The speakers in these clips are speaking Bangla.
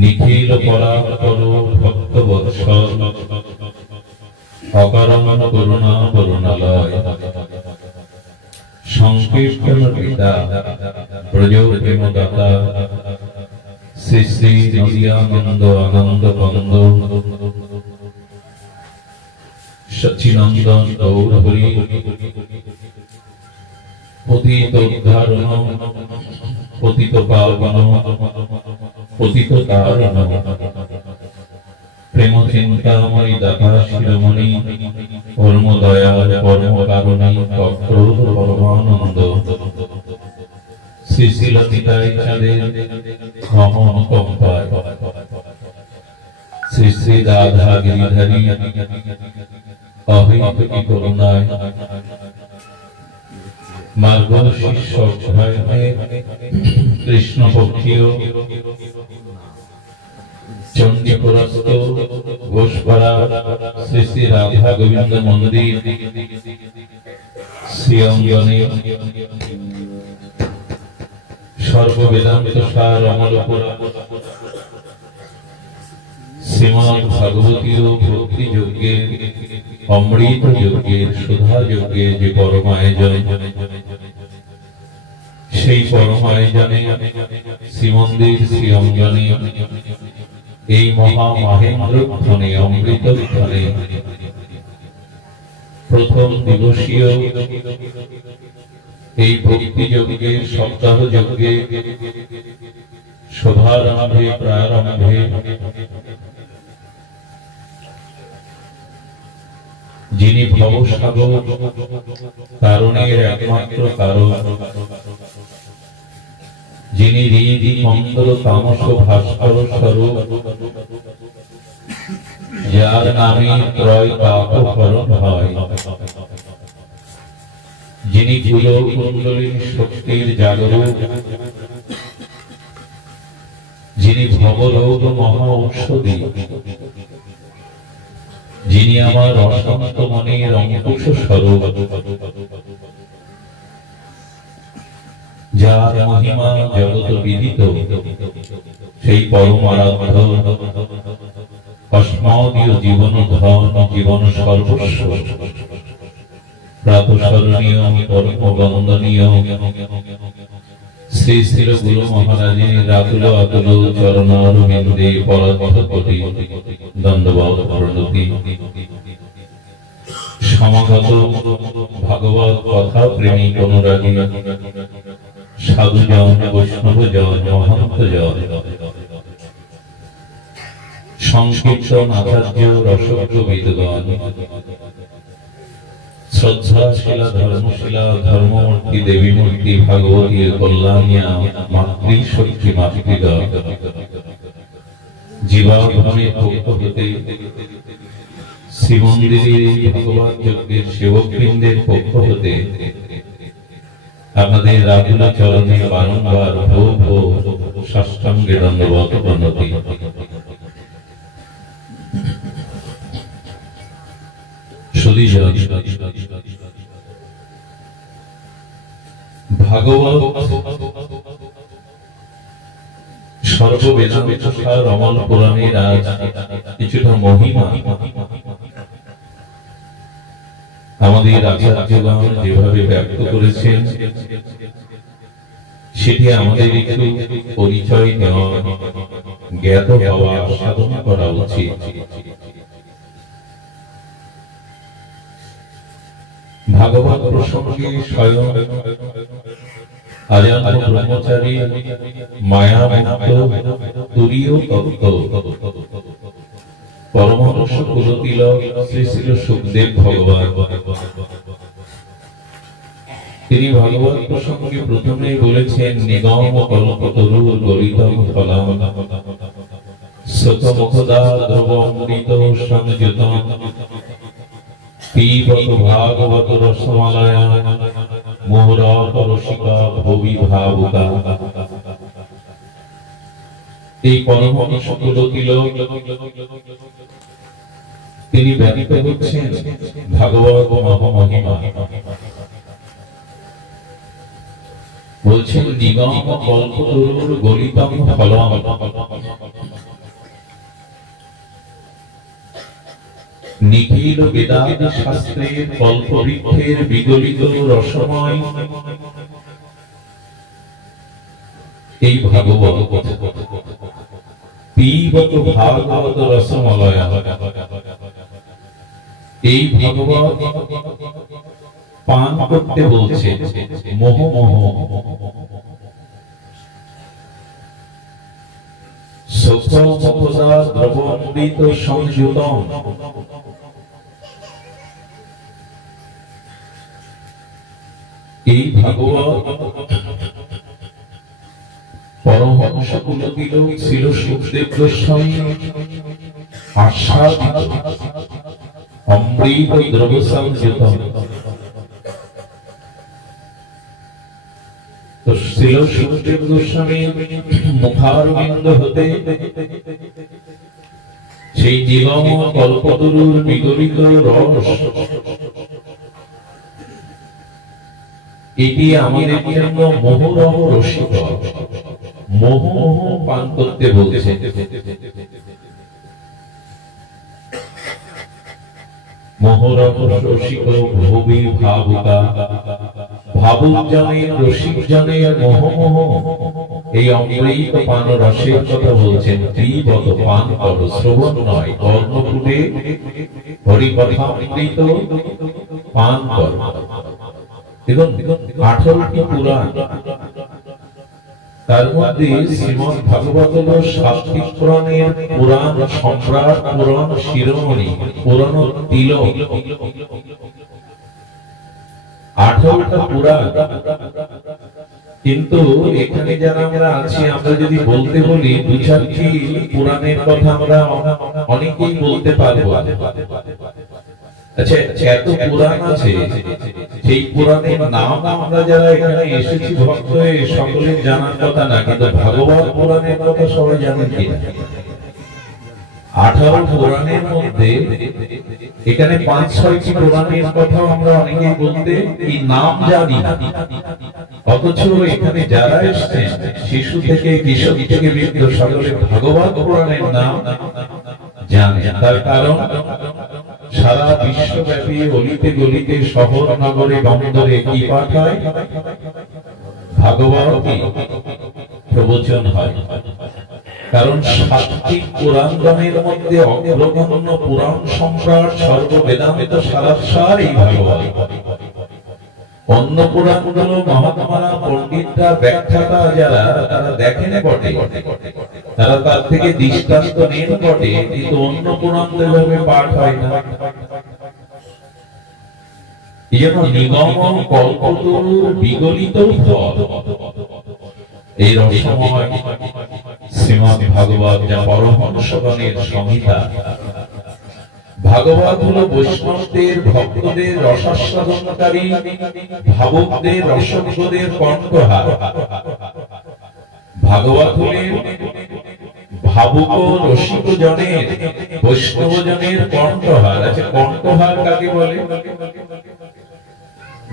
নিখিল পরাৎপর ভক্তবৎসল অকারণ করুণা করুণালয় সংকীর্তন পিতা ব্রজ প্রেমদাতা শ্রী শ্রী নিত্যানন্দ আনন্দ বন্দ সচ্চিনন্দন গৌর হরি পতিত উদ্ধারণ পতিত পাবন পতিত তারণ প্রেম চিন্তামণি দাতা শিরোমণি পরম দয়াল পরম কারণী তৎক্রোধ পরমানন্দ শ্রী শ্রী লতিকায় চাঁদের মহানুকম্পায় শ্রী শ্রী রাধা গিরিধারী অহৈতুকী করুণায় মার্গশীর্ষ কৃষ্ণ পক্ষীয় চণ্ডীপুরস্থ ঘোষপাড়া শ্রী শ্রী রাধা গোবিন্দ মন্দির শ্রী অঙ্গনে সর্ববেদান্ত সার অমলপুরা শ্রীমদ ভাগবতীয় ভক্তি যজ্ঞের অমৃত যজ্ঞের সুধা যজ্ঞের যে পরম আয়োজন, সেই পরম আয়োজনে শ্রীমন্দির শ্রী অঙ্গনে এই মহা মহেন্দ্র ক্ষণে অমৃত ক্ষণে প্রথম দিবসীয় এই ভক্তি যজ্ঞের সপ্তাহ যজ্ঞে শোভারম্ভে প্রারম্ভে যিনি ভবসাগর কারণের একমাত্র কারণ, যিনি হৃদি মঙ্গল তামস ভাস্কর স্বরূপ, যার নামে ত্রয় পাপ হরণ হয়, যিনি কুল কুণ্ডলিনী শক্তির জাগরূপ, যিনি ভবরোগ মহা ঔষধি, যিনি আমার অশান্ত মনের অঙ্কুশ স্বরূপ, যার মহিমা জগৎ বিদিত, সেই পরম আরাধ্য অস্মদীয় জীবন ধন জীবন সর্বস্ব প্রাতঃস্মরণীয় পরম বন্দনীয় শ্রী শ্রী গুরু মহারাজের আতুল আতুল চরণারবিন্দে পরার্থ কোটি দণ্ডবৎ প্রণতি। সমাগত ভাগবত কথা প্রেমিক অনুরাগী সাধুজন বৈষ্ণবজন মহান্তজন সংকীর্তন আচার্য রসকবিদগণ, শ্রদ্ধাশীলা ধর্মশীলা ধর্মমূর্তি দেবীমূর্তি ভাগবতী কল্যাণিয়া মাতৃশক্তি মাতৃগণ, জীবাগমনের পক্ষ হতে শ্রীমন্দিরের ভগবত যজ্ঞের সেবকবৃন্দের পক্ষ হতে আপনাদের রাতুলা চরণে বারংবার ভো ভো সাষ্টাঙ্গে দণ্ডবৎ প্রণতি। ভাগবত সর্ববেদান্ত সার অমল পুরাণের আজ কিছুটা মহিমা আমাদের আচার্যগণ যেভাবে ব্যক্ত করেছেন, সেটি আমাদের একটু পরিচয় নেওয়া, জ্ঞাত হওয়া, সাধনা করা উচিত। ভাগবত প্রসঙ্গে স্বয়ং আজান্ত ব্রহ্মচারী মায়ামুক্ত তুরীয় তত্ত্ব পরমহংস কুলতিলক শ্রী শ্রী সুখদেব ভগবান, তিনি ভাগবত প্রসঙ্গে প্রথমেই বলেছেন নিগম কল্পতরু গলিতম ফলম সতমুখদা ধ্রুব অমৃত সংযুতম পিবত ভাগবত রসমালয়া মোহরত রসিকা ভবি ভাবুকা। এই পরমহংস কুলতিলক তিনি ব্যক্ত করছেন ভাগবত মহামহিমা, বলছেন নিগম কল্পতরুর গলিতম ফলম নিখিল বেদাদি শাস্ত্রের কল্পবৃক্ষের বিগলিত রসময় এই ভাগবত পিবত ভাগবত রসমলয়, এই ভাগবত পান করতে বলছে। মোহ মোহ দ্রবণমৃত সংযুতম, এই ভাগবত পরমহংস কুলতিলক ছিল সুখদেব গোস্বামী আস্বাদিত অমৃত দ্রব্য সংযুতম। তো ছিল সুখদেব গোস্বামী মুখারবিন্দ হতে সেই নিগম কল্পতরুর বিগলিত রস, এটি আমাদের জন্য মোহরহ রসিক, মোহ মোহ পান করতে বলছে। মোহরহ রসিক ভুবি ভাবুকা, ভাবুক জনের রসিক জনের মোহ মোহ, এই অমৃত পান রসের কথা বলছেন। পিবত পান করো, শ্রবণ নয়, কর্ণপুটে হরিকথা অমৃত পান করো। দেখুন 18টি পুরাণ, তার মধ্যে শ্রীমদ ভাগবত হল সাত্বিক পুরাণের পুরাণ সম্রাট, পুরাণ শিরোমণি, পুরাণ তিলক। 18টা পুরাণ, কিন্তু এখানে যারা আমরা আছি, আমরা যদি বলতে বলি 2-4টি পুরাণের কথা আমরা অনেকেই বলতে পারবো। আচ্ছা, এত পুরাণ আছে, সেই পুরাণের নাম আমরা যারা এখানে এসেছি ভক্ত হয়ে সকলের জানার কথা না, কিন্তু ভাগবত পুরাণের কথা সবাই জানেন কিনা? 18 পুরাণের মধ্যে এখানে 5-6টি পুরাণের কথা আমরা অনেকেই বলতে কি নাম জানি না, অথচ এখানে যারা এসেছেন শিশু থেকে কিশোর থেকে বৃদ্ধ সকলে ভাগবত পুরাণের নাম জানেন। তার কারণ সারা বিশ্বব্যাপী অলিতে গলিতে শহর নগরে বন্দরে কি পাঠ হয়? ভাগবত প্রবচন হয়। কারণ সাত্বিক পুরাণগণের মধ্যে অগ্রগণ্য পুরাণ সম্রাট সর্ববেদান্ত সারাসার এই ভাগবত। অন্য পুরাণগুলো মহাত্মারা পণ্ডিতরা ব্যাখ্যাতা যারা তারা দেখেন বটে, তারা তার থেকে দৃষ্টান্ত নেন বটে, কিন্তু অন্য পুরাণ তো এভাবে পাঠ হয় না। এই জন্য নিগম কল্পতরুর বিগলিত ফল, এই রসময় শ্রীমদ ভাগবত যা পরমহংসগণের সংহিতা। ভাগবত হলো বৈষ্ণবদের ভক্তদের রসাস্বাদনকারী, ভাবুকদের রসজ্ঞদের কণ্ঠহার। ভাগবত হলেন ভাবুক রসিক জনের, বৈষ্ণব জনের কণ্ঠহার। আচ্ছা, কণ্ঠহার কাকে বলে?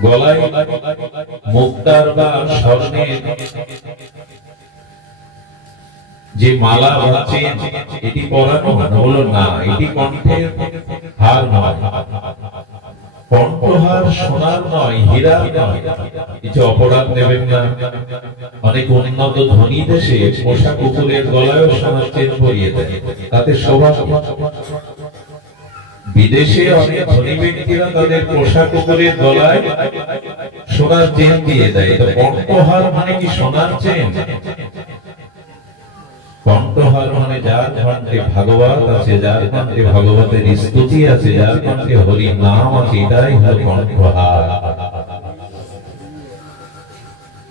গলায় মুক্তার বা স্বর্ণের যে মালা আছেন, এটি পরানো হলো না, এটি কণ্ঠের হার নয়। কণ্ঠহার সোনার নয়, হীরার নয়। কিছু অপরাধ নেবেন না। অনেক উন্নত ধনী দেশে পোষা কুকুরের গলায়ও সোনার চেন পরিয়ে দেয়, তাতে শোভা। বিদেশে অনেক ধনী ব্যক্তিরা তাদের পোষা কুকুরের গলায় সোনার চেন দিয়ে দেয়। কণ্ঠহার মানে কি সোনার চেন? কণ্ঠহার মানে যার কণ্ঠে ভাগবত আছে, যার কণ্ঠে ভগবতের স্তুতি আছে, যার কণ্ঠে হরি নাম আছে, এটাই হল কণ্ঠহার।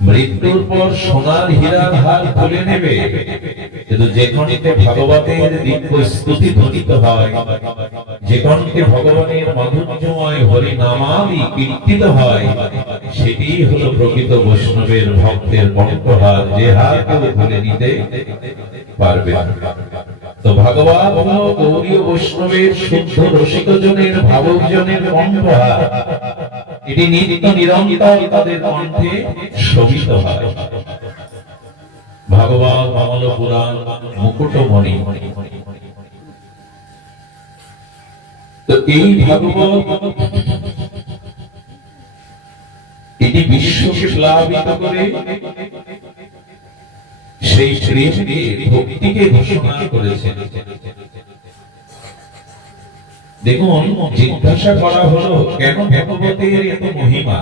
মৃত্যুর পর সোনার হীরার হার খুলে নেবে, কিন্তু যে কণ্ঠে ভগবতের দিব্য স্তুতি ধ্বনিত হয়, যে কণ্ঠে ভগবানের মাধুর্যময় হরি নামাদি কীর্তিত হয়, সেটি হলো প্রকৃত বৈষ্ণবের ভক্তের কণ্ঠহার, যে হার কেউ খুলে নিতে পারবে। তো ভাগবত হলো গৌরীয় বৈষ্ণবের শুদ্ধ রসিক জনের, ভাবক জনের কণ্ঠহার। এটি নিত্য নিরন্তর তাদের কণ্ঠে শোভিত হয়। ভাগবত অমল পুরাণ মুকুটমণি। তো তো এই ভাগবত এটি বিশ্বকে প্লাবিত করে সেই শ্রেণীকে ভক্তিকে ঘোষণা করেছেন। দেখুন, জিজ্ঞাসা করা হলো কেন ভাগবতের এত মহিমা,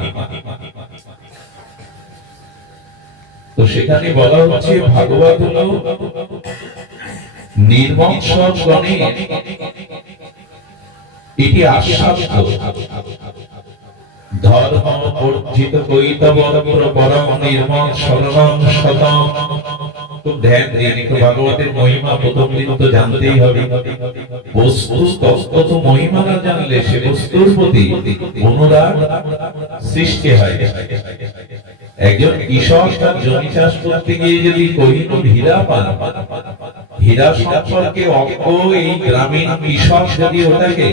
তো সেখানে বলা হচ্ছে ভাগবত হলো নির্মৎসর গণের এটি আশ্বাস্ত ধর্ম অর্জিত কৈতবত্র পরম নির্মল শরণং শতম। খুব ধ্যান দিন, একটু ভাগবতের মহিমা প্রথম দিন তো জানতেই হবে। বস্তু তত্ত্ব তো মহিমা না জানলে সে বস্তুর প্রতি অনুরাগ সৃষ্টি হয়। একজন কৃষক তার জমি চাষ করতে গিয়ে যদি কোহিনূর হীরা পান, হীরা সম্পর্কে অজ্ঞ এই গ্রামীণ কৃষক যদি ওটাকে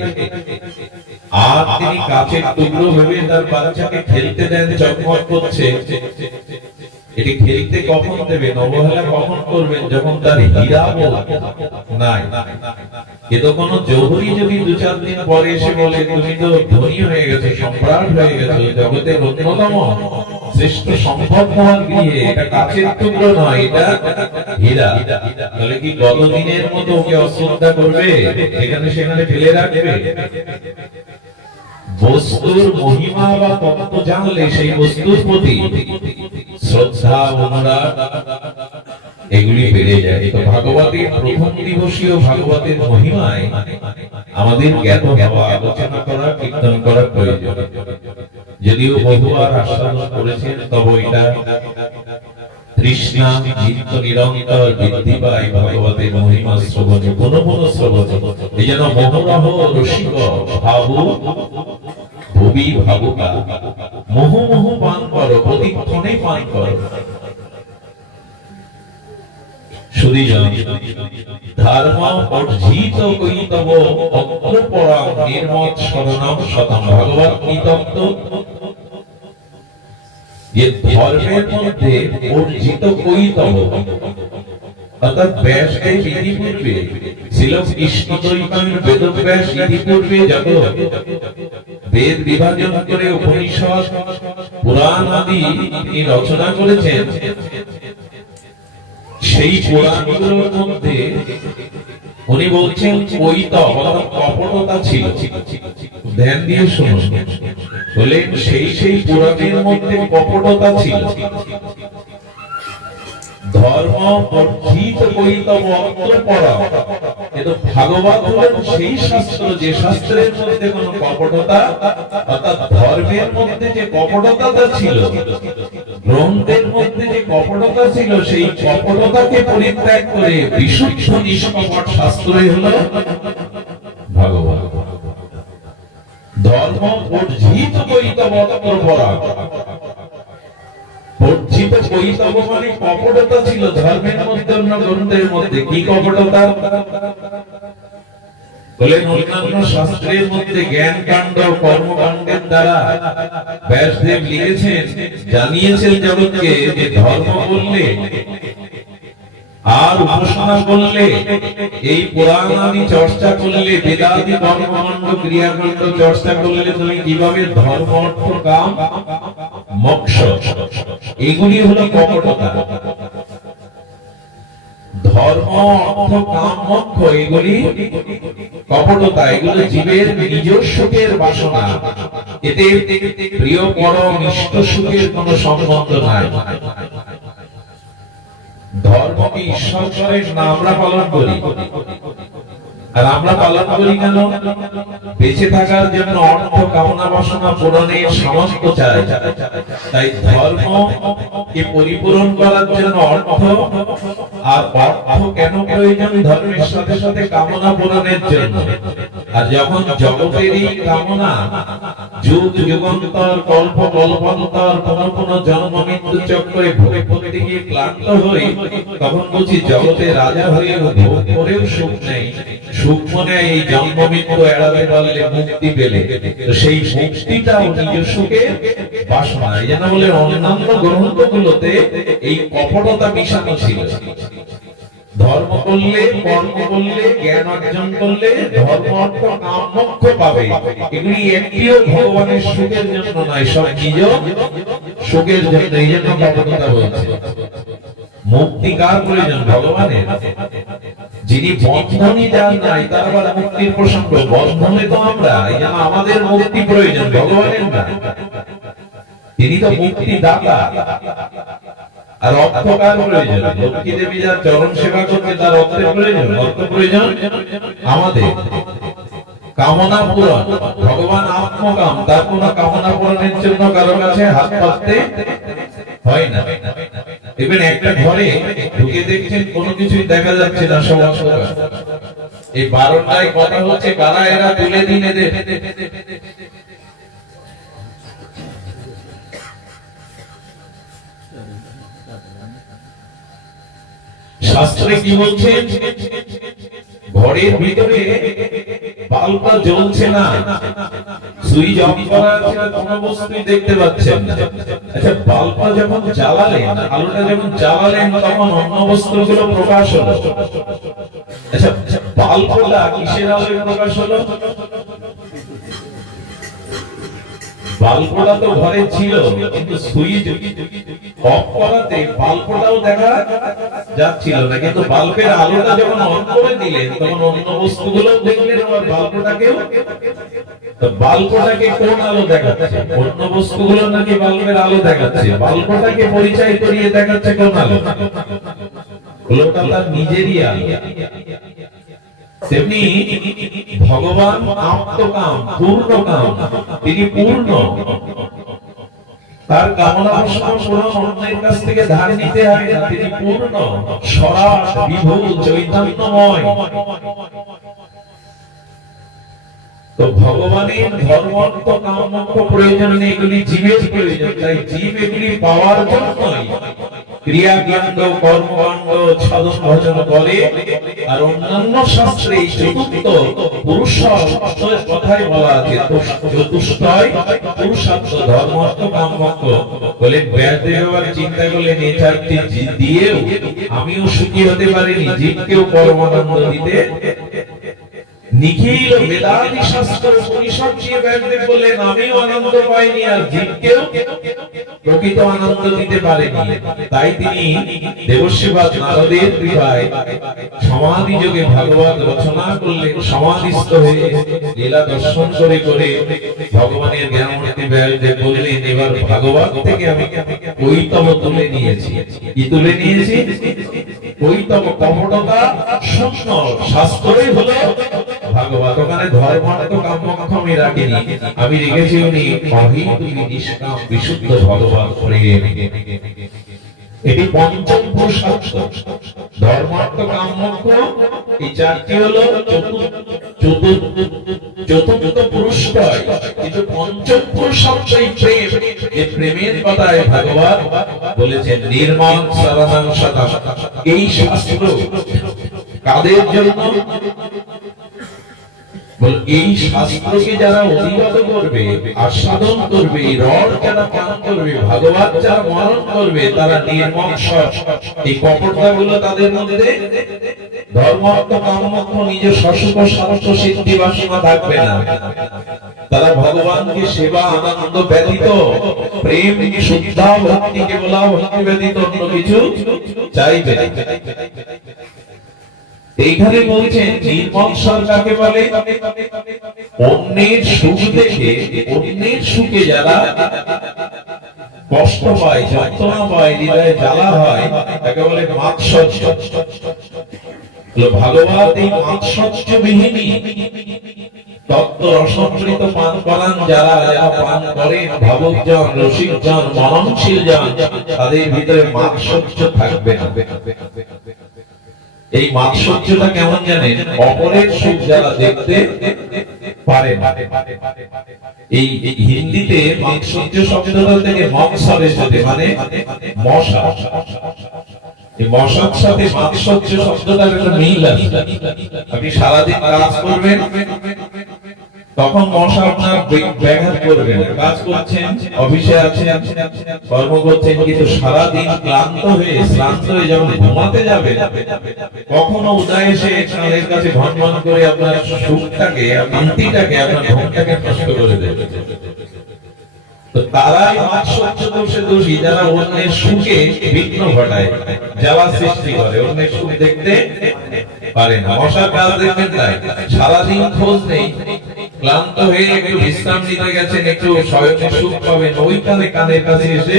আর তিনি কাছের টুকরো ভেবে তার বাচ্চাকে খেলতে দেন, চকমক করছে, এটি খেলতে কখন দেবেন, অবহেলা কখন করবেন, যখন তার হীরা নাই। কিন্তু কোন জহুরি যদি 2-4 দিন পরে এসে বলে তুমি তো ধনী হয়ে গেছো, সম্রাট হয়ে গেছো, জগতের অন্যতম শ্রেষ্ঠ সম্পদ তোমার গৃহে, এটা কাছের টুকরো নয়, এটা হীরা, তাহলে কি গতদিনের মতো ওকে অশ্রদ্ধা করবে, এখানে সেখানে ফেলে রাখবে? বস্তুর মহিমা বা তত্ত্ব জানলে সেই বস্তুর প্রতি শ্রদ্ধা, অনুরাগ এগুলি বেড়ে যায়। তো ভাগবতের প্রথম দিবসীয় ভাগবতের মহিমায় আমাদের জ্ঞাত হওয়া, আলোচনা করা, কীর্তন করা প্রয়োজন। যদিও বহুবার আস্বাদন করেছেন, তবে এটা তৃষ্ণা নিত্য নিরন্তর বৃদ্ধি পায় ভাগবতের মহিমা শ্রবণে, পুনঃ পুনঃ শ্রবণে। এই জন্য মোহরহ রসিক ভাবু ভুবি ভাবুকা, মোহ মোহ পান করো, প্রতিক্ষণে পান করো। সুধীজন, ধর্ম অর্জিত কৈতব অগ্রপরাম নির্মৎ শরণম শতম। ভগবত কি তত্ত্ব? যে ধর্মের মধ্যে অর্জিত কৈতব, অর্থাৎ ব্যাসদেব ইতিপূর্বে ছিল কৃষ্ণ চৈতন্য বেদব্যাস, ইতিপূর্বে যত বেদ বিভাজন করে উপনিষদ পুরাণ আদি তিনি রচনা করেছেন, সেই পুরাণগুলোর মধ্যে উনি বলছেন কৈতব অর্থাৎ কপটতা ছিল। ধ্যান দিয়ে শুনুন, বলেন সেই পুরাণের মধ্যে কপটতা ছিল। ধর্ম অর্জিত কৈতব অগ্রপরাম, কিন্তু ভাগবত হলেন সেই শাস্ত্র যে শাস্ত্রের মধ্যে কোনো কপটতা, অর্থাৎ ধর্মের মধ্যে যে কপটতা ছিল, গ্রন্থের মধ্যে যে কপটতা ছিল, সেই কপটতাকে পরিত্যাগ করে বিশুদ্ধ নিষ্কপট শাস্ত্রই হলো ভাগবত। ধর্ম অর্জিত কৈতব অগ্রপরাম, অর্জিত কৈতব মানে কপটতা ছিল ধর্মের মধ্যে, অন্য গ্রন্থের মধ্যে। কি কপটতা? বলেন অন্যান্য শাস্ত্রের মধ্যে জ্ঞান কাণ্ড, কর্মকাণ্ডের দ্বারা ব্যাসদেব লিখেছেন, জানিয়েছেন জগৎকে যে ধর্ম বললে আর উপাসনা করলে, এই পুরাণ আদি চর্চা করলে, বেদাদি কর্মকাণ্ড ক্রিয়াকাণ্ড চর্চা করলে তুমি কিভাবে ধর্ম, অর্থ, কাম, মোক্ষ, এগুলি হলো কপটতা। ধর্ম, অর্থ, কাম, মোক্ষ এগুলি কপটতা, এগুলো জীবের নিজ সুখের বাসনা, এতে প্রিয় পরম ইষ্ট সুখের কোন সম্বন্ধ নাই। ধর্মকে ঈশ্বর করেন না আমরা পালন করি, আর আমরা পালন করি কেন? বেঁচে থাকার জন্য অর্থ, কামনা, বাসনা পূরণের সামর্থ্য চাই। তাই ধর্মকে পরিপূরণ করার জন্য অর্থ, আর অর্থ কেন প্রয়োজন? ধর্মের সাথে সাথে কামনা পূরণের জন্য। আর যখন জগতের এই কামনা যুগ যুগান্তর, কল্প কল্পান্তর, পুনঃ পুনঃ জন্ম মৃত্যু চক্রে ভোগে ভোগে গিয়ে ক্লান্ত হই, তখন বুঝি জগতে রাজা হয়ে ভোগ করেও সুখ নেই, সুখ মনে এই জন্ম মৃত্যু এড়াতে পারলে মুক্তি পেলে, তো সেই মুক্তিটাও নিজ সুখের বাসনা। এই জন্য বলে অন্যান্য গ্রন্থগুলোতে এই কপটতা মিশানো ছিল। ধর্ম করলে, কর্ম করলে, জ্ঞান অর্জন করলে ধর্ম অর্থ কাম মোক্ষ পাবে। এগুলি একটিও ভগবানের সুখের জন্য নয়, সব নিজ সুখের জন্য। এই জন্য কথা বলছে মুক্তি কার প্রয়োজন? ভগবানের। যিনি বন্ধনই যার নাই তার আবার মুক্তির প্রসঙ্গ? বন্ধনে তো আমরা, এই জন্য আমাদের মুক্তি প্রয়োজন, ভগবানের না। তিনি তো মুক্তি দাতা। আর অর্থ কার প্রয়োজন? লক্ষ্মী দেবী যার চরণ সেবা করবে তার অর্থের প্রয়োজন। অর্থ প্রয়োজন আমাদের। কামনা পূরণ, ভগবান আত্মকাম, তার কোন কামনা পূরণের জন্য কারো কাছে হাত পাততে হয় না। এবার একটা ঘরে ঢুকে দেখছেন কোনো কিছুই দেখা যাচ্ছে না, সব অন্ধকার। এই বারোটায় কথা হচ্ছে, কারা এরা? তুলে দিন এদের। শাস্ত্রে কি বলছেন? ঘরের ভিতরে বাল্বটা জ্বলছে না, সুইচ অফ করা আছে, কোনো বস্তুই দেখতে পাচ্ছেন না। আচ্ছা, বাল্বটা যখন জ্বালালেন, আলোটা যখন জ্বালালেন, তখন অন্য বস্তুগুলো প্রকাশ হলো। আচ্ছা, বাল্বটা কিসের আলোয় প্রকাশ হলো? বাল্বটা তো ঘরে ছিল, কিন্তু সুইচ অফ করাতে বাল্বটাও দেখা যাচ্ছিল না। কিন্তু বাল্বের আলোটা যখন অন করে দিলেন, তখন অন্য বস্তুগুলো দেখলেন, আর বাল্বটাকেও। বাল্বটাকে কোন আলো দেখাচ্ছে? অন্য বস্তুগুলো নাকি বাল্বের আলো দেখাচ্ছে? বাল্বটাকে পরিচয় করিয়ে দেখাচ্ছে কোন আলো? ওটা তার নিজেরই আলো। তেমনি ভগবান আত্মকাম, পূর্ণকাম, তিনি পূর্ণ। তার কামনা বাসনা পূরণ অন্যের কাছ থেকে ধার নিতে হয় না। তিনি পূর্ণ, স্বরাট, বিভু, চৈতন্যময়। তো ভগবানের ধর্ম অর্থ কাম মোক্ষ প্রয়োজন নেই, এগুলি জীবের প্রয়োজন। তাই জীব এগুলি পাওয়ার জন্যই ক্রিয়াকাণ্ড, কর্মকাণ্ড, সাধন ভজন করে। আর অন্যান্য শাস্ত্রে এই চতুর্থ পুরুষার্থের কথাই বলা আছে। চতুষ্টয় পুরুষার্থ, ধর্ম অর্থ কাম মোক্ষ। বলে ব্যাসদেব আবার চিন্তা করলেন, এই চারটি দিয়েও আমিও সুখী হতে পারিনি, জীবকেও পরমানন্দ দিতে নিখিল বেদাদি শাস্ত্র পরিষদ দিয়ে ব্যাসদেব বললেন, আমিও আনন্দ পাইনি, আর জীবকেও প্রকৃত আনন্দ দিতে পারেনি। তাই তিনি দেবর্ষিবাদ নারদের কৃপায় সমাধি যোগে ভাগবত রচনা করলেন। সমাধিস্থ হয়ে লীলা দর্শন করে করে ভগবানের জ্ঞানমূর্তি ব্যাসদেব বললেন, এবার ভাগবত থেকে আমি কৈতব তুলে নিয়েছি। কি তুলে নিয়েছি? কৈতব, কপটতা শূন্য। শাস্ত্রই হলো ভাগবত। ওখানে ধর্ম তো কাম্যক্ষ আমি রাখিনি, আমি রেখেছি উনি অহিতুকি নিষ্কাম বিশুদ্ধ ভগবান প্রেম। এটি পঞ্চম পুরুষার্থ। ধর্মার্থ কাম্যক্ষ এই চারটি হলো চতুর্থ পুরুষয়, কিন্তু পঞ্চম পুরুষার্থ এই প্রেম। এই প্রেমের কথায় ভাগবত বলেছেন, নির্মল শরণং শতম। এই শাস্ত্র কাদের জন্য? এই শাস্ত্রকে যারা অধিগত করবে, আস্বাদন করবে, রস যারা পান করবে, ভাগবত যারা মনন করবে, তারা নির্মৎসর। এই কপটতা গুলো তাদের মধ্যে ধর্ম অর্থ কাম মোক্ষ নিজ সসুখ স্বার্থ সিদ্ধি বাসনা থাকবে না। তারা ভগবানকে সেবা আনন্দ ব্যতীত, প্রেম শুদ্ধা ভক্তিকে বলা ভক্তি ব্যতীত অন্য কিছু চাইবে না। এইখানে বলছেন নির্মৎসর কাকে বলে? অন্যের সুখ দেখে, অন্যের সুখে যারা কষ্ট পায়, যন্ত্রণা পায়, হৃদয়ে জ্বালা হয়, তাকে বলে মাৎসর্য। ভাগবত এই মাৎসর্য বিহীনী তত্ত্ব রসমৃত পান করান যারা, যারা পান করেন, ভাবুকজন, রসিকজন, মননশীল জন, তাদের ভিতরে মাৎসর্য থাকবে না। এই মাৎসর্যটা কেমন জানেন? অপরের সুখ যারা দেখতে পারে। এই হিন্দিতে মাৎসর্য শব্দটা থেকে মৎসর এসেছে, মানে মশা। এই মশার সাথে মাৎসর্য শব্দটার একটা মিল আছে। আপনি সারাদিন কাজ করবেন, তখন মশা আপনার ব্যাঘাত করবে না। কাজ করছেন, অফিসে আছেন, কর্ম করছেন, কিন্তু সারাদিন ক্লান্ত হয়ে শ্রান্ত হয়ে যখন ঘুমাতে যাবে, কখনো উদয় এসে কানের কাছে ঘন ঘন করে আপনার সুখটাকে, শান্তিটাকে, আপনার ঘুমটাকে নষ্ট করে দেবে। তো তারাই মাৎসর্য দোষে দোষী, যারা অন্যের সুখে বিঘ্ন ঘটায়, জ্বালা সৃষ্টি করে, অন্যের সুখ দেখতে পারে না। মশার কাজ দেখবেন তাই, সারাদিন খোঁজ নেই, ক্লান্ত হয়ে একটু বিশ্রাম নিতে গেছেন, একটু শয়নের সুখ পাবেন, ওইখানে কানের কাছে এসে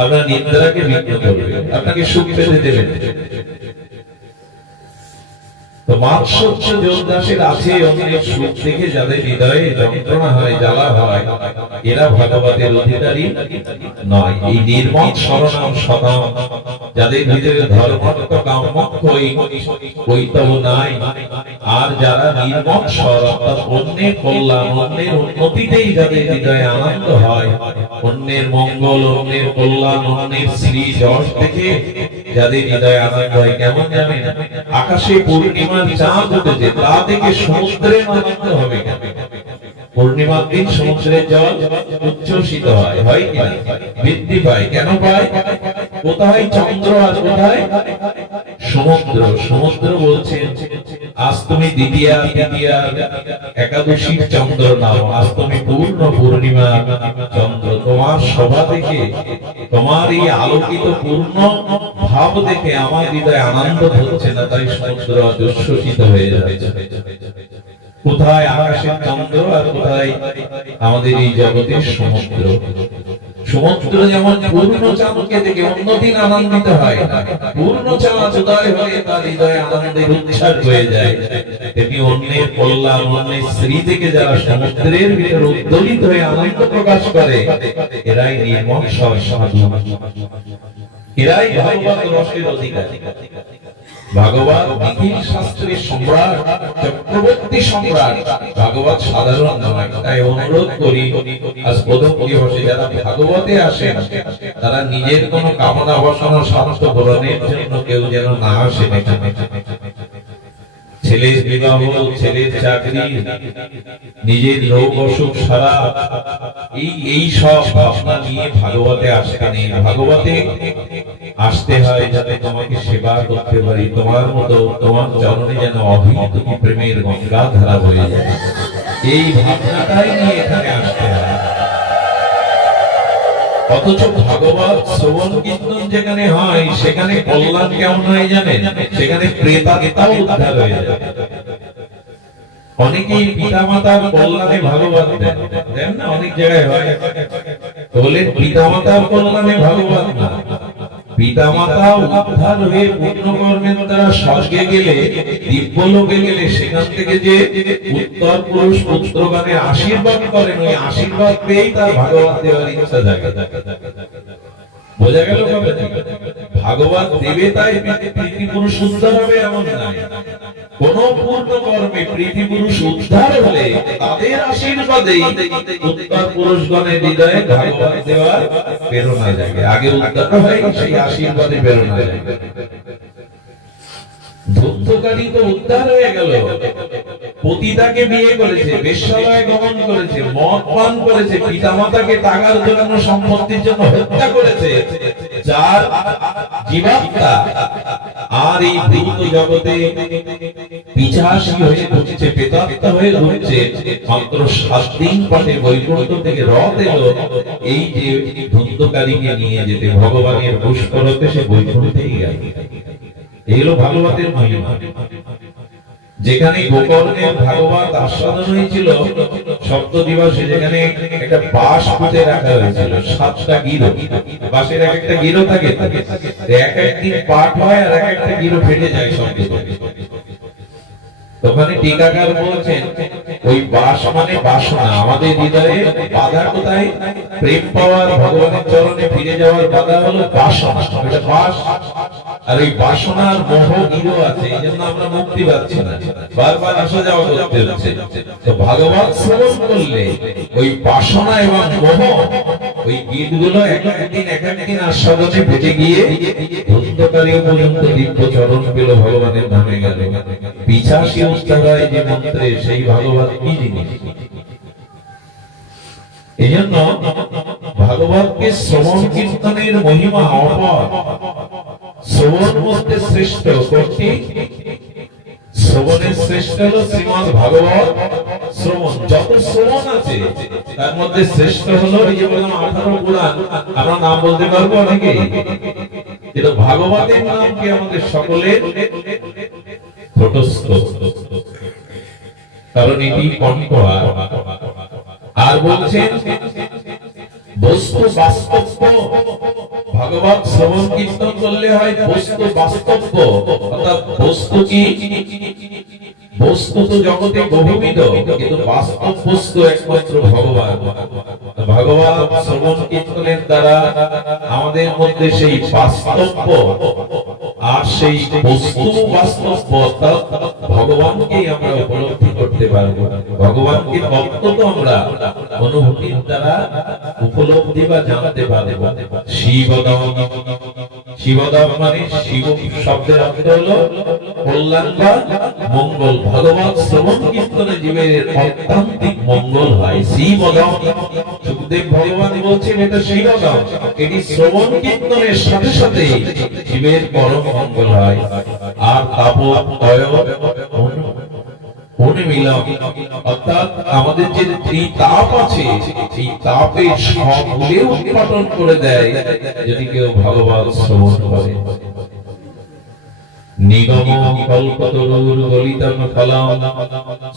আপনার নিদ্রাকে বিঘ্ন করবে, আপনাকে সুখ পেতে দেবেন। তো মাৎসর্য যোগদাসের আছে, অন্যের সুখ দেখে যাদের হৃদয়ে যন্ত্রণা হয়, জ্বালা হয়, এরা ভাগবতের অধিকারী নয়। এই নির্মল শরণাম সদাম, যাদের ভিতরে ধর্মার্থ কামমোক্ষ কৈতব নাই, আর যারা নির্মল স্বর অর্থাৎ অন্যের কল্যাণ, অন্যের উন্নতিতেই যাদের হৃদয়ে আনন্দ হয়, অন্যের মঙ্গল, অন্যের কল্যাণ, অন্যের শ্রী যশ দেখে যাদের হৃদয়ে আনন্দ হয়, কেমন জানেন? আকাশে পূর্ণিমার চাঁদ উঠেছে, তা থেকে সমুদ্রের আনন্দ হবে কেন? পূর্ণিমার দিন সমুদ্রের জল উচ্ছ্বসিত হয়, হয় কি না? বৃদ্ধি পায়। কেন পায়? কোথায় চন্দ্র আর কোথায় সমুদ্র। সমুদ্র বলছেন, আজ তুমি দ্বিতীয়া একাদশীর চন্দ্র নাও, আজ তুমি পূর্ণ পূর্ণিমা চন্দ্র। তোমার শোভা দেখে, তোমার এই আলোকিত পূর্ণ ভাব দেখে আমার হৃদয়ে আনন্দ হচ্ছে না, তাই সমুদ্র উচ্ছ্বসিত হয়ে যাচ্ছে। কোথায় আকাশের চন্দ্র আর কোথায় আমাদের এই জগতের সমুদ্র। সমুদ্র যেমন পূর্ণ চাঁদকে দেখে অন্যদিন আনন্দিত হয়, পূর্ণ চাঁদ উদয় হয়ে তার হৃদয়ে আনন্দের উচ্ছ্বাস হয়ে যায়, তেমনি অন্যের কল্যাণ, অন্যের শ্রী থেকে যারা সমুদ্রের ভিতরে উদ্দোলিত হয়ে আনন্দ প্রকাশ করে, এরাই নির্মল সাধু, এরাই ভাগবত রসের অধিকারী। ভাগবত নিখিল শাস্ত্রের সম্রাট, চক্রবর্তী সম্রাট। ভাগবত সাধারণ নয়। তাই অনুরোধ করি, আজ প্রথম দিবসে যারা ভাগবতে আসেন, তারা নিজের কোন কামনা বাসনা স্বার্থ পূরণের জন্য কেউ যেন না আসে। ছেলের বিবাহ, ছেলের চাকরি, নিজের রোগ অসুখ সারা, এই সব ভাবনা নিয়ে ভাগবতে আসতে নেই। ভাগবতে আসতে হয় যাতে তোমাকে সেবা করতে পারি, তোমার মতো তোমার চরণে যেন অভিন্ন প্রেমের গঙ্গা ধারা হয়ে যায়, এই ভাবনাটাই নিয়ে এখানে আসতে হয়। অথচ ভাগবত শ্রবণ কীর্তন যেখানে হয়, সেখানে কল্যাণ কেমন হয় জানেন? সেখানে প্রেতাত্মাও উদ্ধার হয়ে যায়। অনেকেই পিতা মাতার কল্যাণে ভাগবত দেন না, অনেক জায়গায় হয়। বলে পিতা মাতার কল্যাণে ভাগবত না, পিতা মাতা উদ্ধার হয়ে পূর্ণ কর্মের দ্বারা স্বর্গে গেলে, দিব্যলোকে গেলে, সেখান থেকে যে উত্তর পুরুষ পুত্রগণের আশীর্বাদ করেন, ওই আশীর্বাদ পেয়েই তার ভাগবত দেওয়ার ইচ্ছা জাগে। বোঝা গেল? ভাগবত দেবে তাই পৃথিপুরুষ উদ্ধার হবে এমন নাই। কোন পূর্ণ কর্মে পৃথিপুরুষ উদ্ধার হলে তাদের আশীর্বাদেই উত্তর পুরুষগণের হৃদয়ে ভাগবত দেওয়ার প্রেরণা জাগে। আগে উদ্ধার হয়, সেই আশীর্বাদে প্রেরণা জাগে। ধূর্তকারী তো উদ্ধার হয়ে গেল, পতিতাকে বিয়ে করেছে, বেশ্যালয়ে গমন করেছে, মদ পান করেছে, পিতামাতাকে টাকার জন্য, সম্পত্তির জন্য হত্যা করেছে, যার জীবাত্মা আর এই ভূত জগতে পিশাচী হয়ে ঘুরছে, প্রেতাত্মা হয়ে ঘুরছে, মাত্র 7 দিন পরে বৈকুণ্ঠ থেকে রথ এলো এই যে ধূর্তকারীকে নিয়ে যেতে, ভগবানের পুষ্করতে সে বৈকুণ্ঠেই গেল। এগুলো ভাগবতের মহিমা। যেখানে গোকর্ণের ভাগবত আস্বাদন হয়েছিল সপ্ত দিবসে, যেখানে একটা বাঁশ পুঁতে রাখা হয়েছিল, 7টা গিরো, বাঁশের এক একটা গিরো থাকে, এক একদিন পাঠ হয় আর এক একটা গিরো ফেটে যায় শব্দ। ওখানে টিকাকার বলছেন, ওই বাঁশ মানে বাসনা, আমাদের হৃদয়ে বাধা কোথায়? প্রেম পাওয়ার, ভগবানের চরণে ফিরে যাওয়ার বাধা হলো বাসনা, এটা বাঁশ। আর ওই বাসনার মোহ গিরো আছে, এই জন্য আমরা মুক্তি পাচ্ছি না, বারবার আসা যাওয়া করতে হচ্ছে। তো ভাগবত শ্রবণ করলে ওই বাসনা এবং মোহ, ওই গীতগুলো এক একদিন আস্বাদনে বেঁচে গিয়ে ধূর্তকারী পর্যন্ত দিব্য চরণ পেল, ভগবানের ধামে গেল। পিছাসী উত্তরায় যে মন্ত্রে সেই ভাগবত কি জিনিস। এই জন্য ভাগবতকে শ্রবণ কীর্তনের মহিমা অপার। শ্রবণ মধ্যে শ্রেষ্ঠ কোনটি? শ্রবণের শ্রেষ্ঠ হলো শ্রীমদ ভাগবত শ্রবণ। যত শ্রবণ আছে তার মধ্যে শ্রেষ্ঠ হলো এই যে বললাম 18 পুরাণ। আমরা নাম বলতে পারবো অনেকে, কিন্তু ভাগবতের নাম কি আমাদের সকলের তটস্থ, কারণ এটি কণ্ঠহার। আর বলছেন বস্তু বাস্তব্য। ভাগবত শ্রবণ কীর্তন করলে হয় বস্তু বাস্তব্য, অর্থাৎ বস্তু কি? বস্তু তো জগতে বহুবিধ, কিন্তু বাস্তব বস্তু একমাত্র ভগবান। ভাগবত শ্রবণ কীর্তনের দ্বারা আমাদের মধ্যে সেই বাস্তব্য আর সেই বস্তু বাস্তব্য অর্থাৎ ভগবানকেই আমরা উপলব্ধি করতে পারবো। ভগবানকে তত্ত্ব তো আমরা অনুভূতির দ্বারা উপলব্ধি বা জানতে পারবো। শিবদম, শিবদম মানে শিব শব্দের অর্থ হলো কল্যাণ বা মঙ্গল। ভগবত শ্রবণ কীর্তনে জীবের অত্যান্তিক মঙ্গল হয়। শিবদম, সুখদেব ভগবান বলছেন এটা শিবদম, এটি শ্রবণ কীর্তনের সাথে সাথে জীবের পরম মঙ্গল হয়। আর তাপত্রয় অনুমিলন, অর্থাৎ আমাদের যে তাপ আছে এই তাপের সবগুলো উৎপাদন করে দেয় যদি কেউ ভাগবত শ্রবণ করে। নিগম কল্পতরুর গলিতং ফলং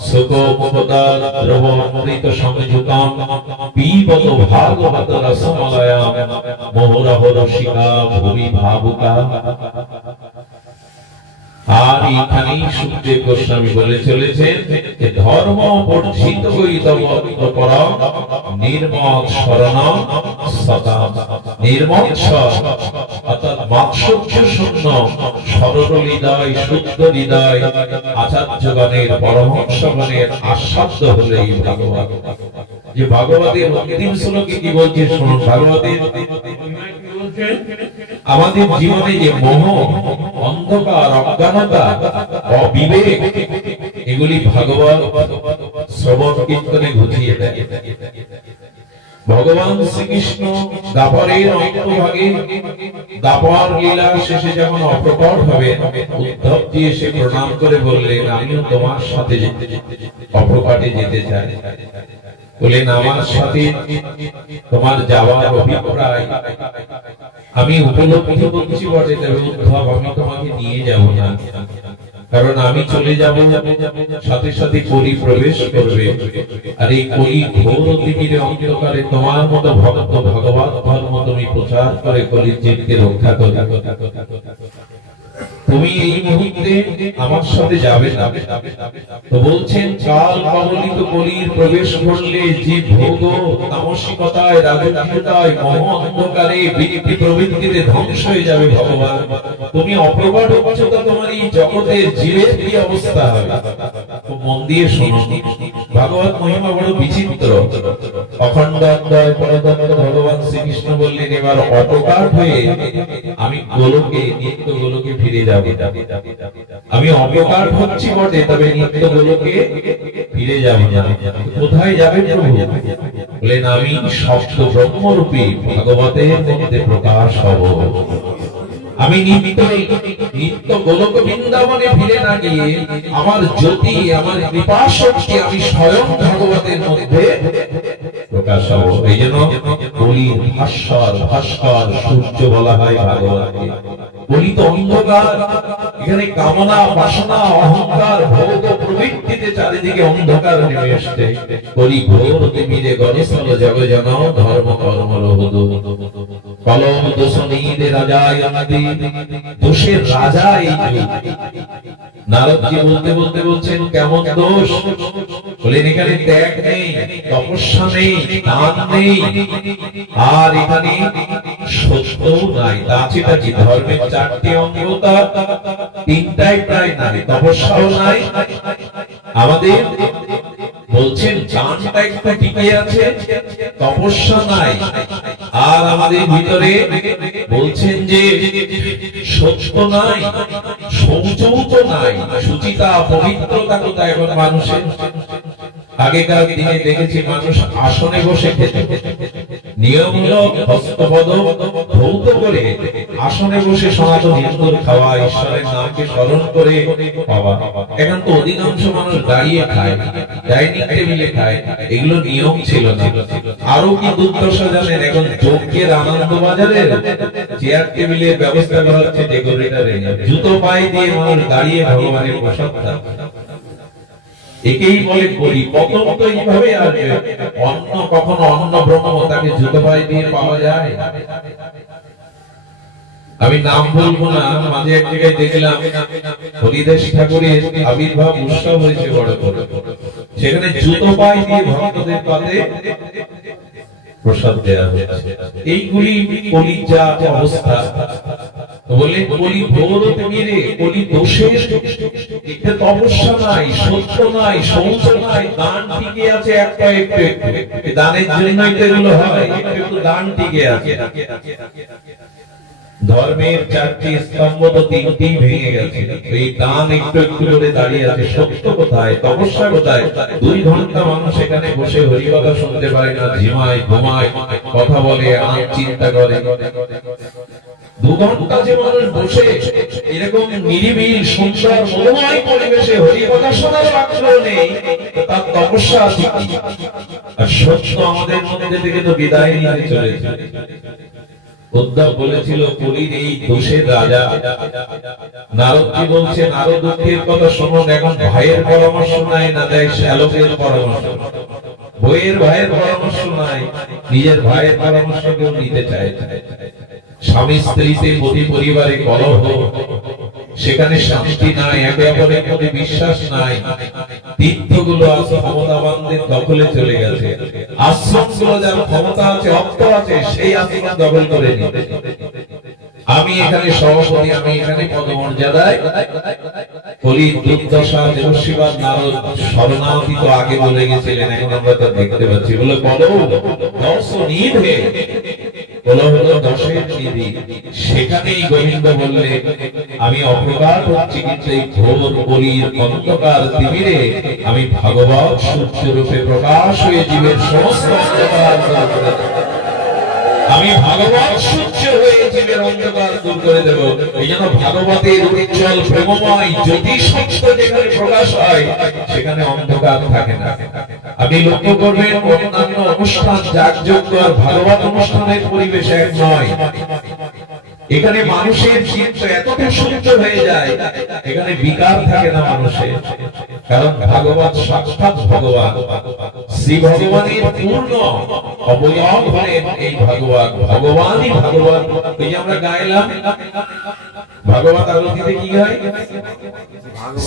সুখমুপদা দ্রবমৃত সংযুতং পিবত ভাগবত রসমলয়ং মোহরহ রসিকা ভূমি ভাবুকা। আর এখানেই সুখদেব গোস্বামী বলে চলেছেন যে ধর্ম বর্ধিত পরম নির্মল শরণং সতাম। নির্মল অর্থাৎ মাৎসর্য শূন্য সরল হৃদয় শুদ্ধ হৃদয় আচার্যগণের পরমহংসগণের আস্বাদ্য হলো এই ভাগবত। যে ভাগবতের অন্তিম শ্লোকে কি বলছে শুনুন। ভাগবতের আমাদের জীবনে যে মোহ, অন্ধকার, অজ্ঞানতা, অবিবেক এগুলি ভাগবত শ্রবণ কীর্তনে ঘুচিয়ে দেয়। ভগবান শ্রীকৃষ্ণ দ্বাপরের অন্তভাগে দ্বাপর লীলা শেষে যখন অপ্রকট হবে, উদ্ধবজি এসে প্রণাম করে বললেন আমিও তোমার সাথে অপ্রকটে যেতে চাই। বললেন আমার সাথে তোমার যাওয়ার অভিপ্রায় আমি উপলব্ধি করছি বটে, তবে উদ্ধব আমি তোমাকে নিয়ে যাব না, কারণ আমি চলে যাব সাথে সাথে কলি প্রবেশ করবে। আর এই কলি ঘোর অতিমিরে অন্ধকারে তোমার মতো ভক্ত ভগবান ধর্ম তুমি প্রচার করে কলির জীবকে রক্ষা করে। তুমি এই মুহূর্তে আমার সাথে যাবে না। তো বলছেন কাল কবলিত কলির প্রবেশ করলে যে ভোগ তামসিকতায়, রাজনীতিতায়, মোহ অন্ধকারে, বৃত্তি প্রবৃত্তিতে ধ্বংস হয়ে যাবে ভগবান। তুমি অপ্রকট উচ্চতা তোমার এই জগতের জীবের কি অবস্থা হবে। মন দিয়ে শোনো, ভাগবত মহিমা বড় বিচিত্র। অখণ্ড অদ্বয় পরদত্ত ভগবান শ্রীকৃষ্ণ বললেন এবার অপকার হয়ে আমি গোলকে, নিত্য গোলকে ফিরে যাব। আমি অপকার হচ্ছি বটে, তবে নিত্য গোলকে ফিরে যাব না। কোথায় যাবে প্রভু? বলেন আমি সপ্ত ব্রহ্মরূপী ভাগবতের মধ্যে প্রকাশ হব। আমি নিত্য গোলক বৃন্দাবনে ফিরে না গিয়ে আমার জ্যোতি, আমার কৃপা শক্তি আমি স্বয়ং ভাগবতের মধ্যে প্রকাশ হব। এই জন্য কলির ভাস্কর, ভাস্কর সূর্য বলা হয় ভাগবতকে। কলি তো অন্ধকার, এখানে কামনা, বাসনা, অহংকার, ভোগ প্রবৃত্তিতে চারিদিকে অন্ধকার নেমে আসছে। কলি ঘোর তিমিরে গণেশল জগজন ধর্ম কর্ম রহদ কলম দোষণীরে রাজায় আমাদি, দোষের রাজা এই যুগ। নারদজি বলতে বলতে বলছেন কেমন দোষ? বলেন এখানে ত্যাগ নেই, তপস্যা নেই, দান নেই, আর এখানে সত্যও নাই। তাছাড়া কি ধর্মের 4টি অঙ্গতা 3টাই প্রায় নাই, তপস্যাও নাই। আমাদের বলছেন জানটা একটু টিকে আছে, তপস্যা নাই। আর আমাদের ভিতরে বলছেন যে সত্য নাই, শৌচও তো নাই, শুচিতা পবিত্রতা কোথায় এখন মানুষের? আগেকার দিনে দেখেছি মানুষ আসনে বসে খেত, নিয়মমূলক হস্তপদ ধৌত করে আসনে বসে সনাতন হিন্দুর খাওয়া, ঈশ্বরের নামকে স্মরণ করে খাওয়া। এখন তো অধিকাংশ মানুষ দাঁড়িয়ে খায়, ডাইনিং টেবিলে খায়, এগুলো নিয়ম ছিল না। আরো কি দুর্দশা জানেন, এখন যজ্ঞের আনন্দ বাজারের চেয়ার টেবিলের ব্যবস্থা করা হচ্ছে ডেকোরেটরে, জুতো পায়ে দিয়ে মানুষ দাঁড়িয়ে ভগবানের প্রসাদ খায়। একেই বলে করি, প্রথম তো এইভাবে আসবে। অন্ন কখনো অন্ন ব্রহ্ম, তাকে জুতো পায়ে দিয়ে পাওয়া যায়? আমি নাম বলবো না, মাঝে এক জায়গায় দেখলাম হরিদাস ঠাকুরের আবির্ভাব উৎসব হয়েছে বড় বড়, সেখানে জুতো পায়ে দিয়ে ভক্তদের পাতে প্রসাদ দেওয়া হয়েছে। এইগুলি কলির যা অবস্থা, বলে কলি ঘোর তিমিরে, কলি দোষের এতে তপস্যা নাই, সত্য নাই, শৌচ নাই, দান টিকে আছে একটা একটু একটু, দানের জন্যই তো এগুলো হয়, একটু একটু দান টিকে আছে। ধর্মের চারটি স্তম্ভ তো তিনটি ভেঙে গেছে, এই দান একটু একটু করে দাঁড়িয়ে আছে। সত্য কোথায়, তপস্যা কোথায়? 2 ঘন্টা মানুষ এখানে বসে হরিকথা শুনতে পারে না, ঝিমায় ঘুমায়, কথা বলে, চিন্তা করে। 2 ঘন্টা যে মানুষ বসে এরকম নিরিবিল সুন্দর মনোময় পরিবেশে হরিকথা শোনার আগ্রহ নেই, তার তপস্যা আছে কি? আর সত্য আমাদের মধ্যে থেকে তো বিদায় নিয়ে চলেছে। উদ্ধব বলেছিল কলির এই দোষের রাজা। নারদজি বলছে, নারদ দুঃখের কথা শুনুন, এখন ভাইয়ের পরামর্শ নাই, না দেয় শ্যালকের পরামর্শ। বইয়ের ভাইয়ের পরামর্শ নাই, নিজের ভাইয়ের পরামর্শ কেউ নিতে চায়। স্বামী স্ত্রীতে প্রতি পরিবারে কলহ, সেখানে শান্তি নাই, একে অপরের প্রতি বিশ্বাস নাই। তীর্থগুলো আজ ক্ষমতাবানদের দখলে চলে গেছে, আশ্রমগুলো যার ক্ষমতা আছে, অর্থ আছে, সেই আশ্রম দখল করে নিতে। আমি এখানে সভাপতি, আমি এখানে পদমর্যাদায়। কলির দুর্দশা দেবশিবাদ নারদ শরণাগতি তো আগে বলে গেছিলেন, এখন আমরা তা দেখতে পাচ্ছি। বলে বলো দশ নিধে, বলা হলো দশের নিধি। সেখানেই গোবিন্দ বললেন, আমি অপকার করছি, কিন্তু এই ঘোর কলির অন্ধকার তিমিরে আমি ভাগবত সূর্য রূপে প্রকাশ হয়ে জীবের সমস্ত অন্ধকার দূর করে দেব। আমি ভাগবত সূর্য হয়ে জীবের অন্ধকার দূর করে দেব। এই জন্য ভাগবতের উজ্জ্বল প্রেমময় জ্যোতি সত্য যেখানে প্রকাশ হয়, সেখানে অন্ধকার থাকে না। আপনি লক্ষ্য করবেন, অন্যান্য অনুষ্ঠান যাগযজ্ঞ আর ভাগবত অনুষ্ঠানের পরিবেশ এক নয়। এখানে মানুষের চিন্তা এতটা শুদ্ধ হয়ে যায়, এখানে বিকার থাকে না মানুষের। কারণ ভাগবত সাক্ষাৎ ভগবান, শ্রী ভগবানের পূর্ণ অবয়ব হলেন এই ভাগবত। ভগবানই ভাগবত। এই যে আমরা গাইলাম ভাগবত আরতিতে কি হয়,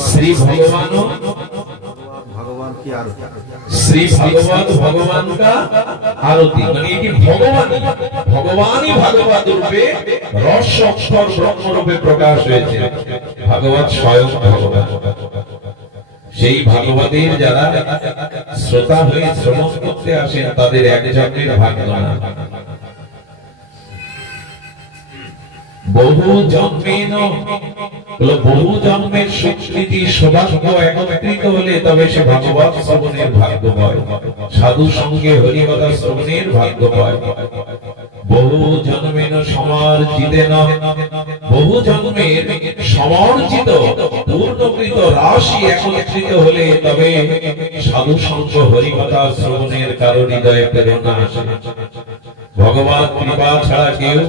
শ্রী ভগবান শ্রী ভাগবত ভগবান কা আরতি, মানে এটি ভগবানই ভাগবত রূপে রস অক্ষর ব্রহ্ম রূপে প্রকাশ হয়েছে। ভাগবত স্বয়ং ভগবান। সেই ভাগবতের যারা শ্রোতা হয়ে শ্রবণ করতে আসেন, তাদের এক জন্মের ভাগ্য না, বহু জন্মেন, বহু জন্মের স্বীকৃতি সৌভাগ্য একত্রিত হলে তবে সে ভাগবত শ্রবণের ভাগ্য হয়, সাধু সঙ্গে হরিকথা শ্রবণের ভাগ্য হয়। বহু জন্মেন সমার্জিতেন, বহু জন্মের সমর্জিত পূর্ণকৃত রাশি একত্রিত হলে তবে সাধু সঙ্গ হরিকথা শ্রবণের কারো হৃদয়ে প্রেরণা আসে। ভগবান কৃপা ছাড়া কেউ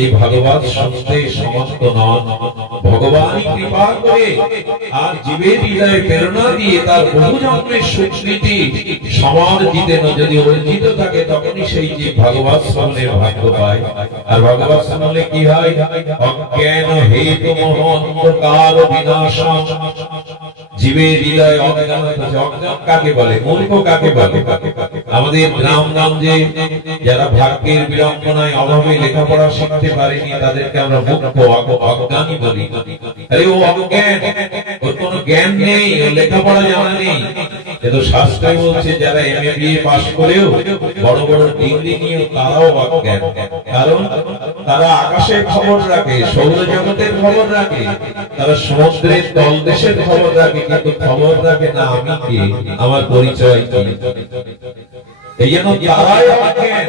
এই ভাগবত শুনতে সমর্থ নন। ভগবানই কৃপা করে আর জীবের হৃদয়ে প্রেরণা দিয়ে তার বহু জন্মের সুকৃতি সমার্জিতেন যদি অর্জিত থাকে, তখনই সেই জীব ভাগবত শ্রবণের ভাগ্য পায়। আর ভাগবত শ্রবণে কি হয়, অজ্ঞান হেতু মোহ অন্ধকার বিনাশন। জীবের হৃদয়ে অজ্ঞান, অজ্ঞান কাকে বলে, মূর্খ কাকে বলে? আমাদের গ্রামগঞ্জে যারা ভাগ্যের বিড়ম্বনায় অভাবে লেখাপড়া শিখতে পারেনি, তাদেরকে আমরা মূর্খ অজ্ঞানী বলি। আরে ও অজ্ঞান, ওর কোনো জ্ঞান নেই, ও লেখাপড়া জানা নেই। কিন্তু শাস্ত্রে বলছে যারা MA BA পাস করেও বড় বড় ডিগ্রি নিয়েও তারাও অজ্ঞান। কারণ তারা আকাশের খবর রাখে, সৌরজগতের খবর রাখে, তারা সমুদ্রের তলদেশের খবর রাখে, কিন্তু খবর রাখে না আমি কে, আমার পরিচয় কি। এই জন্য তারাই অজ্ঞান,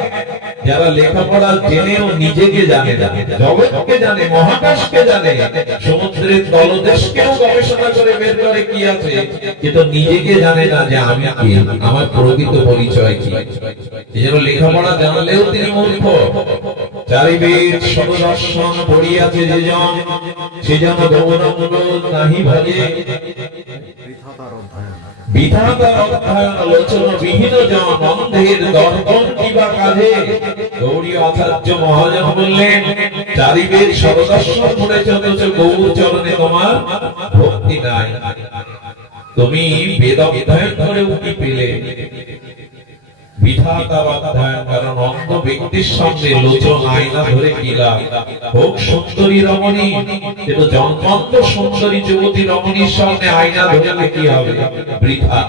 যারা লেখাপড়া জেনেও নিজেকে জানে না, জগৎকে জানে, মহাকাশকে জানে, সমুদ্রের তলদেশকেও গবেষণা করে বের করে কি আছে, কিন্তু নিজেকে জানে না যে আমি কে, আমার প্রকৃত পরিচয় কি। এই জন্য লেখাপড়া জানলেও তিনি মূর্খ। চারিবেদ সদর্শন পড়িয়াছে যে জন, সে যেন গৌরমূল নাহি ভাজে, বিধাতার অধ্যয়ন আলোচন বিহীন জন, অন্ধের দর্পণ কিবা কাজে। গৌড়ীয় আচার্য মহাজন বললেন, চারিবেদ সদর্শন পড়েছ অথচ গৌর চরণে তোমার ভক্তি নাই। তুমি বেদ অধ্যয়ন করে উঠি পেলে, বিধাতার অধ্যয়ন, কারণ অন্ধ ব্যক্তির সামনে লোচন আয়না ধরে কিলা হোক সুন্দরী রমণী, কিন্তু জন্মন্ত সুন্দরী যুবতী রমণীর সামনে আয়না ধরলে কি হবে, বৃথা।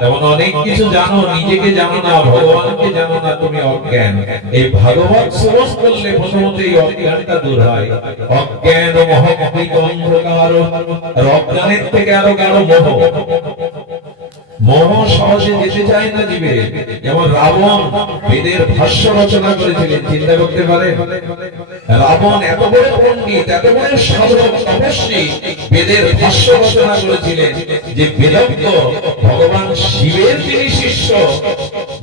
তেমন অনেক কিছু জানো, নিজেকে জানো না, ভগবানকে জানো না, তুমি অজ্ঞান। এই ভাগবত শ্রবণ করলে প্রথমত এই অজ্ঞানটা দূর হয়। অজ্ঞান মহামহিত অন্ধকার, আর অজ্ঞানের থেকে আরো গাঢ় মোহ। মোহ সহজে যেতে চায় না জীবে। যেমন রাবণ বেদের ভাষ্য রচনা করেছিলেন, চিন্তা করতে পারে, রাবণ এত বড় পণ্ডিত, এত বড় সাধক তপস্বী, বেদের ভাষ্য রচনা করেছিলেন, যে বেদজ্ঞ ভগবান শিবের যিনি শিষ্য,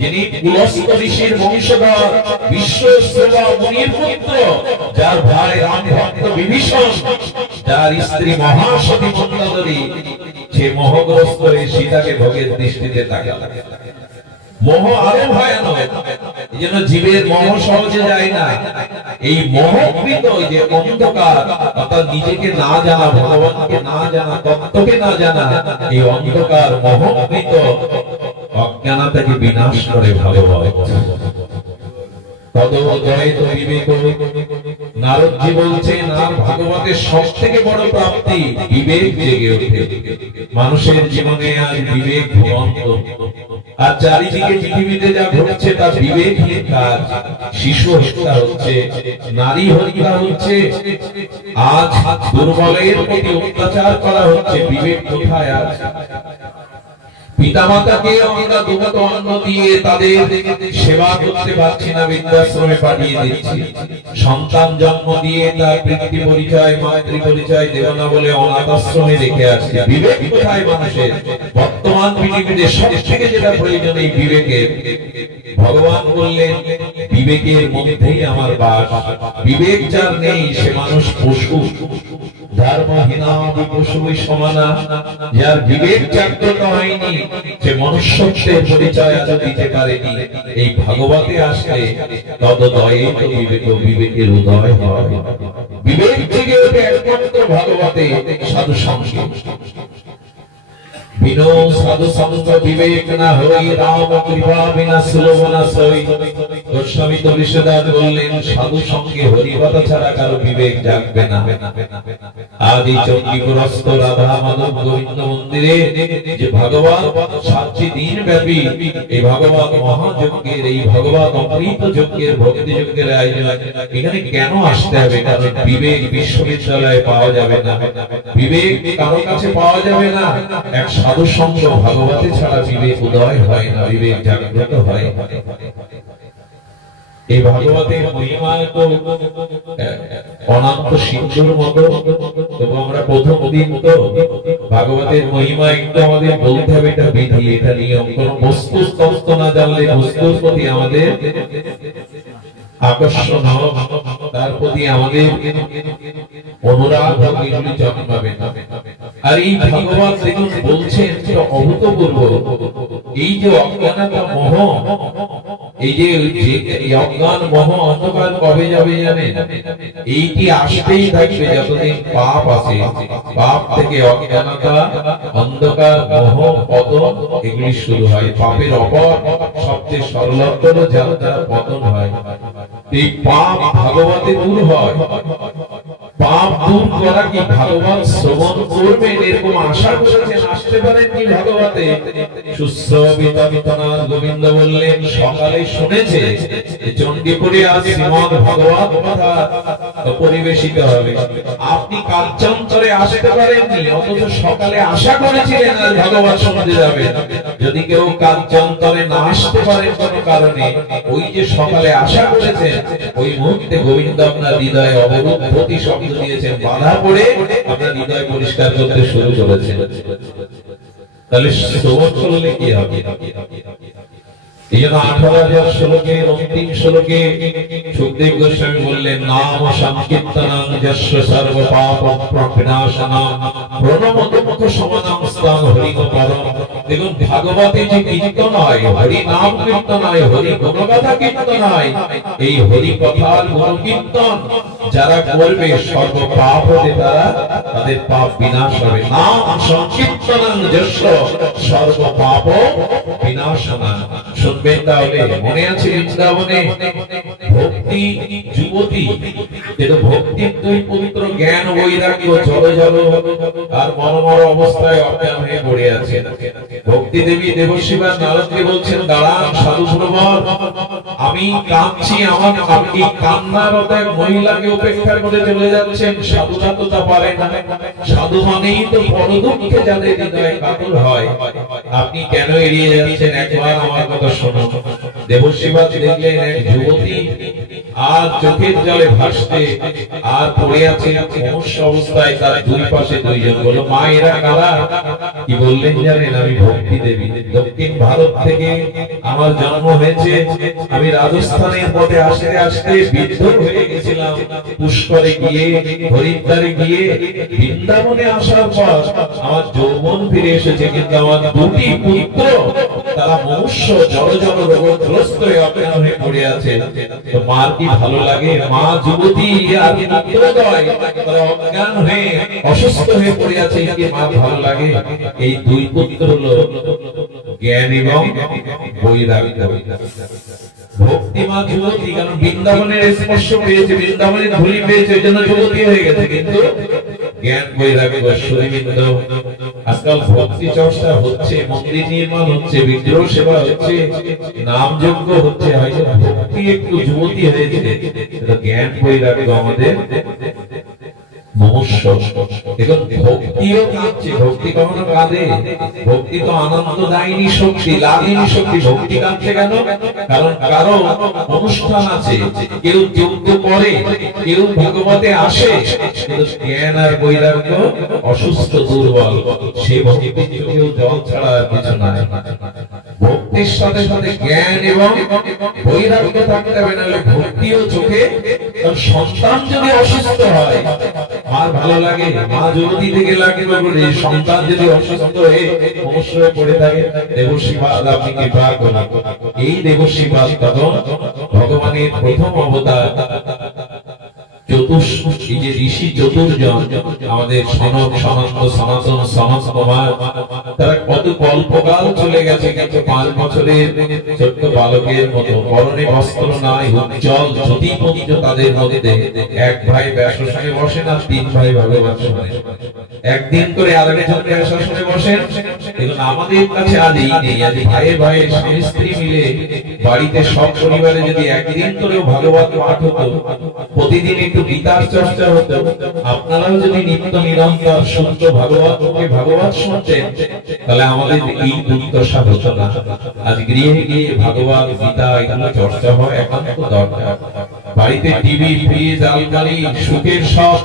যিনি পুলস্ত ঋষির বংশধর, বিশ্বশ্রবা মুনির পুত্র, যার ভাই রাম ভক্ত বিভীষণ, যার স্ত্রী মহাসতী মন্দাদরী, সে মোহগ্রস্ত হয়ে সীতাকে ভোগের দৃষ্টিতে তাকাল। মোহ আরো ভয়ানক, এই জন্য জীবের মোহ সহজে যায় না। এই মোহকৃত যে অন্ধকার, অর্থাৎ নিজেকে না জানা, ভগবানকে না জানা, তত্ত্বকে না জানা, এই অন্ধকার মোহকৃত অজ্ঞানতাকে বিনাশ করে ভালোবাসা। তদোদয়িত বিবেক, নারদজি বলছেন, আর ভাগবতের সবথেকে বড় প্রাপ্তি বিবেক জেগে ওঠে। মানুষের জীবনে আজ বিবেক ভ্রমন্ত, আর চারিদিকে পৃথিবীতে যা ঘটছে তা বিবেকহীন কাজ। শিশু হত্যা হচ্ছে, নারী হত্যা হচ্ছে, আজ দুর্বলের প্রতি অত্যাচার করা হচ্ছে, বিবেক কোথায় আছে? পিতামাতাকে আমরা দুমত অন্ন দিয়ে তাদের সেবা করতে পারছি না, বৃদ্ধাশ্রমে পাঠিয়ে দিচ্ছি। সন্তান জন্ম দিয়ে তার পিতৃ পরিচয়, মাতৃ পরিচয় দেব না বলে অনাথ আশ্রমে রেখে আসছে। বিবেক কোথায় মানুষের? বর্তমান পৃথিবীতে সবথেকে যেটা প্রয়োজন এই বিবেকের। ভগবান বললেন, বিবেকের মধ্যেই আমার বাস। বিবেক যার নেই সে মানুষ পশু, ধর্মহীনাদি পশুই সমানা। যার বিবেক জাগ্রত হয়নি সে মনুষ্যত্বের পরিচয় আজ দিতে পারেনি। এই ভাগবতে আসলে তদোদয়ে বিবেক, বিবেকের উদয় হয়। বিবেক জেগে ওঠে একমাত্র ভাগবতে, সাধু সঙ্গে। বিনো সাধু সঙ্গ বিবেক না হই, রাম কৃপা বিনা সুলভ না সই। গোস্বামী তুলসীদাস বললেন, সাধু সঙ্গে হরিকথা ছাড়া কারো বিবেক জাগবে না। আদি চণ্ডীপুরস্থ রাধা মাধব গোবিন্দ মন্দিরে যে ভাগবত 7 দিন ব্যাপী এই ভাগবত মহাযজ্ঞের, এই ভগবত অমৃত যজ্ঞের, ভক্তি যজ্ঞের আয়োজন, এখানে কেন আসতে হবে? কারণ বিবেক বিশ্ববিদ্যালয়ে পাওয়া যাবে না, বিবেক কারো কাছে পাওয়া যাবে না। এক সাধু সঙ্গ ভাগবতে ছাড়া বিবেক উদয় হয় না, বিবেক জাগ্রত হয়। এই ভাগবতের মহিমা তো অনন্ত সিন্ধুর মতো। তবু আমরা প্রথম দিন তো ভাগবতের মহিমা একটু আমাদের বলতে হবে, এটা বিধি, এটা নিয়ম। কোন বস্তু তত্ত্ব না জানলে বস্তুর প্রতি আমাদের আকর্ষণ হোক, তার প্রতি আমাদের অনুরাগ হোক, এগুলি জন্মাবে না। আর এই ভাগবত দেখুন বলছেন অভূতপূর্ব, এই যে অজ্ঞানতা মোহ, এই যে অজ্ঞান মোহ অন্ধকার কবে যাবে জানেন? এইটি আসতেই থাকবে যতদিন পাপ আছে। পাপ থেকে অজ্ঞানতা, অন্ধকার, মোহ, পতন এগুলি শুরু হয়। পাপের অপর সবচেয়ে সরলতর যার দ্বারা পতন হয়। এই পাপ ভাগবতে দূর হয়। পাপ দূর করা কি ভাগবত শ্রবণ করবেন এরকম আশা করেছেন, আসতে পারেন কি ভাগবতে? সুশ্রবিতবিতনাথ গোবিন্দ বললেন সকালে শুনেছে চণ্ডীপুরে আজ শ্রীমদ ভাগবত কথা পরিবেশিত হবে, আপনি কার্যান্তরে আসতে পারেননি, অথচ সকালে আশা করেছিলেন আজ ভাগবত শুনতে যাবেন। যদি কেউ কার্যান্তরে না আসতে পারেন কোন কারণে, ওই যে সকালে আশা করেছেন ওই মুহূর্তে গোবিন্দ আপনার হৃদয়ে অবরোধ প্রতিশব্দ দিয়েছেন, বাধা পড়ে আপনার হৃদয় পরিষ্কার করতে শুরু করেছেন। তাহলে শ্রবণ করলে কি হবে? এই জন্য 18,000 শ্লোকের অন্তিম শ্লোকে সুখদেব গোস্বামী বললেন নাম সংকীর্তনং যস্য সর্ব পাপ প্রবিনাশনং প্রণমত মুখ সমানং স্থান হরি পরম। দেখুন ভাগবতে যে কীর্তন হয়, হরি নাম কীর্তন হয়, হরি গুণগাথা কীর্তন হয়, এই হরি কথার গুণ কীর্তন যারা করবে সর্ব পাপ হতে তাদের পাপ বিনাশ হবে। নাম সংকীর্তনং যস্য সর্ব পাপ বিনাশনং। শুনবেন তাহলে। মনে আছে বৃন্দাবনে ভক্তি যুবতী, কিন্তু ভক্তির দুই পবিত্র জ্ঞান বৈরাগ্য জল জল আর মনোমর অবস্থায় অজ্ঞান হয়ে পড়ে আছে। ভক্তি দেবী দেবশিবা নারদকে বলছেন দাঁড়ান সাধু প্রবর, আমি কাঁদছি, আমার এই কান্নারত এক মহিলাকে উপেক্ষা করে চলে যাচ্ছেন। সাধুরা তো তা পারে না, সাধু মানেই তো বড় দুঃখে যাদের হৃদয়ে কাতর হয়, আপনি কেন এড়িয়ে যাচ্ছেন? একবার আমার কথা শোনো। দেবশিবা দেখলেন এক যুবতী আর চোখের জলে ভাসতে আর পড়ে আছে মনুষ্য অবস্থায়, তার দুই পাশে দুইজন। বলল মা এরা কারা? কি বললেন জানেন? আমি ভক্তি দেবী, দক্ষিণ ভারত থেকে আমার জন্ম হয়েছে, আমি রাজস্থানের পথে আসতে আসতে বৃদ্ধ হয়ে গেছিলাম, পুষ্করে গিয়ে হরিদ্বারে গিয়ে বৃন্দাবনে আসার পর আমার যৌবন ফিরে এসেছে, কিন্তু আমার দুটি পুত্র তারা মনুষ্য জড় জড় রোগগ্রস্ত হয়ে অজ্ঞান হয়ে পড়ে আছে। তো মার কি ভালো লাগে? মা যুবতী আর পুত্রদ্বয় তারা অজ্ঞান হয়ে অসুস্থ হয়ে পড়ে আছে, কি মা ভালো লাগে? এই দুই পুত্র হলো জ্ঞান এবং বৈরাগ্য। ভক্তিমা যুবতী, কারণ বৃন্দাবনের স্পর্শ পেয়েছে, বৃন্দাবনের ধুলি পেয়েছে, ওই জন্য যুবতী হয়ে গেছে। কিন্তু জ্ঞান বৈরাগ্য শরীরবৃন্দ। আজকাল ভক্তি চর্চা হচ্ছে, মন্দির নির্মাণ হচ্ছে, বিগ্রহ সেবা হচ্ছে, নাম যজ্ঞ হচ্ছে, হয়তো ভক্তি একটু যুবতী হয়েছে, জ্ঞান বৈরাগ্য আমাদের মনুষ্য। এখন ভক্তিও কাঁদছে, ভক্তি কখনো কাঁদে? ভক্তি তো আনন্দদায়িনী শক্তি, লাভিনী শক্তি। ভক্তি কাঁদছে কেন? কারণ কারো অনুষ্ঠান আছে, কেউ যজ্ঞ করে, কেউ ভাগবতে আসে, কিন্তু জ্ঞান আর বৈরাগ্য অসুস্থ দুর্বল, সে ভক্তি কেউ জল ছাড়া আর কিছু নাই। ভক্তির সাথে সাথে জ্ঞান এবং বৈরাগ্য থাকতে হবে, নাহলে ভক্তিও চোখে। সন্তান যদি অসুস্থ হয় মার ভালো লাগে? মা যুবতী থেকে লাগে বলে সন্তান যদি অসুস্থ হয়ে মনুষ্য হয়ে পড়ে থাকে, দেবশিবাদ আপনি কৃপা করুন। এই দেবশিবাদ তখন ভগবানের প্রথম অবতার এই যে ঋষি চতুর্জন আমাদের সনক সনন্দ সনাতন সনক কুমার, তারা কত কল্পকাল চলে গেছে, কিন্তু 5 বছরের ছোট্ট বালকের মতো, পরনে বস্ত্র নাই, উজ্জ্বল জ্যোতিপুঞ্জ তাদের মধ্যে। এক ভাই ব্যাসনে বসেন আর 3 ভাই ভগবান শুনে, একদিন করে আরেকজন ব্যাসনে বসেন। এখন আমাদের কাছে আজ এই নেই, আজ ভাইয়ে ভাইয়ে স্বামী স্ত্রী মিলে বাড়িতে সব পরিবারে যদি একদিন করেও ভাগবত পাঠ হতো, প্রতিদিন একটু গীতার চর্চা হতো, আপনারাও যদি নিত্য নিরন্তর শুদ্ধ ভাগবত শুনতেন, তাহলে আমাদের এই দুর্দশা হতো না। আজ গৃহে গিয়ে ভাগবত গীতা এগুলো চর্চা হয় একান্ত দরকার। বাড়িতে টিভি, ফ্রিজ, আলমারি, সুখের সব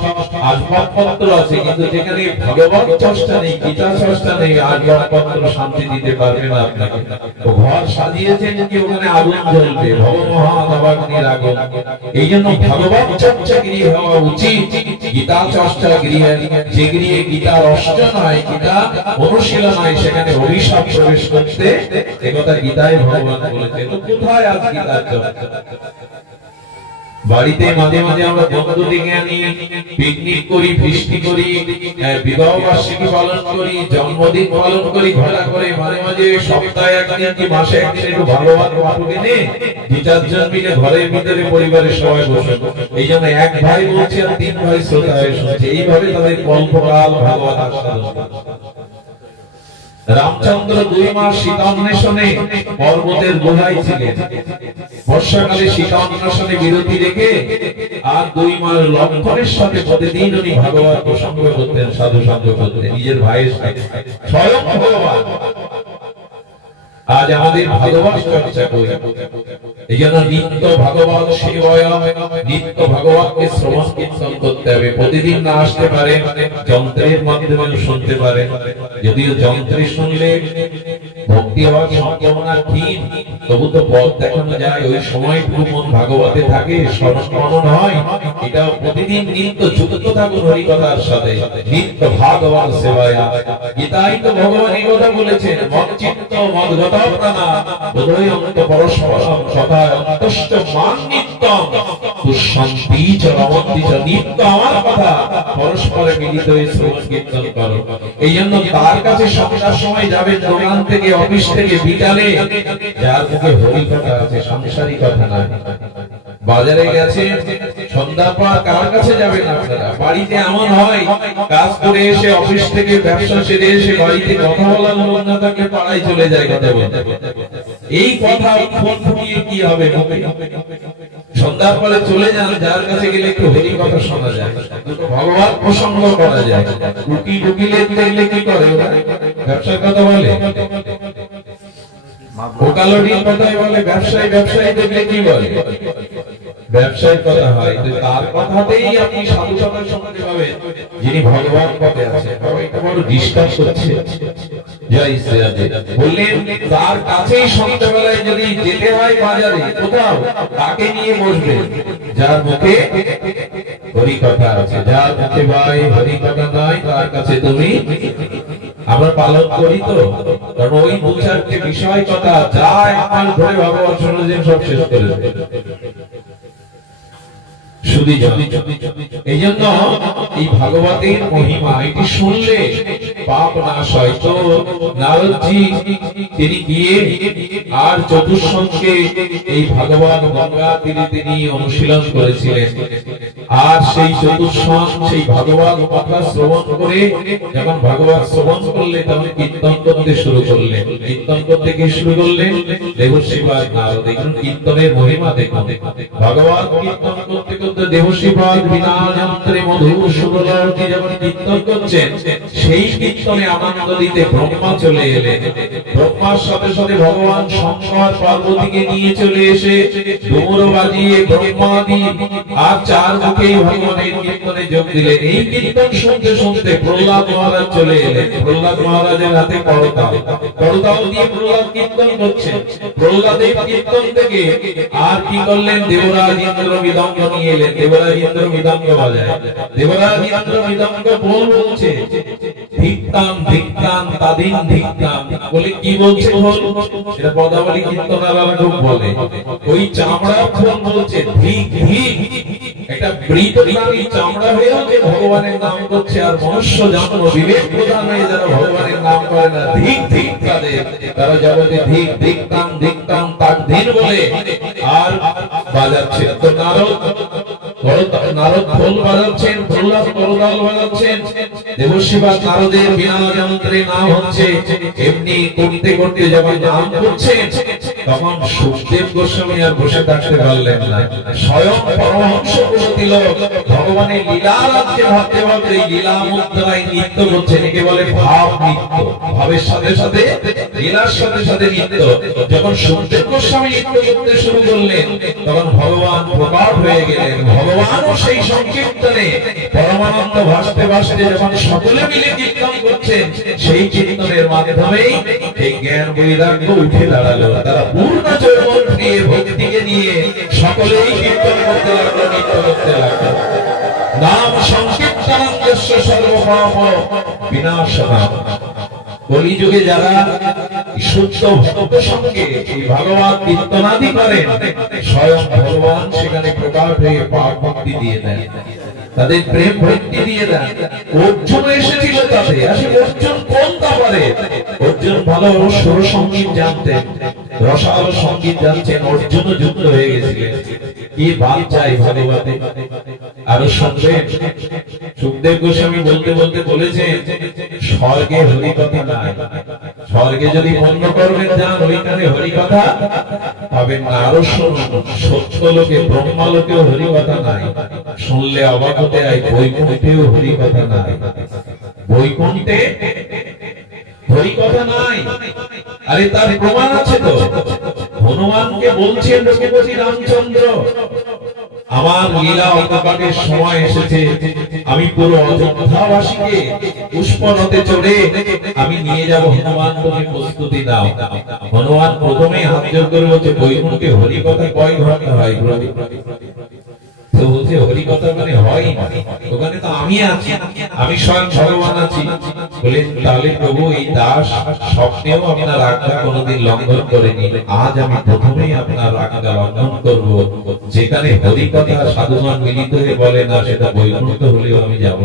আসবাবপত্র আছে, কিন্তু যেখানে ভাগবত চর্চা নেই, গীতা চর্চা নেই, আসবাবপত্র শান্তি দিতে পারবে না আপনাকে। ঘর সাজিয়েছেন কি ওখানে আগুন জ্বলবে, ভবমহানবাগ্নির আগুন। এই জন্য ভাগবত চর্চা গৃহে হওয়া উচিত, গীতা চর্চা গৃহে। যে গৃহে গীতার অষ্ট নয়, গীতা অনুশীলন হয়, সেখানে অভিশাপ প্রবেশ করতে, একথা গীতায় ভগবান বলেছে। তো কোথায় আজ গীতার চর্চা? বাড়িতে মাঝে মাঝে আমরা বন্ধু ডেকে আনি, পিকনিক করি, ফিস্টি করি, বিবাহ বার্ষিকী পালন করি, জন্মদিন পালন করি, ঘোরা করে মাঝে মাঝে সপ্তাহে একদিন কি মাসে একদিন একটু ভালোবাদ পাঠকে নে দু চারজন মিলে ঘরের ভিতরে পরিবারের সবাই বসে। এই জন্য এক ভাই বলছে আর তিন ভাই শ্রোতা হয়ে শুনছে, এইভাবে তাদের কল্পকাল ভাগবত আস্বাদন। রামচন্দ্র 2 মাস সীতান্বেষণে পর্বতের গুহায় ছিলেন। বর্ষাকালে সীতান্বেষণে বিরতি রেখে আর 2 মাস লক্ষণের সাথে প্রতিদিন উনি ভাগবত প্রসঙ্গ করতেন, সাধু সঙ্গ করতেন নিজের ভাইয়ের সাথে, স্বয়ং ভগবান। আজ আমাদের ভাগবত চর্চা করি, এই জন্য নিত্য ভাগবত সেবয়, নিত্য ভাগবতকে শ্রবণ কীর্তন করতে হবে। প্রতিদিন না আসতে পারে যন্ত্রের মাধ্যমে শুনতে পারে, যদিও যন্ত্রে শুনলে ভক্তি হওয়ার সম্ভাবনা ঠিক, তবু তো পথ দেখানো যায়। ওই সময় মন ভাগবতে থাকে, স্মরণ হয়। এটাও প্রতিদিন নিত্য যুক্ত থাকুন হরিকথার সাথে, নিত্য ভাগবত সেবায়। গীতায় তো ভগবান এই কথা বলেছেন, মচ্চিত্ত মদ্গত প্রাণা বোধয় অন্ত পরস্পরম সদায় অন্তশ্চ মান নিত্যম তুষ্যন্তি চ রমন্তি চ। নিত্য আমার কথা পরস্পরে মিলিত হয়ে শ্রবণ কীর্তন করো। এই জন্য তার কাছে সন্ধ্যার সময় যাবেন, দোকান থেকে অফিস থেকে বিকালে, যার মুখে হরি কথা আছে, সাংসারিক কথা নয়। বাজারে গেছে সন্ধ্যার পর কার কাছে যাবেন আপনারা? বাড়িতে এমন হয় কাজ করে এসে, অফিস থেকে ব্যবসা সেরে এসে বাড়িতে কথা বলার লোক না থাকলে পাড়ায় চলে যায় কথা বলতে। এই কথা ফোন ফুটিয়ে কি হবে? সন্ধ্যার পরে চলে যান, যার কাছে গেলে একটু হরি কথা শোনা যায়, ভগবান প্রসঙ্গ করা যায়। উকিলে দেখলে কি করে? ব্যবসার কথা বলে, ওকালতির কথাই বলে। ব্যবসায়ী দেখলে কি বলে? ব্যবসায়িক কথা হয়। তার কথাতেই আপনি সাধুসঙ্গের শুনতে পাবেন যিনি ভগবান পথে আছেন। এটা বড় ডিস্টার্ব করছে। জয় শ্রী রাধে। বললেন তার কাছেই সন্ধ্যাবেলায় যদি যেতে হয় বাজারে কোথাও, তাকে নিয়ে বসবে যার মুখে হরি কথা আছে। যার মুখে ভাই হরি কথা নাই, তার কাছে তুমি। আমরা পালন করি তো, কারণ ওই 2-4টে বিষয় কথা যা আমার ধরে ভগবান শুনেছেন সব শেষ করে দেবে। এই জন্য এই ভাগবতের মহিমা এটি শুনলে পাপ নাশ হয়। তো নারদজি তিনি গিয়ে আর চতুর্সঙ্গে এই ভাগবত গঙ্গা তীরে তিনি অনুশীলন করেছিলেন। আর সেই চতুর্সঙ্গ সেই ভাগবত কথা শ্রবণ করে যখন ভাগবত শ্রবণ করলে তখন কীর্তন করতে শুরু করলেন। কীর্তন করতে কি শুরু করলেন? দেবর্ষি পাদ নারদ। এখন কীর্তনের মহিমা দেখুন। ভাগবত কীর্তন করতে করতে দেবর্ষি পাদ বিনা যন্ত্রে মধুর সুরলহরী যখন কীর্তন করছেন, সেই কীর্তনে আনন্দ দিতে ব্রহ্মা চলে এলেন। ব্রহ্মার সাথে সাথে ভগবান শঙ্কর পার্বতীকে নিয়ে চলে এসে ডমরু বাজিয়ে ব্রহ্মাদি আর 4 মুখেই ভগবানের কীর্তনে যোগ দিলেন। এই কীর্তন শুনতে শুনতে প্রহ্লাদ মহারাজ চলে এলেন। প্রহ্লাদ মহারাজের হাতে করতাল দিয়ে প্রহ্লাদ কীর্তন করছেন। প্রহ্লাদের কীর্তন থেকে আর কি করলেন? দেবরাজ ইন্দ্র মৃদঙ্গ নিয়ে এলেন। দেবরাজ ইন্দ্র মৃদঙ্গ বাজায়। দেবরাজ ইন্দ্র মৃদঙ্গ বলছে ধিক্কাম ধিক্কাম তাদিন ধিক্কাম বলে। কি বলছে বল? এটা পদাবলী কীর্তনারা খুব বলে। ওই চামড়া ফোন বলছে ধিক ধিক। একটা বৃতধারী চামড়া হয়েও যে ভগবানের নাম করছে, আর মনুষ্য জন্ম বিবেক প্রদান হয়ে যারা ভগবানের নাম করে না, ধিক ধিক তাদের। তারা জগতে ধিক ধিক্কাম ধিক্কাম তাদিন বলে আর বাজাচ্ছে। তো নারদ ঢোল বাজাচ্ছেন, প্রহ্লাদ করতাল বাজাচ্ছেন। দেবর্ষি পাদ নারদের বিনা যন্ত্রে নাম হচ্ছে। এমনি করতে করতে যখন নাম করছেন, তখন সুখদেব গোস্বামী আর বসে থাকতে পারলেন না। স্বয়ং পরমহংস তিলক ভগবানের লীলা রাজ্যে ভাবতে ভাবতে এই লীলা মুদ্রায় নৃত্য করছেন। একে বলে ভাব নৃত্য। ভাবের সাথে সাথে লীলার সাথে সাথে নৃত্য। যখন সুখদেব গোস্বামী নৃত্য করতে শুরু করলেন, তখন ভগবান প্রকট হয়ে গেলেন। ভগবানও সেই সংকীর্তনে পরমানন্দ ভাসতে ভাসতে যখন সকলে মিলে কীর্তন করছেন, সেই কীর্তনের মাধ্যমেই এই জ্ঞান বৈরাগ্য উঠে দাঁড়ালো। তারা পূর্ণ যৌবন নিয়ে ভক্তিকে নিয়ে সকলেই কীর্তন করতে লাগলো, নৃত্য করতে লাগলো। নাম সংকীর্তনং যস্য সর্বপাপ বিনাশনম। কলিযুগে যারা শুদ্ধ ভক্ত সঙ্গে এই ভগবান কীর্তনাদি করেন, স্বয়ং ভগবান সেখানে প্রকাশ হয়ে পাপ ভক্তি দিয়ে দেন, তাদের প্রেম ভক্তি দিয়ে দেন। অর্জুন এসেছিল তাতে, আসলে অর্জুন কোন ব্যাপারে? অর্জুন ভালো সুর সঙ্গীত জানতেন, রসাল সঙ্গীত জানতেন, অর্জুনও যুক্ত হয়ে গেছিলেন। কি বাদ চাই ভাগবতে আরো শুনবেন। সুখদেব গোস্বামী বলতে বলতে বলেছেন স্বর্গে হরিকথা নাই, স্বর্গে যদি মন্য করবেন যান ওইখানে হরিকথা পাবেন না। আরো শুনুন, সত্যলোকে ব্রহ্মালোকেও হরিকথা নাই, শুনলে অবাক হতে হয়, বৈকুণ্ঠেও হরিকথা নাই, বৈকুণ্ঠে হরিকথা নাই। আরে তার প্রমাণ আছে তো, হনুমানকে বলছেন রঘুপতি রামচন্দ্র, আমার লীলা অবতারের সময় এসেছে, আমি পুরো অযোধ্যাবাসীকে পুষ্পরথে চড়ে আমি নিয়ে যাব, হনুমান তুমি প্রস্তুতি নাও। হনুমান প্রথমে হাত জোড় করে বলছে বৈকুণ্ঠে হরিকথা কয় ঘন্টা হয়? তো বলছে হরিকথা মানে হয় না, ওখানে তো আমি আছি, আমি স্বয়ং ভগবান আছি। বলেন তাহলে প্রভু এই দাস স্বপ্নেও আপনার আজ্ঞা কোনোদিন লঙ্ঘন করেনি, আজ আমি প্রথমেই আপনার আজ্ঞা লঙ্ঘন করব। যেখানে হরিকথা সাধুমান মিলিত হয়ে বলে না সেটা বৈকুণ্ঠ হলেও আমি যাব।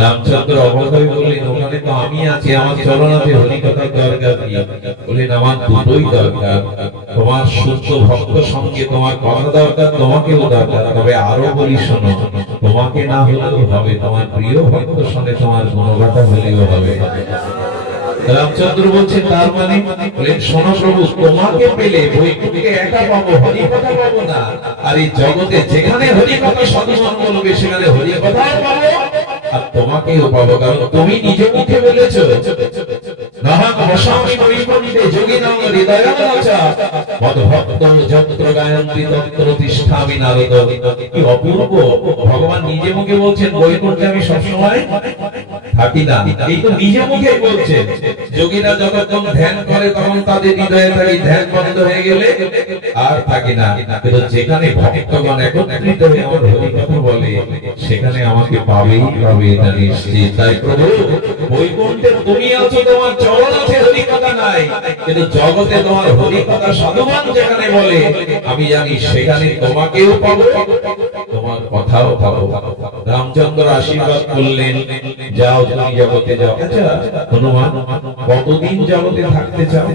রামচন্দ্র অবাক হয়ে বললেন ওখানে তো আমি আছি, আমার চরণাতে হরিকথার দরকার কি? বললেন আমার দুটোই দরকার, তোমার শুদ্ধ ভক্ত সঙ্গে তোমার কথা দরকার, তোমাকেও দরকার, তবে আরো বলি শোনো, তোমাকে না হলেও হবে, তোমার প্রিয় ভক্ত সঙ্গে তোমার গুণগাথা হলেও হবে। রামচন্দ্র বলছেন তার মানে? বলেন শোনো প্রভু, তোমাকে পেলে বৈকুণ্ঠে একা পাবো, হরিকথা পাবো না। আর এই জগতে যেখানে হরিকথা সাধুমান বলবে সেখানে হরিকথা পাবো, আর তোমাকেও পাবো, কারণ তুমি নিজে মুখে বলেছো নাহং বসামি বৈকুণ্ঠে যোগিনাং হৃদয়ানাচা মদ্ভক্ত যত্র গায়ন্তি তত্র তিষ্ঠামি নারদ। কি অপূর্ব, ভগবান নিজে মুখে বলছেন বৈকুণ্ঠে আমি সবসময় থাকি না, এই তো নিজে মুখে বলছেন। যোগীরা যতক্ষণ ধ্যান করে তখন তাদের হৃদয়ে থাকি, ধ্যান বন্ধ হয়ে গেলে আর থাকি না। কিন্তু যেখানে ভক্তগণ একত্রিত হয়ে আমার হরিকথা বলে সেখানে আমাকে পাবেই পাবে, এটা নিশ্চিত। তাই প্রভু বৈকুণ্ঠে তুমি আছো, তোমার চরণ আছে, হরিকথা নাই, কিন্তু জগতে তোমার হরিকথা সাধুমান যেখানে বলে আমি জানি সেখানে তোমাকেও পাবো, তোমার কথাও পাবো। রামচন্দ্র আশীর্বাদ করলেন যাও তুমি জগতে যাও। আচ্ছা হনুমান কতদিন জগতে থাকতে চাও?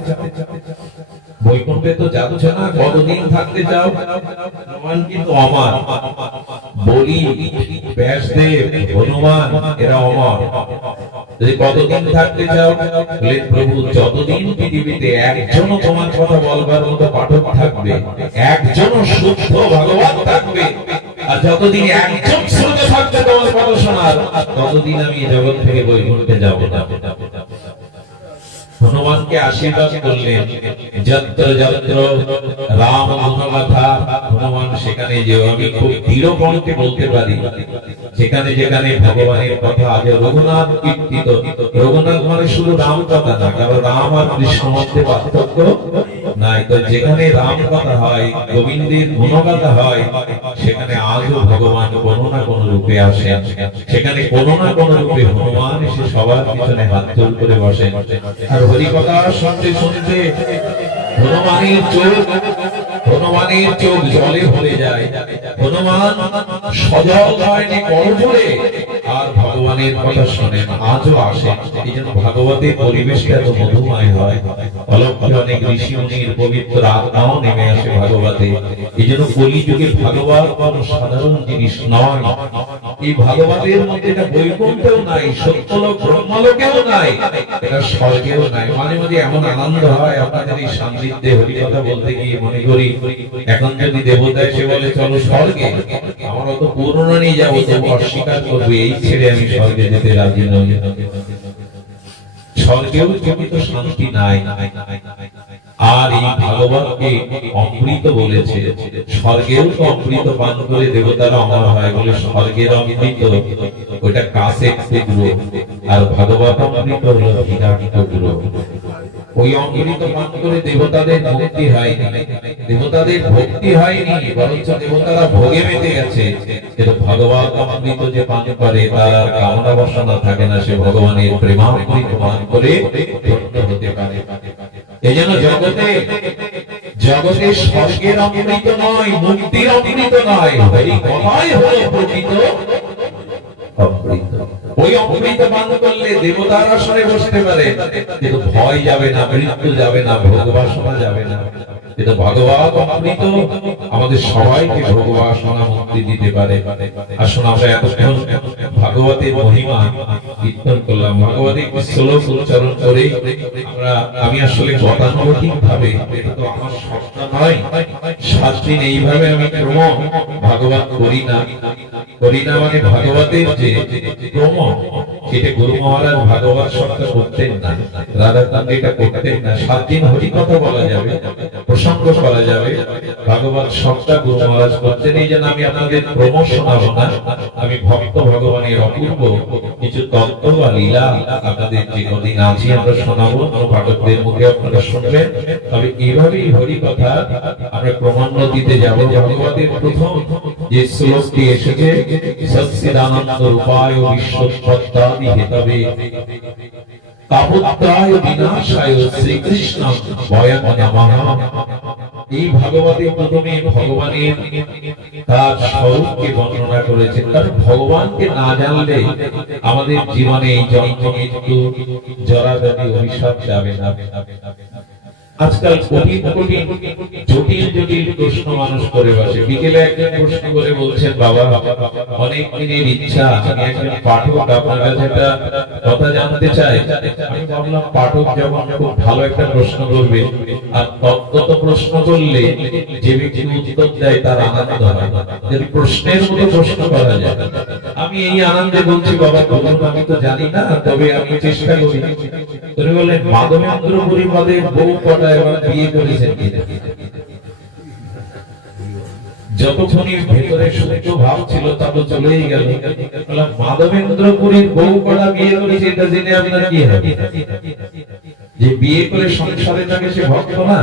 বৈকুণ্ঠে তো যাচ্ছ না, কতদিন থাকতে চাও? হনুমান কিন্তু অমর, বলি ব্যাসদেব হনুমান এরা অমর। যদি কতদিন থাকতে চাও? বলেন প্রভু যতদিন পৃথিবীতে একজনও তোমার কথা বলবার মতো পাঠক থাকবে, একজনও শুদ্ধ ভগবান থাকবে, আর যতদিন একজন শ্রোতা থাকবে তোমার কথা শোনার, ততদিন আমি এই জগৎ থেকে বৈকুণ্ঠে যাব না। হনুমানকে আশীর্বাদ করলেন যত্র যত্র রাম গুণগাথা, হনুমান সেখানে যে আমি খুব দৃঢ় কণ্ঠে বলতে পারি, যেখানে যেখানে ভগবানের কথা আজ রঘুনাথ কীর্তিত। রঘুনাথ মানে শুধু রাম কথা না, কারণ রাম আর কৃষ্ণ মধ্যে পার্থক্য নাই। তো যেখানে রাম কথা হয়, গোবিন্দের গুণগাথা হয়, সেখানে আজও ভগবান কোনো না কোনো রূপে আসেন, সেখানে কোনো না কোনো রূপে হনুমান এসে সবার পিছনে হাত জোড় করে বসেন। আর হরিকথা শুনতে শুনতে হনুমানের চোখ জলে ভরে যায়, হনুমান সজল হয়নি করজোড়ে আর ভগবানের কথা শোনেন, আজও আসেন। এই জন্য ভাগবতের পরিবেশটা এত মধুময় হয়, অলৌকিক অনেক ঋষি মুনির পবিত্র আত্মাও নেমে আসে ভাগবতে। এই জন্য কলিযুগে ভাগবত কোনো সাধারণ জিনিস নয়। এই ভাগবতের মধ্যে এটা বৈকুণ্ঠেও নাই, সত্যলোক ব্রহ্মলোকেও নাই, এটা স্বর্গেও নাই। মাঝে মাঝে এমন আনন্দ হয় আপনাদের এই সান্নিধ্যে হরিকথা বলতে গিয়ে মনে করি এখন যদি দেবতা এসে বলে চলো স্বর্গে, আমার অত পুরনো নিয়ে যাবো, তবু অস্বীকার করবে, এই ছেড়ে আমি স্বর্গে যেতে রাজি নই। স্বর্গেও প্রকৃত শান্তি নাই। আর এই ভাগবতকে অমৃত বলেছে, স্বর্গেও তো অমৃত পান করে দেবতারা অমর হয় বলে স্বর্গের অমৃত ওটা কাছে টুকরো, আর ভাগবত অমৃত হলো বিরাট টুকরো। ওই অমৃত পান করে দেবতাদের মুক্তি হয়নি, দেবতাদের ভক্তি হয়নি, বরঞ্চ দেবতারা ভোগে মেতে গেছে। কিন্তু ভগবান অমৃত যে পান করে তার আর কামনা বাসনা থাকে না, সে ভগবানের প্রেমামৃত পান করে ধন্য হতে পারে। এজন্য জগতে জগতে স্বর্গের অমৃত নয়, মুক্তির অমৃত নয়, এই কথাই হলো প্রকৃত অমৃত। ওই অমৃত পান করলে দেবতার আসনে বসতে পারে, কিন্তু ভয় যাবে না, মৃত্যু যাবে না, ভোগ বাসনা যাবে না। কিন্তু ভগবান অমৃত আমাদের সবাইকে ভোগ বাসনা মুক্তি দিতে পারে। আসুন আমরা এতক্ষণ ভাগবতের মহিমা কীর্তন করলাম, ভাগবতের একটি শ্লোক উচ্চারণ করে আমি আসলে গতানুগতিক ভাবে, এটা তো আমার স্বপ্ন নয়, 7 দিন এইভাবে আমি ক্রম ভাগবত করি না মানে ভাগবতের যে ক্রম, সেটা গুরু মহারাজ ভাগবত সপ্তাহ করতেন না, রাধাকান্ত এটা করতেন না। 7 দিন হরি কথা বলা যাবে, প্রসঙ্গ করা যাবে, ভাগবত সপ্তাহ গুরু মহারাজ করতেন। এই জন্য আমি আপনাদের ক্রম শোনাবো না, আমি ভক্ত ভগবানের অপূর্ব কিছু তত্ত্ব বা লীলা আপনাদের যে কদিন আছি আমরা শোনাবো, পাঠকদের মুখে আপনারা শুনবেন। তবে এইভাবেই হরি কথা আমরা ক্রমান্বতিতে যাব। ভাগবতের প্রথম যে শ্লোকটি এসেছে, সচ্চিদানন্দ রূপায় বিশ্বোৎপত্তাদি হেতবে তাপত্রায় বিনাশায় শ্রীকৃষ্ণ বয়ং নমঃ। এই ভাগবতে প্রথমে ভগবানের তার স্বরূপকে বর্ণনা করেছেন, কারণ ভগবানকে না জানলে আমাদের জীবনে এই জন্ম মৃত্যু জরাজীর্ণ অভিশাপ যাবে না। আজকাল কঠিন কঠিন জটিল জটিল প্রশ্ন মানুষ করে বসে। বিকেলে একজন প্রশ্ন করে বলছেন, বাবা অনেক দিনের ইচ্ছা, আমি একজন পাঠক, আপনার কাছে একটা কথা জানতে চাই। আমি ভাবলাম পাঠক যখন খুব ভালো একটা প্রশ্ন করবে, আর তত্ত্ব প্রশ্ন করলে যে ব্যক্তি উত্তর দেয় তার আনন্দ হয়, যদি প্রশ্নের মতো প্রশ্ন করা যায়। আমি এই আনন্দে বলছি, বাবা বলুন, আমি তো জানি না, তবে আমি চেষ্টা করি। তিনি বললেন, মাধবেন্দ্র পুরীপদের বউ কটা এবার বিয়ে করেছেন? যতক্ষণই ভেতরে সূর্য ভাব ছিল তা তো চলেই গেল। মাধবেন্দ্র পুরীর বউ কটা বিয়ে করেছে এটা জেনে আপনার কি হবে? যে বিয়ে করে সংসারে থাকে সে ভক্ত না?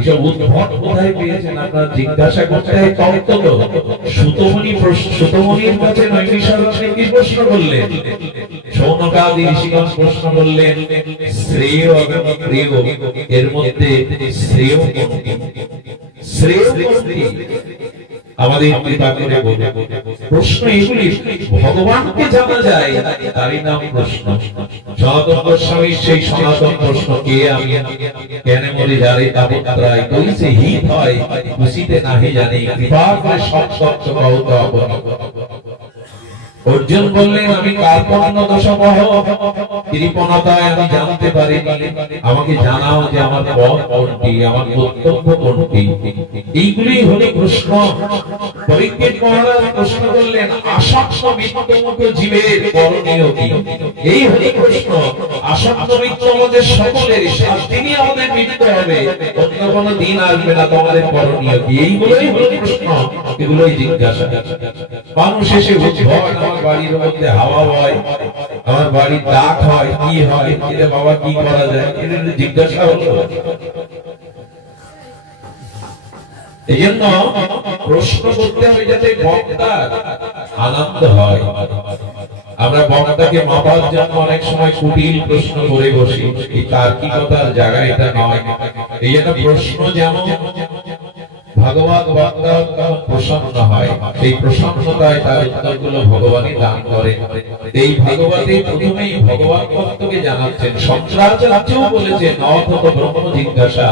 এসব উদ্ভট কোথায় পেয়েছেন আপনার জিজ্ঞাসা করতে হয়। তত্ত্ব তো সুতমণির কাছে নৈমিষারণ্যে কি প্রশ্ন করলেন? শৌনকাদি ঋষিগণ প্রশ্ন করলেন, শ্রেয় এবং প্রিয় এর মধ্যে শ্রেয় কোনটি? শ্রেয় কোনটি? আমাদের পিতা করে বলে প্রশ্ন এগুলি ভগবানকে জানা যায়, তারই নাম প্রশ্ন। সনাতন গোস্বামীর সেই সনাতন প্রশ্ন, কে আমি কেন মরে যারে তাপত্রায় কইছে হিত হয় খুশিতে নাহি জানি কৃপা করে সব তত্ত্ব কহত আপনি। অর্জুন বললেন, আমি কার্পণ্য দোষমহ কৃপণতায় আমি জানতে পারিনি, আমাকে জানাও যে আমার পথ কোনটি, আমার কর্তব্য কোনটি। এইগুলি হলো প্রশ্ন। পরীক্ষিত মহারাজ প্রশ্ন করলেন, আসক্ত মৃত্যুমুখ জীবের করণীয় কি? এই হলো প্রশ্ন। আসক্ত মৃত্যু আমাদের সকলের, 7 দিনই আমাদের মৃত্যু হবে, অন্য কোনো দিন আসবে না, তোমাদের করণীয় কি? এইগুলোই হলো প্রশ্ন, এগুলোই জিজ্ঞাসা। মানুষ এসে উদ্ভট, আমার বাড়ির মধ্যে হাওয়া হয়, আমার বাড়ির ডাক হয়, কি হয়, এটা বাবা কি করা যায়, এটা জিজ্ঞাসা হলো। এই জন্য প্রশ্ন করতে হবে যাতে বক্তার আনন্দ হয়। আমরা বক্তাকে মাপার জন্য অনেক সময় কুটিল প্রশ্ন করে বসি, এই তার্কিকতার জায়গা এটা নয়। এই জন্য প্রশ্ন যেমন ভাগবত বক্তা প্রসন্ন হয়, সেই প্রসন্নতায় তার উত্তরগুলো ভগবানই দান করে। এই ভাগবতে প্রথমেই ভগবান ভক্তকে জানাচ্ছেন। শঙ্করাচার্যও বলেছেন, অথত ব্রহ্ম জিজ্ঞাসা,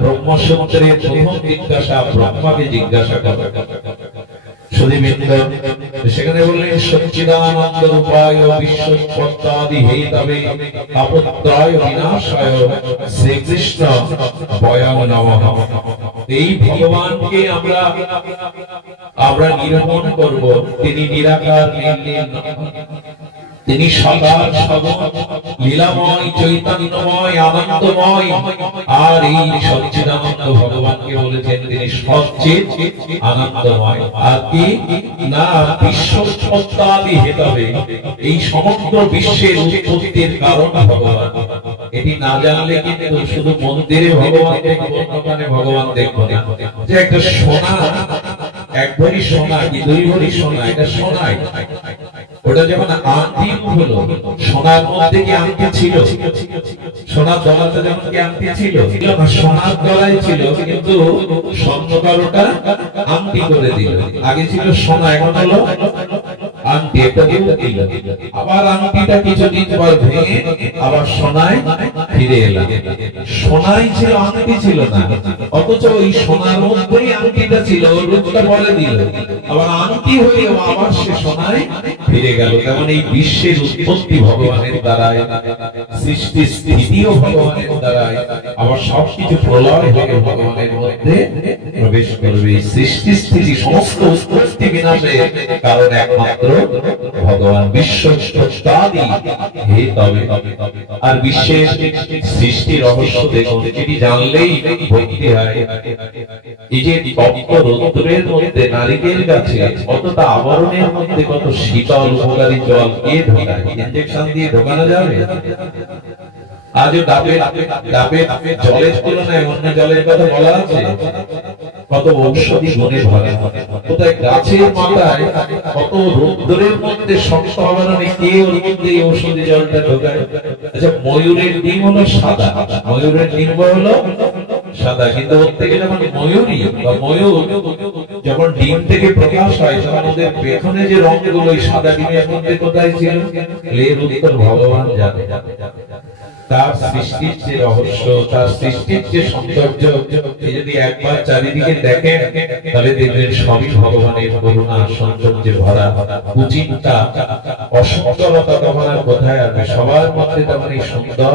ব্রহ্মসূত্রের প্রথম জিজ্ঞাসা ব্রহ্মাকে জিজ্ঞাসা করে। সেখানে বললেন, সচ্চিদানন্দ রূপায় বিশ্বোৎপত্তাদি হেতবে তাপত্রায় বিনাশায় শ্রীকৃষ্ণ বয়ং নমঃ। এই ভগবানকে আমরা নিরূপণ করব। তিনি নিরাকার, তিনি সদা সগুণ, লীলাময়, চৈতন্যময়, আনন্দময়। আর এই সচ্চিদানন্দ ভগবানকে বলেছেন তিনি সচ্চিদ আনন্দময়। আর কি না, বিশ্বোৎপত্তাদি হেতবে, এই সমগ্র বিশ্বের উৎপত্তির কারণ ভগবান। এটি না জানলে কিন্তু শুধু মন্দিরে ভগবান দেখবো, অন্যখানে ভগবান দেখবো না। যে একটা সোনা, এক ভরি সোনা কি দুই ভরি সোনা, এটা সোনাই, ওটা যখন আংটি হলো, সোনার মধ্যে কি আংটি ছিল? সোনার দলাতে যখন কি আংটি ছিল? সোনার দলাই ছিল, কিন্তু স্বর্ণকার ওটা আংটি করে দিল। আগে ছিল সোনা, এখন হলো আংটি। একটা দিল, আবার আংটিটা কিছুদিন পর ভেঙে আবার সোনায় ফিরে এলাম। সোনাই ছিল, আংটি ছিল না। অথচ ওই সোনার মধ্যেই আংটিটা ছিল, রূপটা বলে দিল, আবার আংটি হয়ে আবার সে সোনায় ফিরে গেল। তেমন এই বিশ্বের উৎপত্তি ভগবানের দ্বারাই, সৃষ্টি স্থিতিও ভগবানের দ্বারাই, আবার সবকিছু প্রলয় হয়ে ভগবানের মধ্যে প্রবেশ করবে। সৃষ্টি স্থিতি সমস্ত উৎপত্তি বিনাশের কারণ একমাত্র ভগবান। বিশ্ব স্রষ্টাদি হে তবে। আর বিশ্বের সৃষ্টি রহস্য দেখুন, এটি জানলেই ভক্তি হয়। এই যে তপ্ত রৌদ্রের মধ্যে নারিকেল গাছে কতটা আবরণের মধ্যে কত শীতল উপকারী জল কে ঢোকায়? ইনজেকশন দিয়ে ঢোকানো যাবে? আজও ডাবের জলের তুলনায় অন্য জলের কথা বলা আছে, কত ঔষধি গুণে ভরা। কোথায় গাছের মাথায় কত রৌদ্রের মধ্যে শক্ত আবরণে কে ওর মধ্যে এই ঔষধি জলটা ঢোকায়? আচ্ছা, ময়ূরের ডিম হলো সাদা, ময়ূরের ডিম হলো সাদা, কিন্তু ওর থেকে যখন ময়ূরী বা ময়ূর যখন ডিম থেকে প্রকাশ হয়, তখন ওদের পেছনে যে রঙগুলো ওই সাদা ডিমের মধ্যে কোথায় ছিল? এর উত্তর ভগবান জানে। তার সৃষ্টির যে রহস্য, তার সৃষ্টির যে সৌন্দর্য, যদি একবার চারিদিকে দেখেন তাহলে দেখবেন সবই ভগবানের করুণা সৌন্দর্যে ভরা। কুচিন্তা অসুন্দরতা তখন আর কোথায় আসবে? সবার মধ্যে তখন এই সুন্দর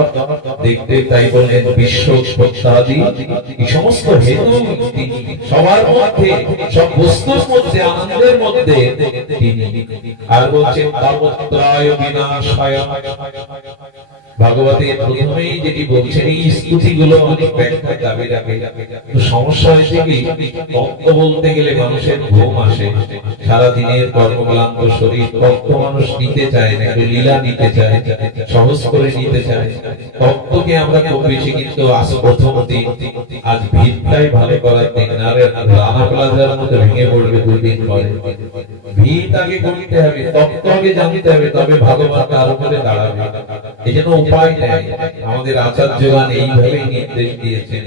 দেখতে। তাই বললেন বিশ্ব স্রষ্টাদি, এই সমস্ত হেতু তিনি, সবার মধ্যে, সব বস্তুর মধ্যে, আনন্দের মধ্যে তিনি। আর বলছেন তাপত্রয় বিনাশায়। ভাগবতের প্রথমেই যেটি বলছেন, এই স্তুতিগুলো অনেক ব্যাখ্যা দাবি রাখে। সমস্যা হয়েছে কি, তত্ত্ব বলতে গেলে মানুষের ঘুম আসে, সারা দিনের কর্মক্লান্ত শরীর, তত্ত্ব মানুষ নিতে চায় না, একটু লীলা নিতে চায়, সহজ করে নিতে চায়। তত্ত্বকে আমরা খুব বেশি, কিন্তু আজ প্রথম দিন, আজ ভিতটাই ভালো করার দিন। আর রানা প্লাজার মতো ভেঙে পড়বে দুদিন পরে। ভিত আগে করতে হবে, তত্ত্ব আগে জানতে হবে, তবে ভাগবত তার উপরে দাঁড়াবে। এই জন্য উপায় নেই, আমাদের আচার্যগণ এইভাবেই নির্দেশ দিয়েছেন।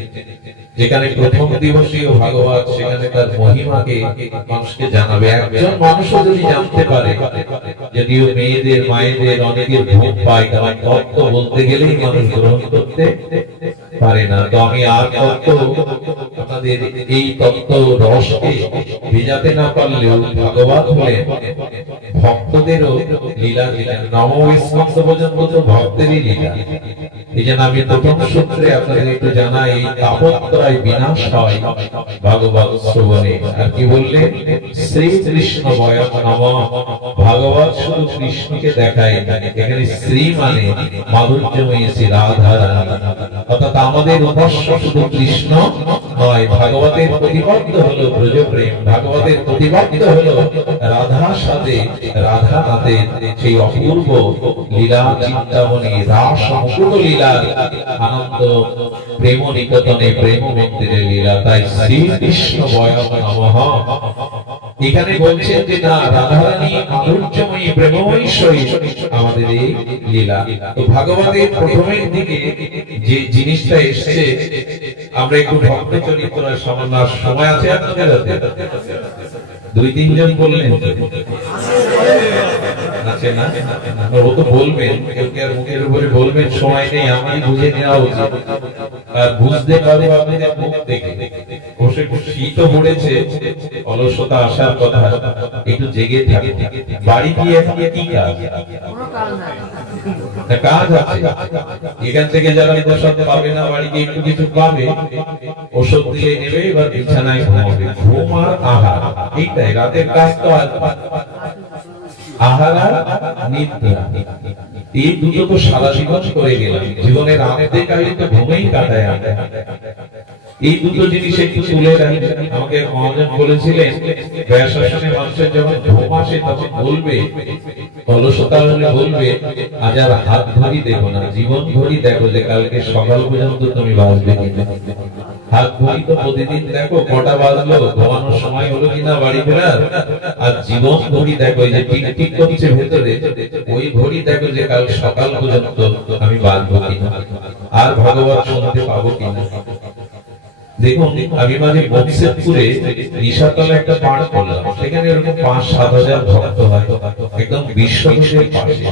যেখানে প্রথম দিবসীয় ভাগবত, সেখানে তার মহিমাকে মানুষকে জানাবে। একজন মানুষও যদি জানতে পারে, যদিও মেয়েদের মায়েদের অনেকের ভোগ পায়, কারণ তত্ত্ব বলতে গেলেই মানুষ গ্রহণ করতে পারে না। তো আমি আর তত্ত্ব, আপনাদের এই তত্ত্ব রসকে ভেজাতে না পারলেও ভাগবত হলেন ভক্তদেরও লীলা দিলেন। নবস্কন্ধ পর্যন্ত তো ভক্তেরই লীলা। এই জন্য আমি প্রথম সূত্রে আপনাদের একটু জানাই, এই তাপত্রয় বিনাশ হয় ভাগবত শ্রবণে। আর কি বললেন? শ্রীকৃষ্ণ বয়ম নমঃ। ভাগবত শুধু কৃষ্ণকে দেখায়, এখানে শ্রী মানে মাধুর্যময়ী শ্রী রাধা রানী। অর্থাৎ আমাদের উপাস্য শুধু কৃষ্ণ নয়, ভাগবতের প্রতিবদ্ধ হলো ব্রজপ্রেম, ভাগবতের প্রতিবদ্ধ হলো রাধার সাথে রাধা নাথের সেই অপূর্ব লীলা চিন্তামণি, রাস মুকুট লীলার আনন্দ, প্রেম নিকেতনে প্রেম মন্দিরের লীলা। তাই শ্রীকৃষ্ণ বয়ম নমঃ। এখানে বলছেন যে না, রাধারানী মাধুর্যময়ী প্রেমময়ী সহিত আমাদের এই লীলা। তো ভাগবতের প্রথমের দিকে যে জিনিসটা এসছে, আমরা একটু ভক্ত চরিত্র সামান্য সময় আছে আপনাদের হাতে? দুই তিনজন বললেন আছে না? ও তো বলবেন, কেউ কে আর মুখের উপরে বলবেন, সময় নেই, আমি বুঝে নেওয়া উচিত। আর বুঝতে পারবো আপনাদের মুখ দেখে। বসে শীতও পড়েছে, অলসতা আসার কথা, একটু জেগে থাকে। বাড়ি গিয়ে কি কাজ? কাজ আছে। এখান থেকে যারা ওষুধ পাবে না, বাড়ি গিয়ে একটু কিছু পাবে, ওষুধ দিয়ে নেবে, এবার বিছানায় ঘুমাবে। ঘুম আর আহার, এইটাই রাতের কাজ। তো আহার আর নিদ্রা, এই দুটো তো সারা জীবন করে গেলাম। জীবনের অর্ধেক কাহিনী তো ঘুমেই কাটায়। এই দুটো জিনিস একটু তুলে রাখবেন। আমাকে মহাজন বলেছিলেন ব্যাসাসনে মানুষের যখন ঘুম আসে তখন বলবে, অলসতা হলে বলবে আজ আর হাত ঘড়ি দেখো না, জীবন ঘড়ি দেখো যে কালকে সকাল পর্যন্ত তুমি বাঁচবে কিনা। হাত ঘড়ি তো প্রতিদিন দেখো কটা বাজলো, ঘুমানোর সময় হলো কিনা বাড়ি ফেরার। আর জীবন ঘড়ি দেখো যে টিক টিক করছে ভেতরে, ওই ঘড়ি দেখো যে কাল সকাল পর্যন্ত আমি বাঁচবো কিনা, আর ভগবান শুনতে পাবো কিনা। দেখুন আমি মাঝে বক্সেরপুরে নিশাতলা একটা পাঠ করলাম, সেখানে এরকম 5-7 হাজার ভক্ত হয়, একদম বিশ্বকোষের পাশে।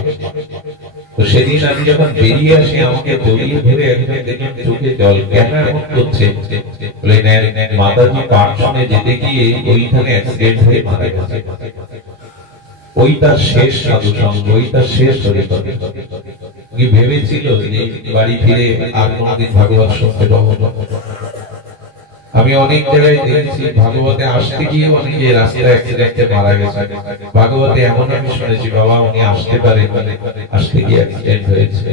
তো সেদিন আমি যখন বেরিয়ে আসি আমাকে জড়িয়ে ধরে একজন দেখলাম চোখে জল, কেন এমন করছে? মাতাজি পাঠ শুনে যেতে গিয়ে ওইখানে অ্যাক্সিডেন্ট হয়ে মারা গেছে। ওই তার শেষ সাধু সঙ্গ, ওই তার শেষ হরিকথা। উনি ভেবেছিল যে বাড়ি ফিরে আর কোনদিন ভাগবত শুনতে পাবো না। আমি অনেক জায়গায় দেখেছি ভাগবতে আসতে গিয়ে অনেকে রাস্তায় অ্যাক্সিডেন্টে মারা গেছে। ভাগবতে এমন আমি শুনেছি বাবা উনি আসতে পারে, আসতে গিয়ে অ্যাক্সিডেন্ট হয়েছে।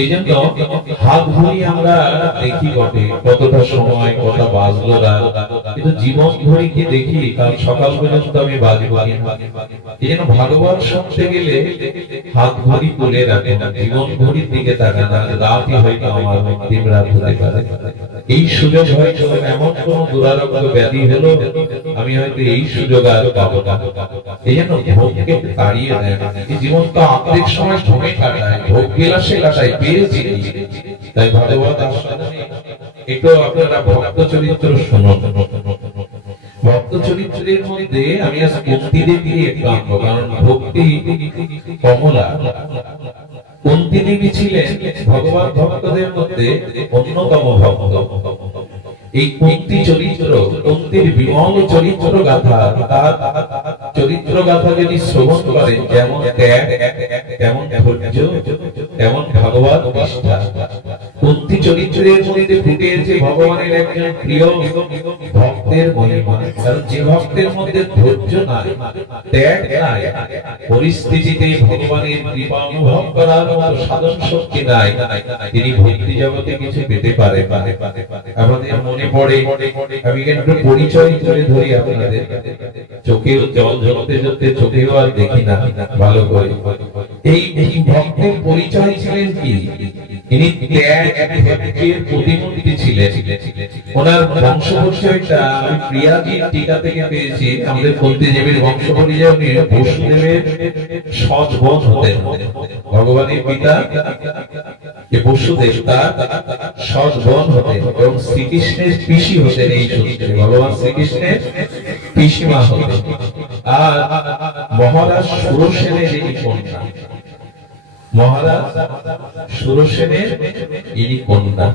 এই জন্য হাত ঘড়ি আমরা দেখি বটে কতটা সময় কটা বাজলো রাত, কিন্তু জীবন ঘড়িকে দেখি কাল সকাল পর্যন্ত আমি বাজবো কিনা। এই জন্য ভাগবত শুনতে গেলে হাত ঘড়ি তুলে রাখে না, জীবন ঘড়ির দিকে তাকান, রাতই হয়তো আমার অন্তিম রাত হতে পারে। এই সুযোগ হয়তো এমন কোন দুরারোগ্য ব্যাধি হলো আমি হয়তো এই সুযোগ আর পাবো না। এই জন্য ভোগকে তাড়িয়ে দেয়। এই জীবন তো আত্মিক সময় সময় কাটায়, ভোগ বিলাসে কাটায়, পেয়েছি। তাই ভাগবত আস্বাদনে একটু আপনারা ভক্ত চরিত্র শুনুন। ভক্ত চরিত্রের মধ্যে আমি আজ কুন্তি দেবী একটু আনবো, কারণ ভক্তি কমলা। কুন্তি দেবী ছিলেন ভগবান ভক্তদের মধ্যে অন্যতম ভক্ত। এই কুন্তি চরিত্র, কুন্তির বিমল চরিত্র গাথা, তার চরিত্র গাথা যদি শ্রবণ করেন, যেমন ত্যাগ, তেমন ধৈর্য, তেমন ভগবত নিষ্ঠা। কুন্তি চরিত্রের মধ্যে ফুটে এসেছে ভগবানের একজন প্রিয় ভক্তের মহিমা। কারণ যে ভক্তের মধ্যে ধৈর্য নাই, ত্যাগ নাই, পরিস্থিতিতে ভগবানের কৃপা অনুভব করার মতো সাধন শক্তি নাই, তিনি ভক্তি জগতে কিছু পেতে পারে। আমাদের মনে পড়ে, আমি একটু পরিচয় তুলে ধরি আপনাদের। চোখের জল ঝরতে ঝরতে চোখেও আর দেখি না ভালো করে। এই ভক্তের পরিচয় ছিলেন কি? তিনি ত্যাগের প্রতিমূর্তি ছিলেন। ওনার বংশ পরিচয়টা আমি প্রিয়াজির টিকা থেকে পেয়েছি। আমাদের কুন্তি দেবীর বংশ পরিচয় উনি বসুদেবের সৎ বোন হতেন। ভগবানের পিতা বসুদেব তার সৎ বোন হতেন এবং শ্রীকৃষ্ণের পিসি হতেন। এই সূত্রে ভগবান শ্রীকৃষ্ণের পিসিমা হতেন। আর মহারাজ সুরসেনের এই কন্যা, মহারাজ সুরসেনের ইনি কন্যা।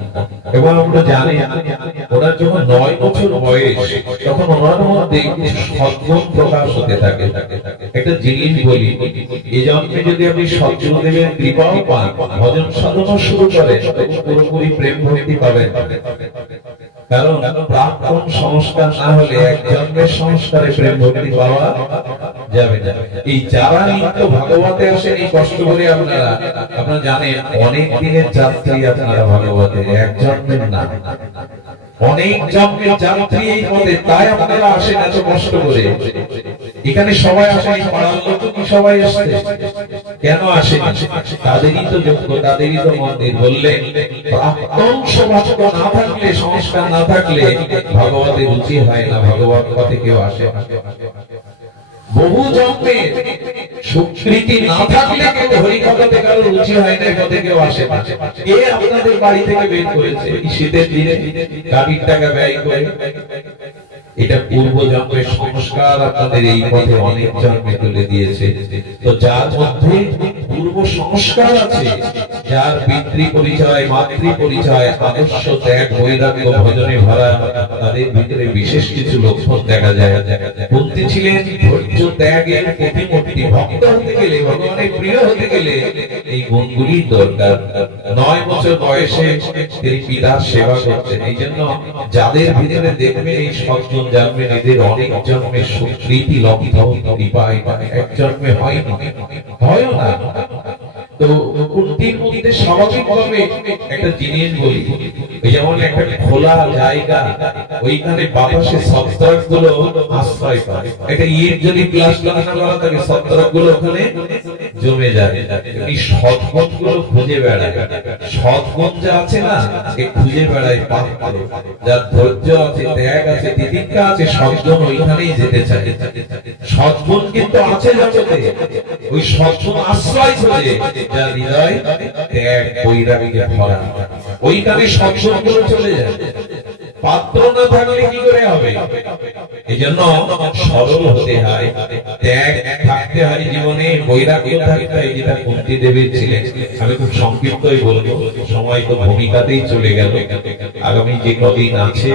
এবং আমরা জানি ওনার যখন 9 বছর বয়স তখন ওনার মধ্যে সদ্গুণ প্রকাশ হতে থাকে। একটা জিনিস বলি, এই জন্মে যদি আপনি সদ্গুরুদেবের কৃপাও পান, ভজন সাধনা শুরু করেন, পুরোপুরি প্রেম ভক্তি পাবেন। কারণ প্রাক্তন সংস্কার না হলে এক জন্মের সংস্কারে প্রেম ভক্তি পাওয়া যাবে না। এই যারা নিত্য ভাগবতে আসেন এই কষ্ট করে আপনারা জানেন অনেক দিনের যাত্রী আপনারা ভাগবতে, এক জন্মের না, অনেক জন্মের যাত্রী এই পথে। তাই আপনারা আসেন এত কষ্ট করে। এখানে সবাই আসেন, পাড়ার লোক কি সবাই আসছে? কেন আসেন? তাদেরই তো যোগ্য, তাদেরই তো মন্দির। বললেন প্রাক্তন সৌভাগ্য না থাকলে, সংস্কার না থাকলে ভাগবতে রুচি হয় না, ভাগবত পথে কেউ আসে না। বহু জন্মের সুকৃতি না থাকলে কেউ হরিকথাতে কারো রুচি হয় না, পথে কেউ আসে না। কে আপনাদের বাড়ি থেকে বের করেছে এই শীতের দিনে গাড়ির টাকা ব্যয় করে? এটা পূর্ব জন্মের সংস্কার আপনাদের এই পথে অনেক জন্মে তুলে দিয়েছে। তো যার মধ্যে পূর্ব সংস্কার আছে, যার পিতৃ পরিচয়, মাতৃ পরিচয়, আদর্শ ত্যাগ, বৈরাগ্য, ভজনে ভরা, তাদের ভিতরে বিশেষ কিছু লক্ষণ দেখা যায়। কুন্তি ছিলেন ধৈর্য, ত্যাগের প্রতিমূর্তি। ভক্ত হতে গেলে, ভগবানের প্রিয় হতে গেলে এই গুণগুলি দরকার। 9 বছর বয়সে তিনি পিতার সেবা করতেন। এই জন্য যাদের ভিতরে দেখবেন এই সজ্জন জন্মের, এদের অনেক জন্মের সুকৃতি লব্ধ, কৃপায় এক জন্মে হয়নি, হয় না। তো কুন্তির মধ্যে স্বাভাবিকভাবে একটা জিনিস বলি, ওই যেমন একটা খোলা জায়গা, ওইখানে বাতাসে ছত্রাক গুলো আশ্রয় পায়। একটা ইট যদি প্লাস্টার করা থাকে, ছত্রাক গুলো ওখানে জমে যায়। এই সৎগুণ গুলো খুঁজে বেড়ায়, সৎগুণ যা আছে না, এ খুঁজে বেড়ায় পাত্র, যার ধৈর্য আছে, ত্যাগ আছে, তিতিক্ষা আছে, সৎগুণ ওইখানেই যেতে চায়। সৎগুণ কিন্তু আছে জগতে, ওই সৎগুণ আশ্রয় খোঁজে, যার হৃদয় ত্যাগ বৈরাগীকে ভরা, ওইখানে সৎগুণ গুলো চলে যায়। পাত্র না থাকলে কি করে হবে? এই জন্য সরল হতে হয়, ত্যাগ থাকতে হয় জীবনে, বৈরাগ্য থাকতে হয়, যেটা কুন্তী দেবীর ছিলেন। আমি খুব সংক্ষিপ্তই বলবো, সময় তো ভূমিকাতেই চলে গেল। আগামী যে কদিন আছে,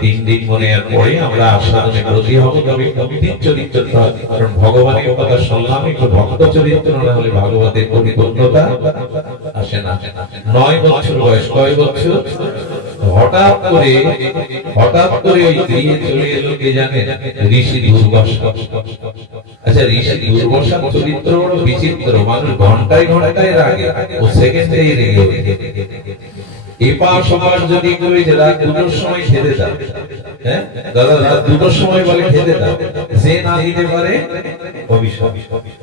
3 দিন মনে আর পরে আমরা আস্বাদনে ব্রতী হব। তবে কুন্তীর চরিত্র, কারণ ভগবানের কথা শুনলাম, একটু ভক্ত চরিত্র না হলে ভাগবতের পরিপূর্ণতা আসে না। 9 বছর বয়স, কয় বছর? হঠাৎ করে ওই গৃহে চলে এলো কে জানে? ঋষি দুর্বাসা। আচ্ছা, ঋষি দুর্বাসার চরিত্র বড় বিচিত্র। মানুষ ঘন্টায় ঘন্টায় রাগে, ও সেকেন্ডেই রেগে। এপাশ ওপাশ যদি করি যে রাত 2টার সময় খেতে দাও, হ্যাঁ দাদা রাত 2টার সময় বলে খেতে দাও, যে না দিতে পারে অভিশাপ।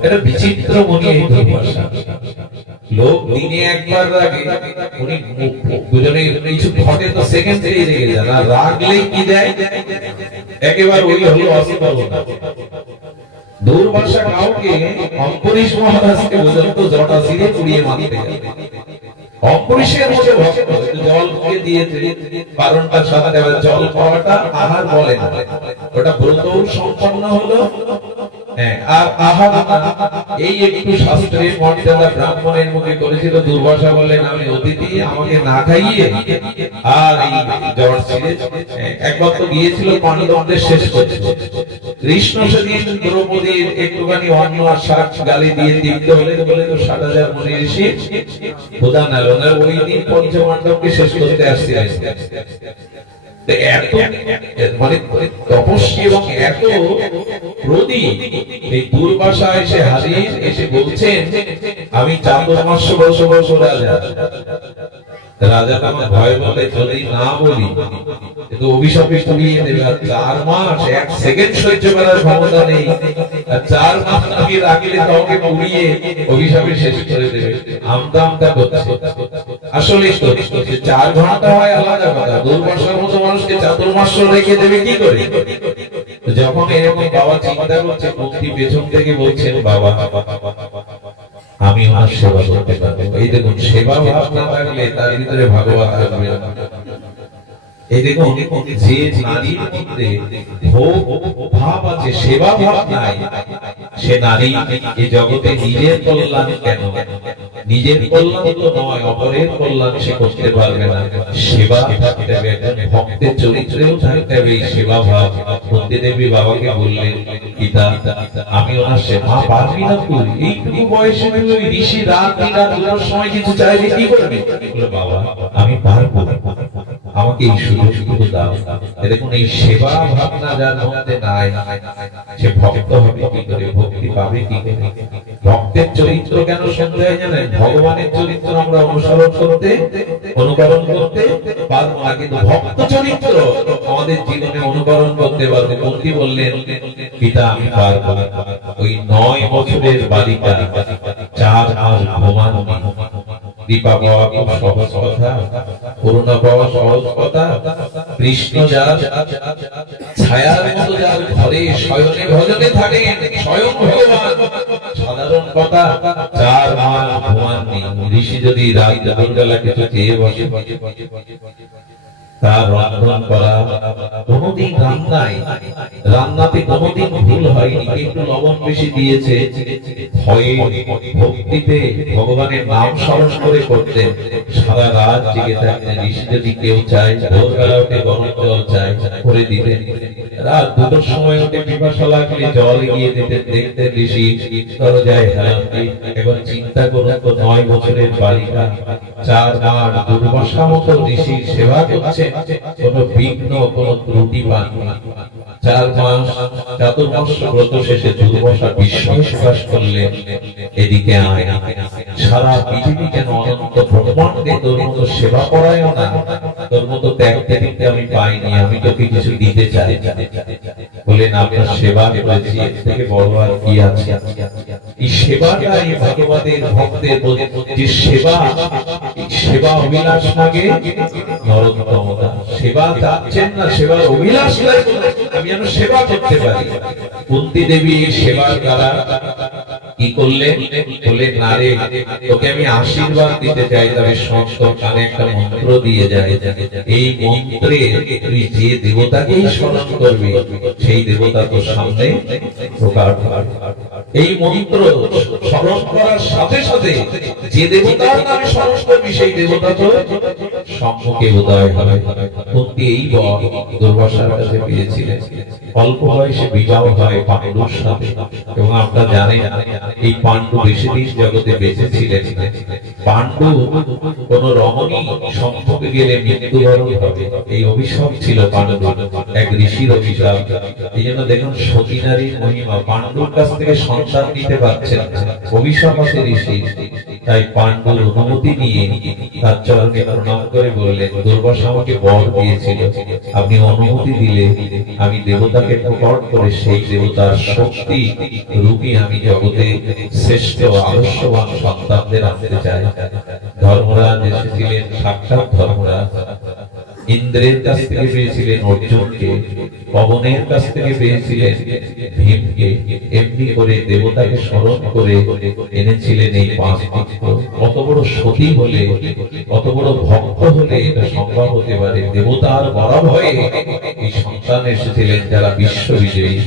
এটা বিচিত্র মনি এই দুর্বাসা। লোক দিনে একবার রাগে, উনি দুজনে কিছু ঘটে তো সেকেন্ডেই রেগে যান, আর রাগলেই কি দেয়? একেবারে ওই হলো অস্ত্রবনা। দুর্বাসা কাউকে অম্বরীশ মহারাজকে পর্যন্ত জটা ছিঁড়ে পুড়িয়ে মারতে গেল। অম্বরীশের মধ্যে ভক্ত জল দিয়ে দিয়েছে, কারণটা সাথে জল খাওয়াটা আহার বলে না, ওটা ব্রত সম্পন্ন হলো। আর আহার এই একটু শাস্ত্রের মর্যাদা ব্রাহ্মণের মুখে করেছিল। দুর্বাসা বললেন, আমি অতিথি, আমাকে না খাইয়ে আর এই জ্বর ছিঁড়ে। একবার তো গিয়েছিল পাণ্ডবদের শেষ করতে, কৃষ্ণ সেদিন দ্রৌপদীর একটুখানি অন্ন আর শাক গালি দিয়ে তৃপ্ত হলে বলে তো 60,000 মুনি ঋষি প্রধান এলো না, ওই দিন পঞ্চপাণ্ডবকে শেষ করতে আসছিলেন। এত মানে তপস্বী এবং এত ক্রোধী এই দুর্বাসা এসে হাজির, এসে বলছেন, আমি চাতুর্মাস্য বর্ষ রাজা। রাজা আমার ভয় বলে, যদি না বলি কিন্তু অভিশাপে পুড়িয়ে দেবে। আর 4 মাস 1 সেকেন্ড সহ্য করার ক্ষমতা নেই, আর 4 মাস আগে রাখলে কাউকে পুড়িয়ে অভিশাপে শেষ করে দেবে। আমদা করছে। আসলে 4 ঘন্টা হয় আলাদা কথা, দুর্বাসার মতো মানুষকে চাতুর্মাস্য রেখে দেবে কি করে? যখন এরকম বাবা চিন্তা করছে, মুক্তি পেছন থেকে বলছেন, বাবা আমি ওনার সেবা করতে পারবো। এই দেখুন, সেবা ভাব না থাকলে তার ভিতরে ভাগবত থাকবে না। এই দেখুন, যে নারীর মধ্যে ভোগ ভাব আছে, সেবা ভাব নাই, সে নারী এই জগতে নিজের কল্যাণ কেন, নিজের কল্যাণ তো নয়, অপরের কল্যাণ সে করতে পারবে না। সেবা থাকতে হবে, ভক্তের চরিত্রেও থাকতে হবে এই সেবা ভাব। কুন্তী দেবী বাবাকে বললেন, পিতা আমি ওনার সেবা পারবি না, তুই এইটুকু বয়সে তুই ঋষি রাত দিন 2টার সময় কিছু চাইলে কি করবি? বাবা আমি পারবো, আমাকে এই সুযোগটুকু দাও। দেখুন, এই সেবা ভাবনা যার মধ্যে নাই, সে ভক্ত হবে কি করে, ভক্তি পাবে কি করে? ভক্তের চরিত্র কেন শুনতে হয় জানেন? ভগবানের চরিত্র আমরা অনুকরণ করতে পারবো না, কিন্তু ভক্ত চরিত্র আমাদের জীবনে অনুকরণ করতে পারবে। কুন্তী বললেন, পিতা আমি পারবো। ওই 9 বছরের বালিকা 4 মাস ঘুমানো, দীপা পাওয়া খুব সহজ কথা, করুণা পাওয়া সহজ কথা, কৃষ্ণ যার ছায়ার মতো যার ঘরে শয়নে ভজনে থাকেন, স্বয়ং ভগবান, সাধারণ কথা। 4 মাস ঘুমাননি। ঋষি যদি রাত দুপুরবেলা কিছু খেয়ে বসে, তার রন্ধন করা কোনদিন রান্নাতে কোনদিন ভুল হয়নি, একটু লবণ বেশি দিয়েছে, ভয়ে ভক্তিতে ভগবানের নাম স্মরণ করে করতেন। সারা রাত জেগে থাকতেন। ঋষি যদি কেউ চায় ভোরবেলা উঠে গরম জল চায় করে দিতেন, রাত 2টার সময় উঠে পিপাসা লাগলে জল গিয়ে দিতেন। দেখতেন ঋষি দরজায় হেলান্তি। এখন চিন্তা করুন তো, 9 বছরের বালিকা 4 মাস দুর্বাসা মতো ঋষির সেবা করছেন, কোন বিঘ্ন কোন ত্রুটি পাননি। 4 মাস চাতুর্মাস ব্রত শেষে দুর্বাসা বিস্ময় প্রকাশ করলেন, এদিকে আয়, সারা পৃথিবী কেন অনন্ত ব্রহ্মাণ্ডে তোর মতো সেবা পরায়ণ না, তোর মতো ত্যাগ ত্যাগীকে আমি পাইনি, আমি তোকে কিছু দিতে চাই। বলেন আপনার সেবা করেছি, এর থেকে বড় আর কি আছে? এই সেবাটা এই ভগবানের ভক্তের যে সেবা, সেবা অভিলাষ লাগে নরোত্তমতা। সেবা চাচ্ছেন না, সেবার অভিলাষ লাগে আমি যেন সেবা করতে পারি। কুন্তী দেবী সেবার দ্বারা কি করলেন? বললেন না রে, তোকে আমি আশীর্বাদ দিতে চাই, তবে সমস্ত কানে একটা মন্ত্র দিয়ে যায়, এই মন্ত্রে তুই যে দেবতাকেই স্মরণ করবি সেই দেবতা তোর সামনে প্রকাশ হবে। এই মন্ত্র স্মরণ করার সাথে সাথে যে দেবতার নামে স্মরণ করবি সেই দেবতা তো সম্মুখে উদয় হবে। কুন্তী এই বর দুর্বাসার কাছে পেয়েছিলেন। অল্প বয়সে বিবাহ হয় পাণ্ডুর সাথে, এবং আপনারা জানেন এই পাণ্ডু বেশি দিন জগতে বেঁচে ছিলেন। পাণ্ডু কোন রমণী সম্মুখে গেলে মৃত্যুবরণ হবে, এই অভিশাপ ছিল পাণ্ডু, এক ঋষির অভিশাপ। এই জন্য দেখুন সতী নারীর মহিমা, পাণ্ডুর কাছ থেকে সন্তান নিতে পারছেন, অভিশাপ আছে ঋষি। তাই পাণ্ডুর অনুমতি নিয়ে তার চরণে প্রণাম করে বললেন, দুর্বাসা আমাকে বর দিয়েছিল, আপনি অনুমতি দিলে আমি দেবতাকে প্রকট করে সেই দেবতার শক্তি রূপী আমি জগতে শ্রেষ্ঠ আদর্শবান সন্তানদের আনতে চাই। ধর্মরাজ এসেছিলেন, সাক্ষাৎ ধর্মরাজ ইন্দ্রের কাছ থেকে পেয়েছিলেন অর্জুনকে, পবনের কাছ থেকে পেয়েছিলেন ভীমকে, এমনি করে দেবতাকে স্মরণ করে এনেছিলেন এই 5 পুত্র। কত বড় সতী হলে, কত বড় ভক্ত হলে এটা সম্ভব হতে পারে? দেবতার বরাভয়ে এই সন্তান এসেছিলেন যারা বিশ্ববিজয়ী।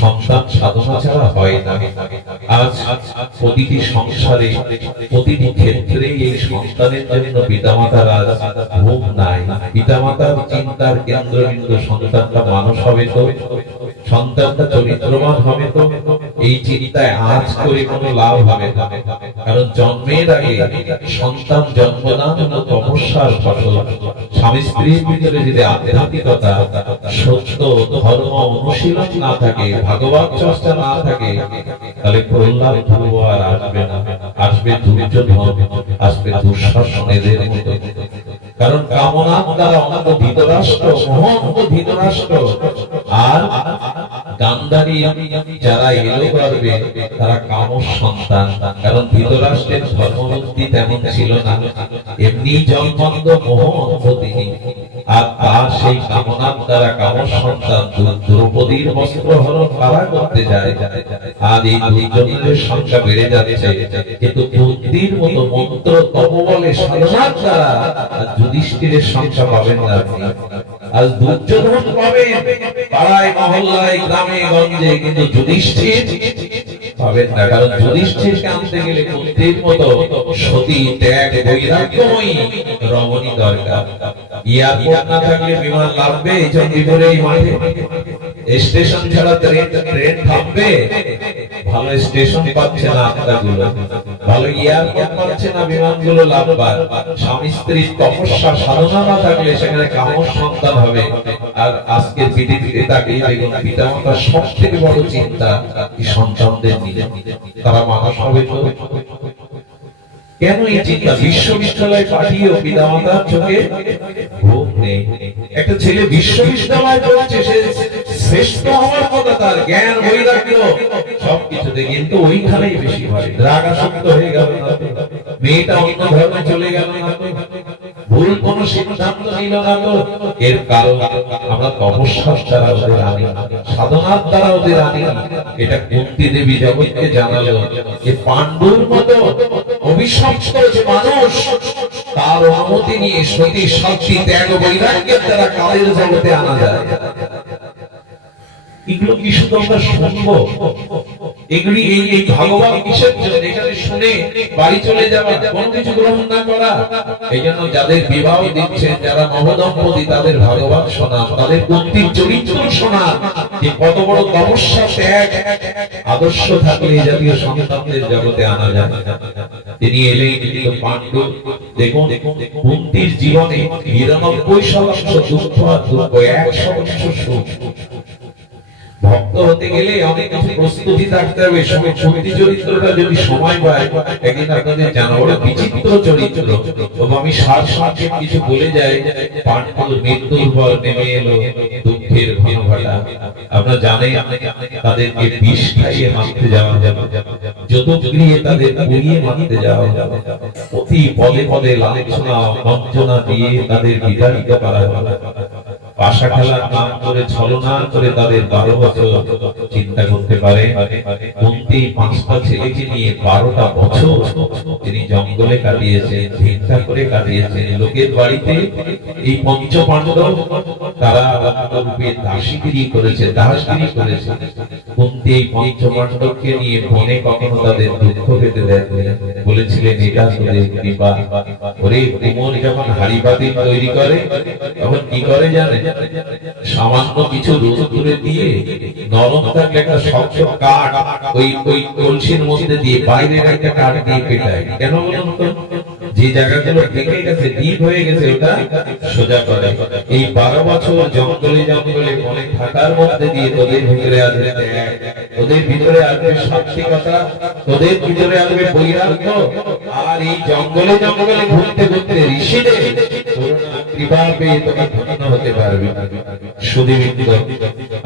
সন্তান সাধনা ছাড়া হয় না। আজ প্রতিটি সংসারে প্রতিটি ক্ষেত্রে এই সন্তানের জন্য পিতামাতার আজ ঘুম নাই। পিতামাতার চিন্তার কেন্দ্রবিন্দু সন্তানটা মানুষ হবে তো, সন্তানটা চরিত্রবান হবে তো, এই চিন্তায় আজ করে কোনো লাভ হবে না। কারণ জন্মের আগে সন্তান জন্মদান হলো তপস্যার ফসল। স্বামী স্ত্রীর ভিতরে যদি আধ্যাত্মিকতা, সত্য, ধর্ম অনুশীলন না থাকে, ভাগবত চর্চা না থাকে, তাহলে প্রহ্লাদ ধ্রুব আর আসবে না, আসবে দুর্যোধন, আসবে দুঃশাসন এদের মতো। কারণ কামনার দ্বারা অনন্ত ধৃতরাষ্ট্র, মহন্ত ধৃতরাষ্ট্র আর গান্ধারী যারা এলো করবে তারা কাম সন্তান। কারণ ধৃতরাষ্ট্রের ধর্মবুদ্ধি তেমন ছিল না, এমনি জন্মন্ধ মোহন্ত তিনি, আর তার সেই কামনার দ্বারা কাম সন্তান দ্রৌপদীর বস্ত্র হরণ কারা করতে যায়। আর এই দুর্যোধনের সংখ্যা বেড়ে যাচ্ছে, কিন্তু কুন্তীর মতো মন্ত্র তপবলে সাধনার দ্বারা যুধিষ্ঠিরের সংখ্যা পাবেন না আপনি। আজ দুর্যোধন পাবেন পাড়ায় মহল্লায় গ্রামে গঞ্জে, কিন্তু যুধিষ্ঠির পাবেন না। কারণ যুধিষ্ঠিরকে আনতে গেলে কুন্তীর মতো সতী, ত্যাগ, বৈরাগ্যময়ী রমণী দরকার। এয়ারপোর্ট না থাকলে বিমান লাগবে চণ্ডীপুরে এই মাঠে, স্টেশন ছাড়া ট্রেন থামবে, ভালো স্টেশন পাচ্ছে না আপনাগুলো, ভালো এয়ারপোর্ট পাচ্ছে না বিমানগুলো লাভবার। স্বামী স্ত্রীর তপস্যা সাধনা না থাকলে সেখানে কাম সন্তান হবে। আর আজকে পৃথিবীতে তাকিয়ে দেখুন পিতামাতার সব থেকে বড় চিন্তা এই সন্তানদের নিয়ে, তারা মানুষ হবে তো। কেন এই চিন্তা? বিশ্ববিদ্যালয়ে পাঠিয়েও পিতামাতার চোখে ঘুম নেই। একটা ছেলে বিশ্ববিদ্যালয়ে পড়ছে, সে শ্রেষ্ঠ হওয়ার কথা, তার জ্ঞান বৈরাগ্য সবকিছুতে, কিন্তু ওইখানেই বেশি হয়। রাগ আসক্ত হয়ে গেল না, মেয়েটা অন্য ধর্মে চলে গেল না, ভুল কোন সিদ্ধান্ত নিল না তো, এর কারণ আমরা তপস্যার দ্বারা ওদের আনি, সাধনার দ্বারা ওদের আনি। এটা কুন্তী দেবী জগৎকে জানালো যে পাণ্ডুর মতো অভিশপ্ত যে মানুষ, তার অনুমতি নিয়ে সতী, শক্তি, ত্যাগ, বৈরাগ্যের দ্বারা কালের জগতে আনা যায়। এগুলো কি শুধু আমরা শুনবো? এগুলি এই ভগবান কিসের জন্য? এখানে শুনে বাড়ি চলে যাবে, কোন কিছু গ্রহণ না করা। এই জন্য যাদের বিবাহ দিচ্ছেন, যারা নবদম্পতি, তাদের ভাগবত শোনান, তাদের কুন্তীর চরিত্র শোনান, যে কত বড় তপস্যা ত্যাগ আদর্শ থাকলে এই জাতীয় সন্তানদের জগতে আনা যায়। তিনি এলেই পাণ্ডু। দেখুন কুন্তির জীবনে 99% দুঃখ আর দুঃখ, 100% সুখ। ভক্ত হতে গেলে অনেক কিছু প্রস্তুতি থাকতে হবে। কুন্তি চরিত্রটা যদি সময় পায়, একদিন আপনাদের জানাবো বিচিত্র চরিত্র। তবে আমি সার সাথে কিছু বলে যাই। পাণ্ডুর মৃত্যুর পর নেমে এলো দুঃখের ঘন ঘটা। আপনারা জানেন তাদেরকে বিষ খাইয়ে মারতে যাওয়া যাবে, যদুগৃহে তাদের পুড়িয়ে মারতে যাওয়া যাবে, অতি পদে পদে লাঞ্ছনা বঞ্চনা দিয়ে তাদের বিতাড়িত করা হবে। পাশা খেলার নাম করে ছলনা করে তাদের 12 বছর চিন্তা করতে পারে। কুন্তি 5টা ছেলেকে নিয়ে 12টা বছর তিনি জঙ্গলে কাটিয়েছেন, ভিক্ষা করে কাটিয়েছেন। লোকের বাড়িতে এই পঞ্চ পাণ্ডব তারা রূপে দাসীগিরি করেছে, দাসগিরি করেছে। কুন্তি এই পঞ্চ পাণ্ডবকে নিয়ে বনে কখনো তাদের দুঃখ পেতে দেননি। বলেছিলেন এটা তোদের কৃপা। ওরে কুমোর যখন হাড়ি পাতিল তৈরি করে তখন কি করে জানেন? সামান্য কিছু রোদ্দুরে দিয়ে নরম থাকলে একটা শক্ত কাঠ ওই কলসির মধ্যে দিয়ে বাইরের একটা কাঠ দিয়ে পেটায়। কেন বলুন তো? যে জায়গাগুলো ঢেকে গেছে, ডিপ হয়ে গেছে, ওটা সোজা করে। এই 12 বছর জঙ্গলে জঙ্গলে বনে থাকার মধ্যে দিয়ে তোদের ভিতরে আসবে ত্যাগ, তোদের ভিতরে আসবে সাত্বিকতা, তোদের ভিতরে আসবে বৈরাগ্য। আর এই জঙ্গলে জঙ্গলে ঘুরতে ঘুরতে ঋষিদের কৃপা পেয়ে তুমি ধন্য হতে পারবে। সুধীবৃন্দ,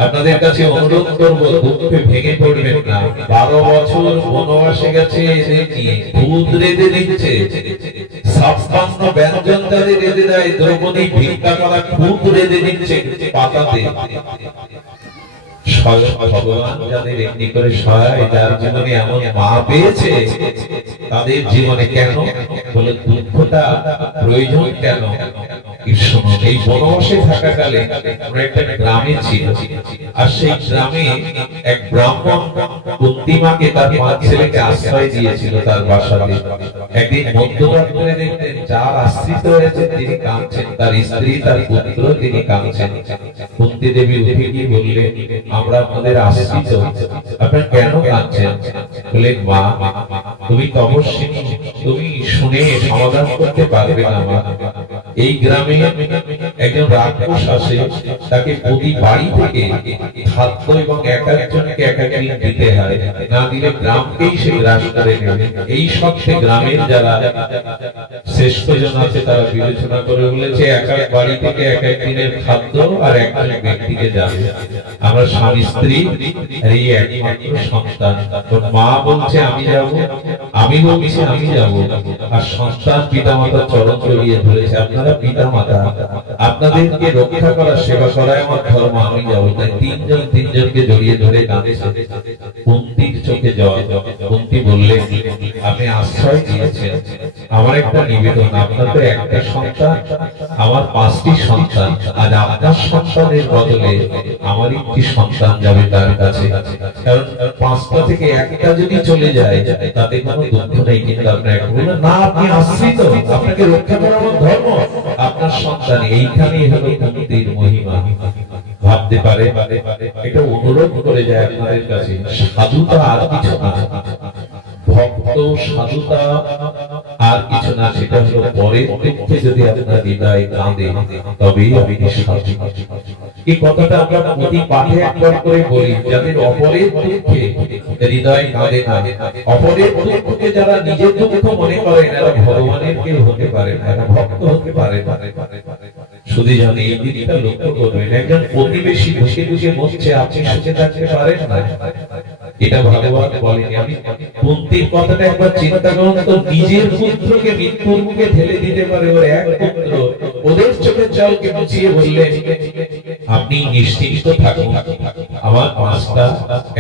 আপনাদের কাছে অনুরোধ করব, দুঃখে ভেঙে পড়বেন না। 12 বছর বনবাসে গেছে, ভূত রেঁধে দিচ্ছে, 56 ব্যঞ্জন তাদের রেঁধে দেয়। দ্রৌপদী ভিক্ষা করা ভূত রেঁধে দিচ্ছে পাতাতে। ভগবান যাদের এমনি করে সহায়, যার জীবনে এমন মা পেয়েছে, তাদের জীবনে কেন বলে দুঃখটা প্রয়োজন কেন? এই বনবাসে থাকাকালে আমরা একটা গ্রামে ছিল, আর সেই গ্রামে এক ব্রাহ্মণ কুন্তিমাকে তার 5 ছেলেকে আশ্রয় দিয়েছিল তার বাসাতে। একদিন মধ্যরাত্রে দেখতেন যার আশ্রিত হয়েছে তিনি কাঁদছেন, তার স্ত্রী তার পুত্র তিনি কাঁদছেন। কুন্তি দেবী উঠে গিয়ে বললেন, আমরা আপনাদের আশ্রিত, আপনারা কেন কাঁদছেন? বললেন, মা তুমি তপস্বিনী, তুমি শুনে সমাধান করতে পারবে না। মা, এই গ্রামে একজন রাক্ষস আসে, তাকে প্রতি বাড়ি থেকে খাদ্য এবং এক একজনকে এক এক দিন দিতে হয়, না দিলে গ্রামকেই সে গ্রাস করে নেবে। এই সত্ত্বে গ্রামের যারা শ্রেষ্ঠ জন আছে তারা বিবেচনা করে বলেছে এক এক বাড়ি থেকে এক এক দিনের খাদ্য আর একজন ব্যক্তিকে যাবে। আমরা স্বামী স্ত্রী এই একমাত্র সন্তান। মা বলছে আমি যাব, আমি বলছি আমি যাব, আর সন্তান পিতামাতা চরণ জড়িয়ে ধরেছে, আপনারা পিতামাতা, আপনাদেরকে রক্ষা করা সেবা করাই আমার ধর্ম, আমি যাবো। তাই 3 জন 3 জনকে জড়িয়ে ধরে কাঁদছে। কুন্তির চোখে জল। কুন্তি বললেন, আপনি আশ্রয় দিয়েছেন, আমার একটা নিবেদন, আপনার তো একটা সন্তান, আমার 5টি সন্তান, আজ আপনার সন্তানের বদলে আমার একটি সন্তান যাবে তার কাছে। কারণ 5টা থেকে একটা যদি চলে যায় তাতে কোনো দুঃখ নেই, কিন্তু আপনার বললেন না, আপনি আশ্রিত, আপনাকে রক্ষা করা আমার ধর্ম, আপনার সন্তান। এইখানেই হলো কুন্তির মহিমা। ভাবতে পারে এটা অনুরোধ করে যায় আপনাদের কাছে, সাধুতা আর কিছু না, ভক্ত সাধুতা আর কিছু না, সেটা হলো পরের দুঃখে যদি আপনার হৃদয় কাঁদে তবেই আপনি সাধু। এই কথাটা আমরা প্রতি পাঠে একবার করে বলি, যাদের অপরের দুঃখে হৃদয় কাঁদে না, অপরের দুঃখকে যারা নিজের দুঃখ মনে করেন, এরা ভগবানের কেউ হতে পারে না, এরা ভক্ত হতে পারে না। শুধু জানি এই দিকটা লক্ষ্য করবেন, একজন প্রতিবেশী বসে বসে মরছে, আপনি সুখে থাকতে পারেন না, এটা ভাগবত বলেনি। আমি কুন্তির কথাটা একবার চিন্তা করুন তো, নিজের পুত্রকে মৃত্যুর মুখে ঠেলে দিতে পারে ওর এক পুত্র, ওদের চোখের জলকে মুছিয়ে বললেন, আপনি নিশ্চিন্ত থাকুন, আমার 5টা,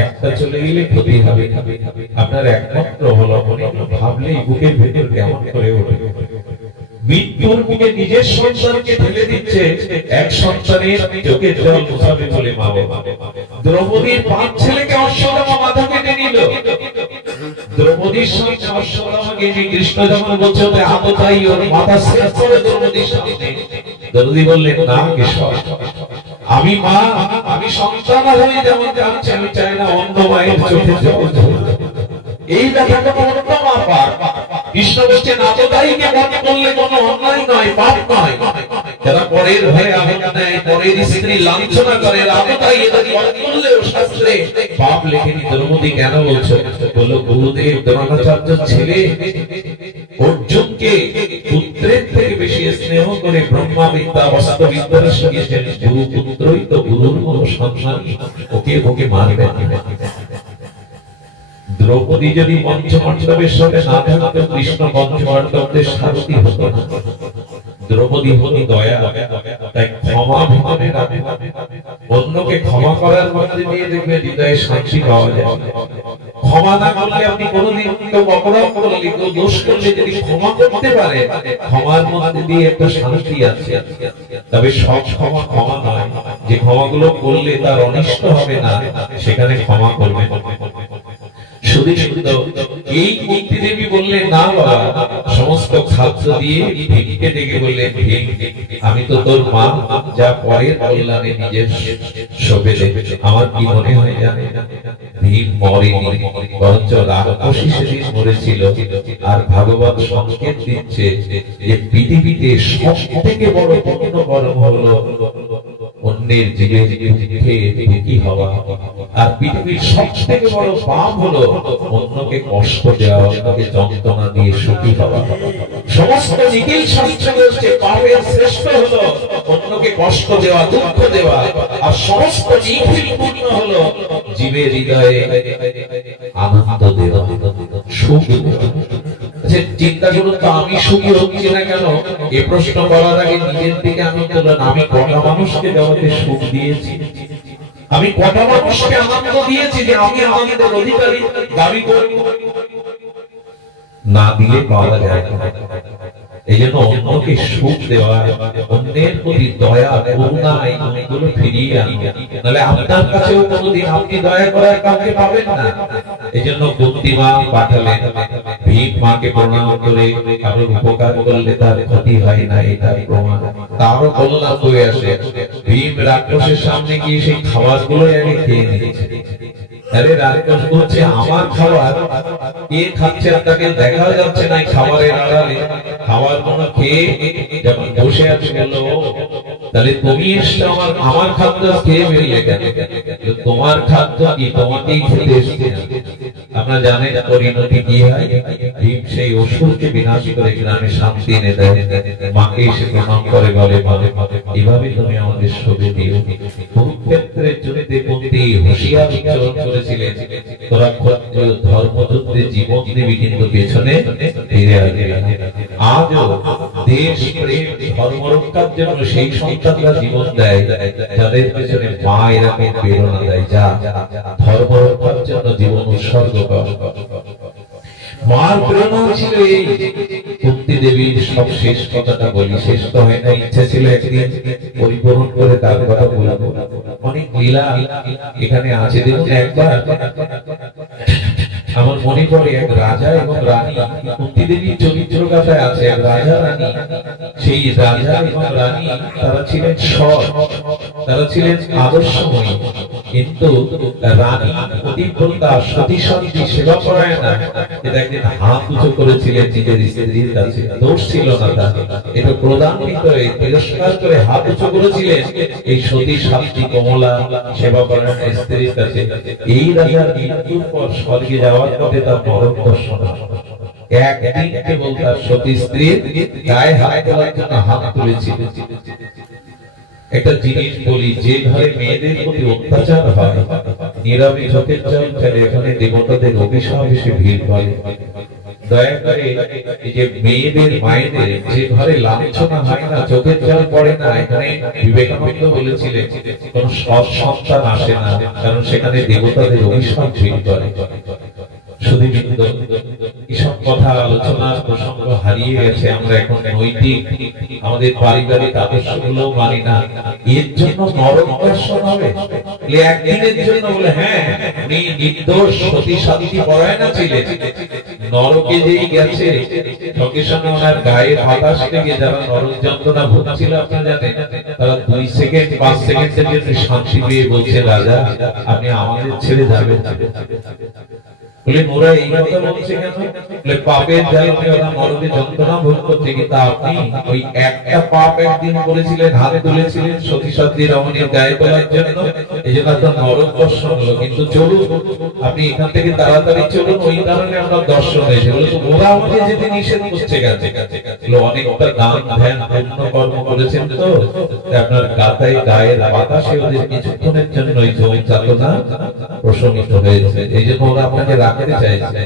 একটা চলে গেলে ক্ষতি হবে। আপনার একমাত্র অবলম্বন, ভাবলেই বুকের ভেতর কেমন করে ওঠে। মৃত্যুর মুখে নিজের সন্তানকে ঠেলে দিচ্ছে, এক সন্তানের চোখের জল মুছাবে বলে মা বাবা। দ্রৌপদীর 5 ছেলেকে অশ্বত্থামা মাথা কেটে নিল। দ্রৌপদীর সঙ্গে অশ্বত্থামাকে যে কৃষ্ণ যখন বলছে ওদের হাত তাই ওর মাথা শেষ করে দ্রৌপদীর সামনে, দ্রৌপদী বললেন, না কেশব, আমি মা, আমি সন্তান হয়ে যেমন যাচ্ছি, আমি চাই না অন্য মায়ের চোখে জল ঝরুক। এই ব্যাপারটা অন্য মা পার। কৃষ্ণ বলছেন আততায়ীকে বধ করলে কোনো অন্যায় নয়, পাপ নয়। যারা পরের ঘরে আহুতি দেয়, পরের স্ত্রী লাঞ্ছনা করে, আততায়ী এদের বধ করলেও শাস্ত্রে পাপ লেখেনি। দ্রৌপদী কেন বলছো? বললো গুরুদেব দ্রোণাচার্য ছেলে অর্জুনকে পুত্রের থেকে বেশি স্নেহ করে ব্রহ্মা বিদ্যা অস্ত্র বিদ্যার শিখিয়েছেন। গুরু পুত্রই তো গুরুর মতো সম্মান, ওকে মারবে। দ্রৌপদী যদি পঞ্চপাণ্ডবের সাথে না থাকতো, কৃষ্ণ পঞ্চপাণ্ডবদের সারথি হতো না। দ্রৌপদী হতো দয়া, তাই ক্ষমা ভিতরে রাখে। অন্যকে ক্ষমা করার মধ্যে দিয়ে দেখবে হৃদয়ে শান্তি পাওয়া যায়। ক্ষমা না করলে আপনি কোনোদিন কেউ অপরাধ করলে, কেউ দোষ করলে যদি ক্ষমা করতে পারে, ক্ষমার মধ্যে দিয়ে একটা শান্তি আছে। তবে সব ক্ষমা নয়। যে ক্ষমাগুলো করলে তার অনিষ্ট হবে না, সেখানে ক্ষমা করবে। শুধু এই কুন্তি দেবী বললেন না বাবা, সমস্ত খাদ্য দিয়ে ভীমকে ডেকে বললেন, ভীম আমি তো তোর মা, যা পরের কল্যাণে নিজের শোভে দেবে। আমার কি মনে হয় জানে, ভীম মরেনি, বরঞ্চ রাক্ষসী সেদিন মরেছিল। আর ভাগবত সংকেত দিচ্ছে যে পৃথিবীতে সব থেকে বড় পণ্য কর্ম হলো অন্যের জীবের দুঃখে দুঃখী হওয়া। আর পৃথিবীর সব থেকে বড় পাপ হলো অন্যকে কষ্ট দেওয়া, অন্যকে যন্ত্রণা দিয়ে সুখী হওয়া। সমস্ত নিখিল শাস্ত্র বলছে পাপের শ্রেষ্ঠ হলো অন্যকে কষ্ট দেওয়া, দুঃখ দেওয়া। আর সমস্ত নিখিল পুণ্য হলো জীবের হৃদয়ে আনন্দ দেওয়া, সুখ দেওয়া। চিন্তা করুন তো, আমি সুখী হচ্ছি না কেন? এ প্রশ্ন করার আগে নিজের দিকে আমি বললাম, আমি কটা মানুষকে জগতে সুখ দিয়েছি, আমি কটা মানুষকে আনন্দ দিয়েছি যে আমি আনন্দের অধিকারী দাবি করি? না দিলে পাওয়া যায় না। এই জন্য অন্যকে সুখ দেওয়া, অন্যের প্রতি দয়া, করুণা, এইগুলো ফিরিয়ে আনবে। নাহলে আপনার কাছেও কোনোদিন আপনি দয়া করার কাউকে পাবেন না। এই জন্য কুন্তি মা পাঠালেন, ভীম মাকে প্রণাম করে কারোর উপকার করলে তার ক্ষতি হয় না, এটা প্রমাণ। তারও কল্যাণ হয়ে আসে। ভীম রাক্ষসের সামনে গিয়ে সেই খাবারগুলো আগে খেয়ে নিয়েছে। আরে রাক্ষস বলছে আমার খাবার, কে খাচ্ছে তাকে দেখা যাচ্ছে না খাবারের আড়ালে। খাবার গুলো খেয়ে যখন বসে আছে, বললো তাহলে তুমি এসে আমার খাদ্য খেয়ে বেরিয়ে গেলে, তোমার খাদ্য কি তোমাকেই খেতে এসেছে? আমরা জানি পরিণতি কি হয়। ভীম সেই অসুরকে বিনাশ করে গ্রামে শান্তি এনে দেয়। মাকে এসে প্রণাম করে বলে, এভাবে তুমি আমাদের শোভে দিও। কুরুক্ষেত্রে যুদ্ধে কুন্তি হুঁশিয়ার উচ্চারণ করেছিলেন, তোরা ক্ষত্রিয় ধর্মযুদ্ধে জীবন দিবি, কিন্তু পেছনে ফিরে আসবি। আজও দেশ প্রেম ধর্ম রক্ষার জন্য সেই সন্তানরা জীবন দেয় যাদের পেছনে মা এরকম প্রেরণা দেয়, যা ধর্ম রক্ষার জন্য জীবন উৎসর্গ কর। মার প্রেরণা ছিল এই। কুন্তি দেবীর সব শেষ কথাটা বলি, শেষ তো হয় না, ইচ্ছা ছিল একদিন পরিপূরণ করে তার কথা বলবো। অনেক লীলা এখানে আছে। দেখুন একবার আমার মনে পড়ে এক রাজা এবং রানী, কুন্তি দেবীর চরিত্র কথায় আছে এক রাজা রানী। সেই রাজা এবং রানী তারা ছিলেন সৎ, তারা ছিলেন আদর্শময়ী। কিন্তু রানী পতিব্রতা, সতী সাধ্বী, সেবা পরায়ণ না, এটা একদিন হাত উঁচু করেছিলেন নিজের স্ত্রীর কাছে। দোষ ছিল না তার, এটা প্রদানিত তিরস্কার করে হাত উঁচু করেছিলেন এই সতী সাধ্বী কমলা সেবা পরায়ণ স্ত্রীর কাছে। এই রাজার মৃত্যুর পর স্বর্গে যাওয়ার পথে তার মরণ দর্শন একদিন কেবল তার সতী স্ত্রীর গায়ে হাত দেওয়ার জন্য হাত তুলেছিল। একটা জিনিস বলি, যে ঘরে মেয়েদের প্রতি অত্যাচার হয়, নীরবে চোখের জল ফেলে, এখানে দেবতাদের অভিশাপ এসে ভিড় করে। দয়া করে এই যে মেয়েদের মায়েদের যে ঘরে লাঞ্ছনা হয় না, চোখের জল পড়ে না, এখানে বিবেকানন্দ বলেছিলেন কোন সৎ সন্তান আসে না, কারণ সেখানে দেবতাদের অভিশাপ ভিড় করে। শুধু এসব কথা আলোচনার প্রসঙ্গ হারিয়ে গেছে। আমরা এখন নৈতিক আমাদের পারিবারিক আদর্শগুলো মানি না। এর জন্য নরক দর্শন হবে একদিনের জন্য? বলে হ্যাঁ, উনি নির্দোষ সতী সাধ্বী পরায়ণা ছিলেন, নরকে যেই গেছে সঙ্গে সঙ্গে ওনার গায়ে বাতাস লেগে যারা নরক যন্ত্রণা ভুগছিল আপনারা জানেন, তারা 2 সেকেন্ড 5 সেকেন্ডের জন্য শান্তি পেয়ে বলছে, রাজা আপনি আমাদের ছেড়ে যাবেন। বলে মোরা এই কথা বলছে কেন? বলে পাপের জালে ওরা নরকে যন্ত্রণা ভোগ করছে, কিন্তু আপনি ওই একটা পাপ একদিন করেছিলেন, হাতে তুলেছিলেন সতী সাধ্বী রমণীর গায়ে তোলার জন্য, এই জন্য আপনার নরক দর্শন হলো। কিন্তু চলুন আপনি এখান থেকে তাড়াতাড়ি চলুন, ওই কারণে আপনার দর্শন হয়েছে। বলে তো ওরা আমাকে যেতে নিষেধ করছে গেছে, অনেকটা দান ধ্যান পূর্ণ কর্ম করেছেন তো আপনার গাতায় গায়ের বাতাসে ওদের কিছুক্ষণের জন্য ওই যাতনা প্রশমিত হয়েছে, এই জন্য ওরা আপনাকে রাখতে চাইছে।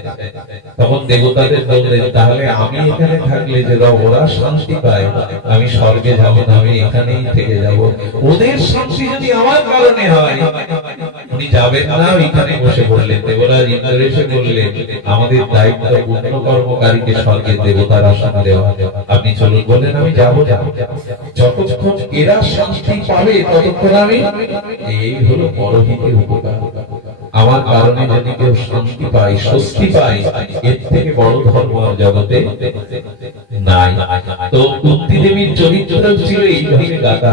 তখন দেবতাদের বললেন, তাহলে আমি এখানে থাকলে যে ওরা শান্তি পায়, আমি স্বর্গে যাব না, আমি এখানেই থেকে যাব। ওদের শান্তি যদি আমার কারণে হয়, উনি যাবেন না, এখানে বসে পড়লেন। দেবরাজ ইন্দ্র এসে বললেন, আমাদের দায়িত্ব পূর্ণ কর্মকারীকে স্বর্গে দেবতার আসন দেওয়া, আপনি চলুন। বললেন, আমি যাব, যতক্ষণ এরা শান্তি পাবে ততক্ষণ আমি। এই হলো পরহিতের উপকার। আমার কারণে যদি কেউ শান্তি পায়, স্বস্তি পায়, এর থেকে বড় ধর্ম আর জগতে নাই। তো কুন্তী দেবীর চরিত্র ছিল এইভাবে গাথা।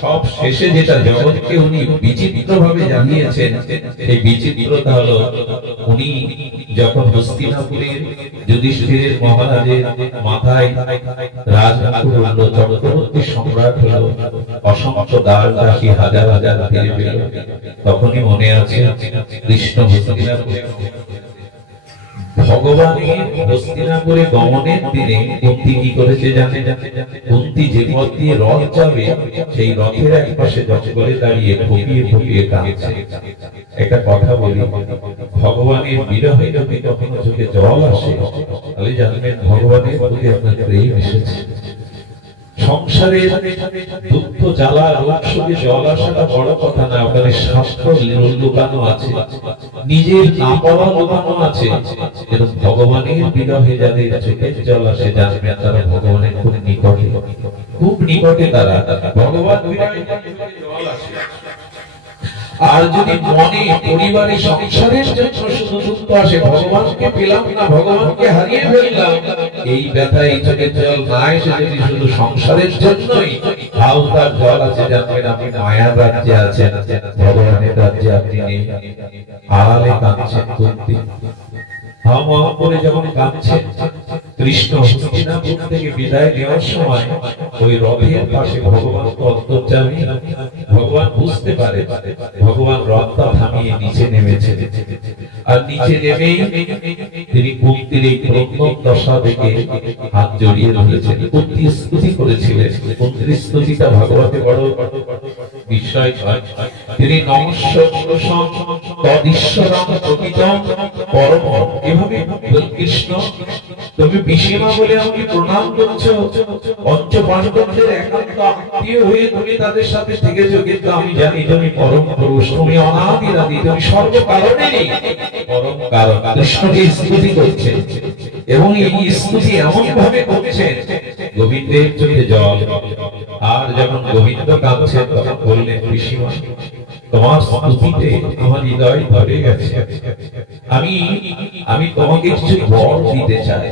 সব শেষে যেটা জগৎকে উনি বিচিত্র ভাবে জানিয়েছেন, এই বিচিত্রতা হলো উনি যখন হস্তিনাপুরের যুধিষ্ঠিরের মহারাজের মাথায় রাজমুকুট হলো, চক্রবর্তী সম্রাট হলো, অসংখ্য দাস দাসী হাজার হাজার ফিরে পেল, তখনই মনে আছে কৃষ্ণ হস্তিনাপুরে ভগবানের হস্তিনাপুরে গমনের দিনে কুন্তী কি করেছে জানেন? কুন্তী যে পথ দিয়ে রথ যাবে, সেই রথের এক পাশে জঙ্গলে দাঁড়িয়ে ফুপিয়ে ফুপিয়ে কাঁদছে। একটা কথা বলি, ভগবানের বিরহে যদি কখনো চোখে জল আসে, তাহলে জানবেন ভগবানের প্রতি আপনার প্রেম এসেছে। সংসারের দুঃখ জ্বালা রোগ শোকে জল আসাটা বড় কথা না, ওখানে শাস্ত্র লুকানো আছে, নিজের না পড়া লুকানো আছে। কিন্তু ভগবানের বিরহে যাদের চোখের জল আসে, জানবেন তারা ভগবানের খুব নিকটে, খুব নিকটে তারা। ভগবান বিরহে জল আসে। আর যদি মনে পরিবারে সংসারের জন্য শুধু দুঃখ আসে, ভগবানকে পেলাম না, ভগবানকে হারিয়ে ফেললাম, এই ব্যথা এই চোখের জল না এসে যদি শুধু সংসারের জন্যই হাওতার জল আছে, জানবেন আপনি মায়ার রাজ্যে আছেন, ভগবানের রাজ্যে আপনি নেই। আড়ালে কাঁদছেন কুন্তী, করে যখন কাঁদছেন, কৃষ্ণ হস্তিনাপুর থেকে বিদায় নেওয়ার সময় ওই রথের পাশে ভগবান অন্তর্যামী। ভগবান বুঝতে পারে ভগবান রথটা থামিয়ে নিচে নেমেছে, আর নিচে নেমেই তিনি কুন্তীর এই প্রত্যন্ত দশা দেখে হাত জড়িয়ে ধরেছেন। কুন্তী স্তুতি করেছিলেন, কুন্তীর স্তুতিটা ভগবানকে বড় বিষয়। তিনি নমস্য পুরুষং তদীশ্বরং প্রকৃতং পরম, এভাবে কৃষ্ণ তুমি বিসীমা বলে আমাকে প্রণাম করছো, পঞ্চ পাণ্ডবদের একান্ত আত্মীয় হয়ে তুমি তাদের সাথে থেকেছো, কিন্তু আমি জানি তুমি পরম পুরুষ, তুমি অনাদির আদি, তুমি সর্বকারণেরই পরম কারণ। কৃষ্ণকে স্তুতি করছে, এবং এই স্তুতি এমন ভাবে করছে গোবিন্দের চোখে জল। আর যখন গোবিন্দ কাঁদছেন, তখন বললেন, বিসীমা তোমার স্তুতিতে আমার হৃদয় ভরে গেছে, আমি তোমাকে কিছু বর দিতে চাই,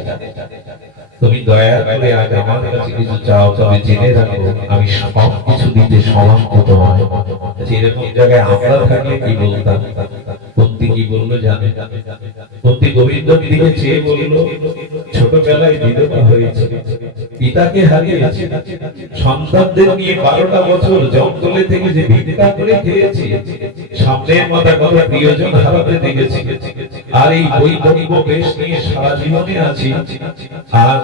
তুমি দয়া করে আজ আমার কাছে কিছু চাও, তবে জেনে রাখো আমি সব কিছু দিতে সমর্থ তোমায়। এরকম জায়গায় আমরা থাকলে কি বলতাম? কুন্তী কি বললো জানেন? কুন্তী গোবিন্দর দিকে চেয়ে বলল, ছোটবেলায় বিধবা হয়েছে, পিতাকে হারিয়েছি, সন্তানদের নিয়ে 12টা বছর জঙ্গলে থেকে যে ভিক্ষা করে খেয়েছি, সামনের মাথা কথা প্রিয়জন হারাতে দেখেছি, আর এই বৈধনিক বেশ নিয়ে সারা জীবনে আছি। আর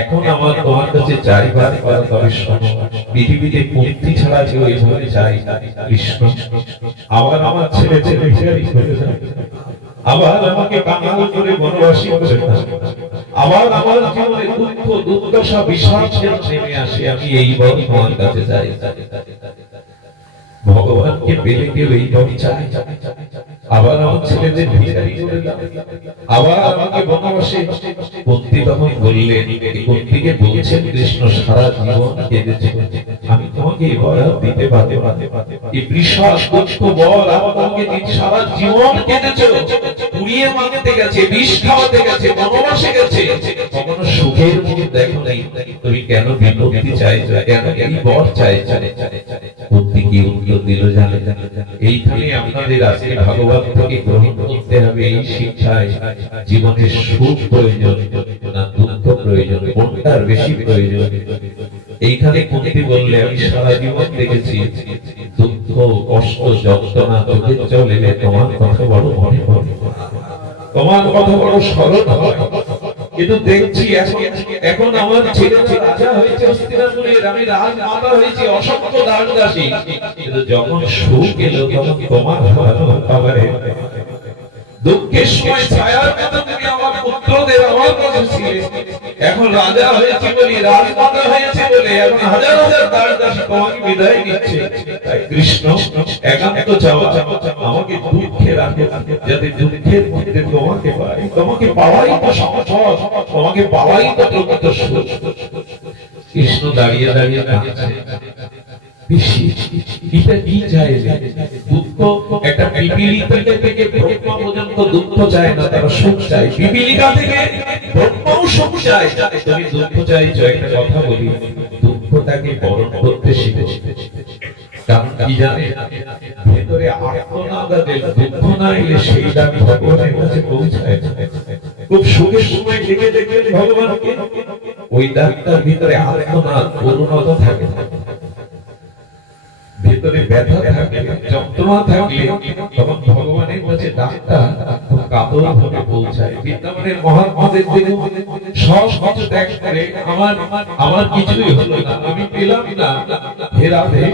এখন আমার তোমার কাছে চাইবার, তবে শোনো, পৃথিবীতে কুন্তী ছাড়া কেউ এইভাবে চাই কৃষ্ণ। আবার আমার ছেলে ছেলে আবার আমাকে কাঙাল করে বনবাসী করে, আবার আমার জীবনে দুঃখ দুর্দশা বিষাদ নেমে আসে, আমি এইবার তোমার কাছে যাই। ভগবানকে পেলে কেউ এইভাবে চাই, আবার আমার ছেলেদের ভিখারি করে দাও, আবার আমাকে বনবাসে। কুন্তী তখন বললেন, কুন্তীকে বলছেন কৃষ্ণ, সারা জীবন কেঁদেছে, আমি তোমাকে এবার দিতে পারবো না, এই বিষাদ দুঃখ বল আমাকে সারা জীবন কেঁদেছ, পুড়িয়ে মারতে গেছে, বিষ খাওয়াতে গেছে, বনবাসে গেছে, কখনো সুখের মুখ দেখো নাই। তুমি কেন বিপত্তি চাইছো, কেন এই বর চাইছো? বুদ্ধি কি উত্তর দিল জানে? এইখানে আপনাদের আজকে ভগবান থেকে গ্রহণ করতে হবে এই শিক্ষায় জীবনের সুখ প্রয়োজন না দুঃখ প্রয়োজন, কোনটার বেশি প্রয়োজন? এইখানে কুন্তি বললে আমি সারা জীবন দেখেছি দুঃখ কষ্ট যন্ত্রণা চোখের জল এলে তোমার কথা বড় মনে পড়ে, তোমার কথা বড় স্মরণ হয়। কিন্তু দেখছি এখন আমার ছেলে রাজা হয়েছে হস্তিনাপুরের, আমি রাজমাতা হয়েছি, অসংখ্য দাস দাসী, কিন্তু যখন সুখ এলো তখন তোমার খাবারে দুঃখের সময় ছায়ার মতো তুমি আমার পুত্রদের আমার কাছে ছিলে। এখন রাজা হয়েছে বলি, রাজমাতা হয়েছে বলে এখন হাজার হাজার দাস দাসী তোমাকে বিদায় দিচ্ছে। তাই কৃষ্ণ একান্ত চাওয়া আমাকে দুঃখে রাখো, যাতে দুঃখের মধ্যে তোমাকে পাই। তোমাকে পাওয়াই তো সম্পদ, তোমাকে পাওয়াই তো প্রকৃত সুখ। কৃষ্ণ দাঁড়িয়ে দাঁড়িয়ে কাঁদছে। এটা কি চাইলে? দুঃখ একটা পিপীলিকা থেকে ব্রহ্মা পর্যন্ত দুঃখ চায় না, তারা সুখ চায়। পিপীলিকা থেকে ব্রহ্মাও সুখ চায়, তুমি দুঃখ চাইছো। একটা কথা বলি, দুঃখটাকে বরণ করতে শিখেছি। কারণ কি জানে, ভেতরে আত্মনাদ আছে, দুঃখ না এলে সেই দাম ভগবানের কাছে পৌঁছায়। খুব সুখের সময় ডেকে দেখবেন ভগবানকে, ওই দাগটার ভিতরে আত্মনাদ করুণতা থাকে, ভেতরে ব্যথা থাকে, যন্ত্রণা থাকে, তখন ভগবানের কাছে ডাক্তার খুব কাতর ভাবে পৌঁছায়। বৃন্দাবনের মহাত্মাদের দিকে সব কিছু ত্যাগ করে আমার কিছুই হলো না, আমি পেলাম না। হে রাধে,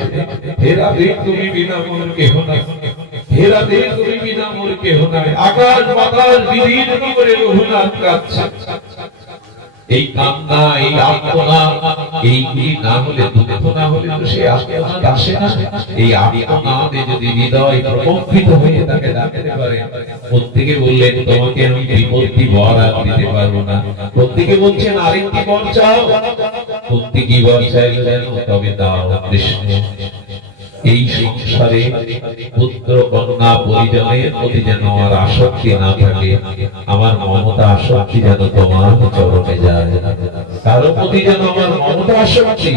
হে রাধে, তুমি বিনা মোর কেহ না, হে রাধে, তুমি বিনা মোর কেহ নাই। আকাশ বাতাস বিধীর করে রঘুনাথ কাঁদছে। এই কান্না, এই আর্তনাদ, এইগুলি না হলে, দুঃখ না হলে তো সেই আর্তনাদ আসে না। এই আর্তনাদে যদি হৃদয় প্রকম্পিত হয়ে তাকে ডাকতে পারে, প্রত্যেকে বললেন তোমাকে আমি বিপত্তি বর আর দিতে পারবো না। প্রত্যেকে বলছেন আরেকটি বর চাও। প্রত্যেকে বর চাইলে যেন তবে দাও কৃষ্ণ। এই সংসারে পুত্র কন্যা পরিজনের প্রতি যেন আমার আসক্তি না থাকে, আমার মমতা আসক্তি যেন তোমার চরণে যায়, কারো প্রতি যেন আমার মমতা আসক্তি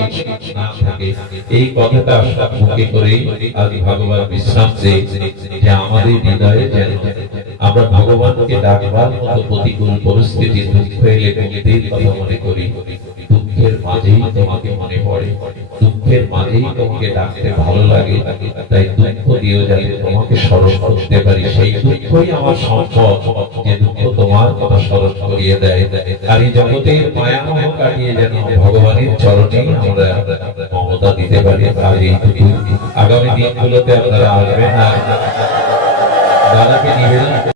না থাকে। এই কথাটা মুখে করে আজ ভগবান বিশ্রাম চেয়েছেন যে আমাদের হৃদয়ে যেন আমরা ভগবানকে ডাকবার মতো প্রতিকূল পরিস্থিতি দুঃখ এলে মুক্তির কথা মনে করি। দুঃখের মাঝেই তোমাকে মনে পড়ে, দুঃখের মাঝেই তোমাকে ডাকতে ভালো লাগে। তাই দুঃখ দিয়েও যাতে তোমাকে স্মরণ করতে পারি, সেই দুঃখই আমার সম্পদ, যে দুঃখ তোমার কথা স্মরণ করিয়ে দেয়। আর এই জগতের মায়ামোহ কাটিয়ে যেন ভগবানের চরণে আমরা মমতা দিতে পারি। আর এইটুকু আগামী দিনগুলোতে আপনারা আসবেন, আর দাদাকে নিবেদন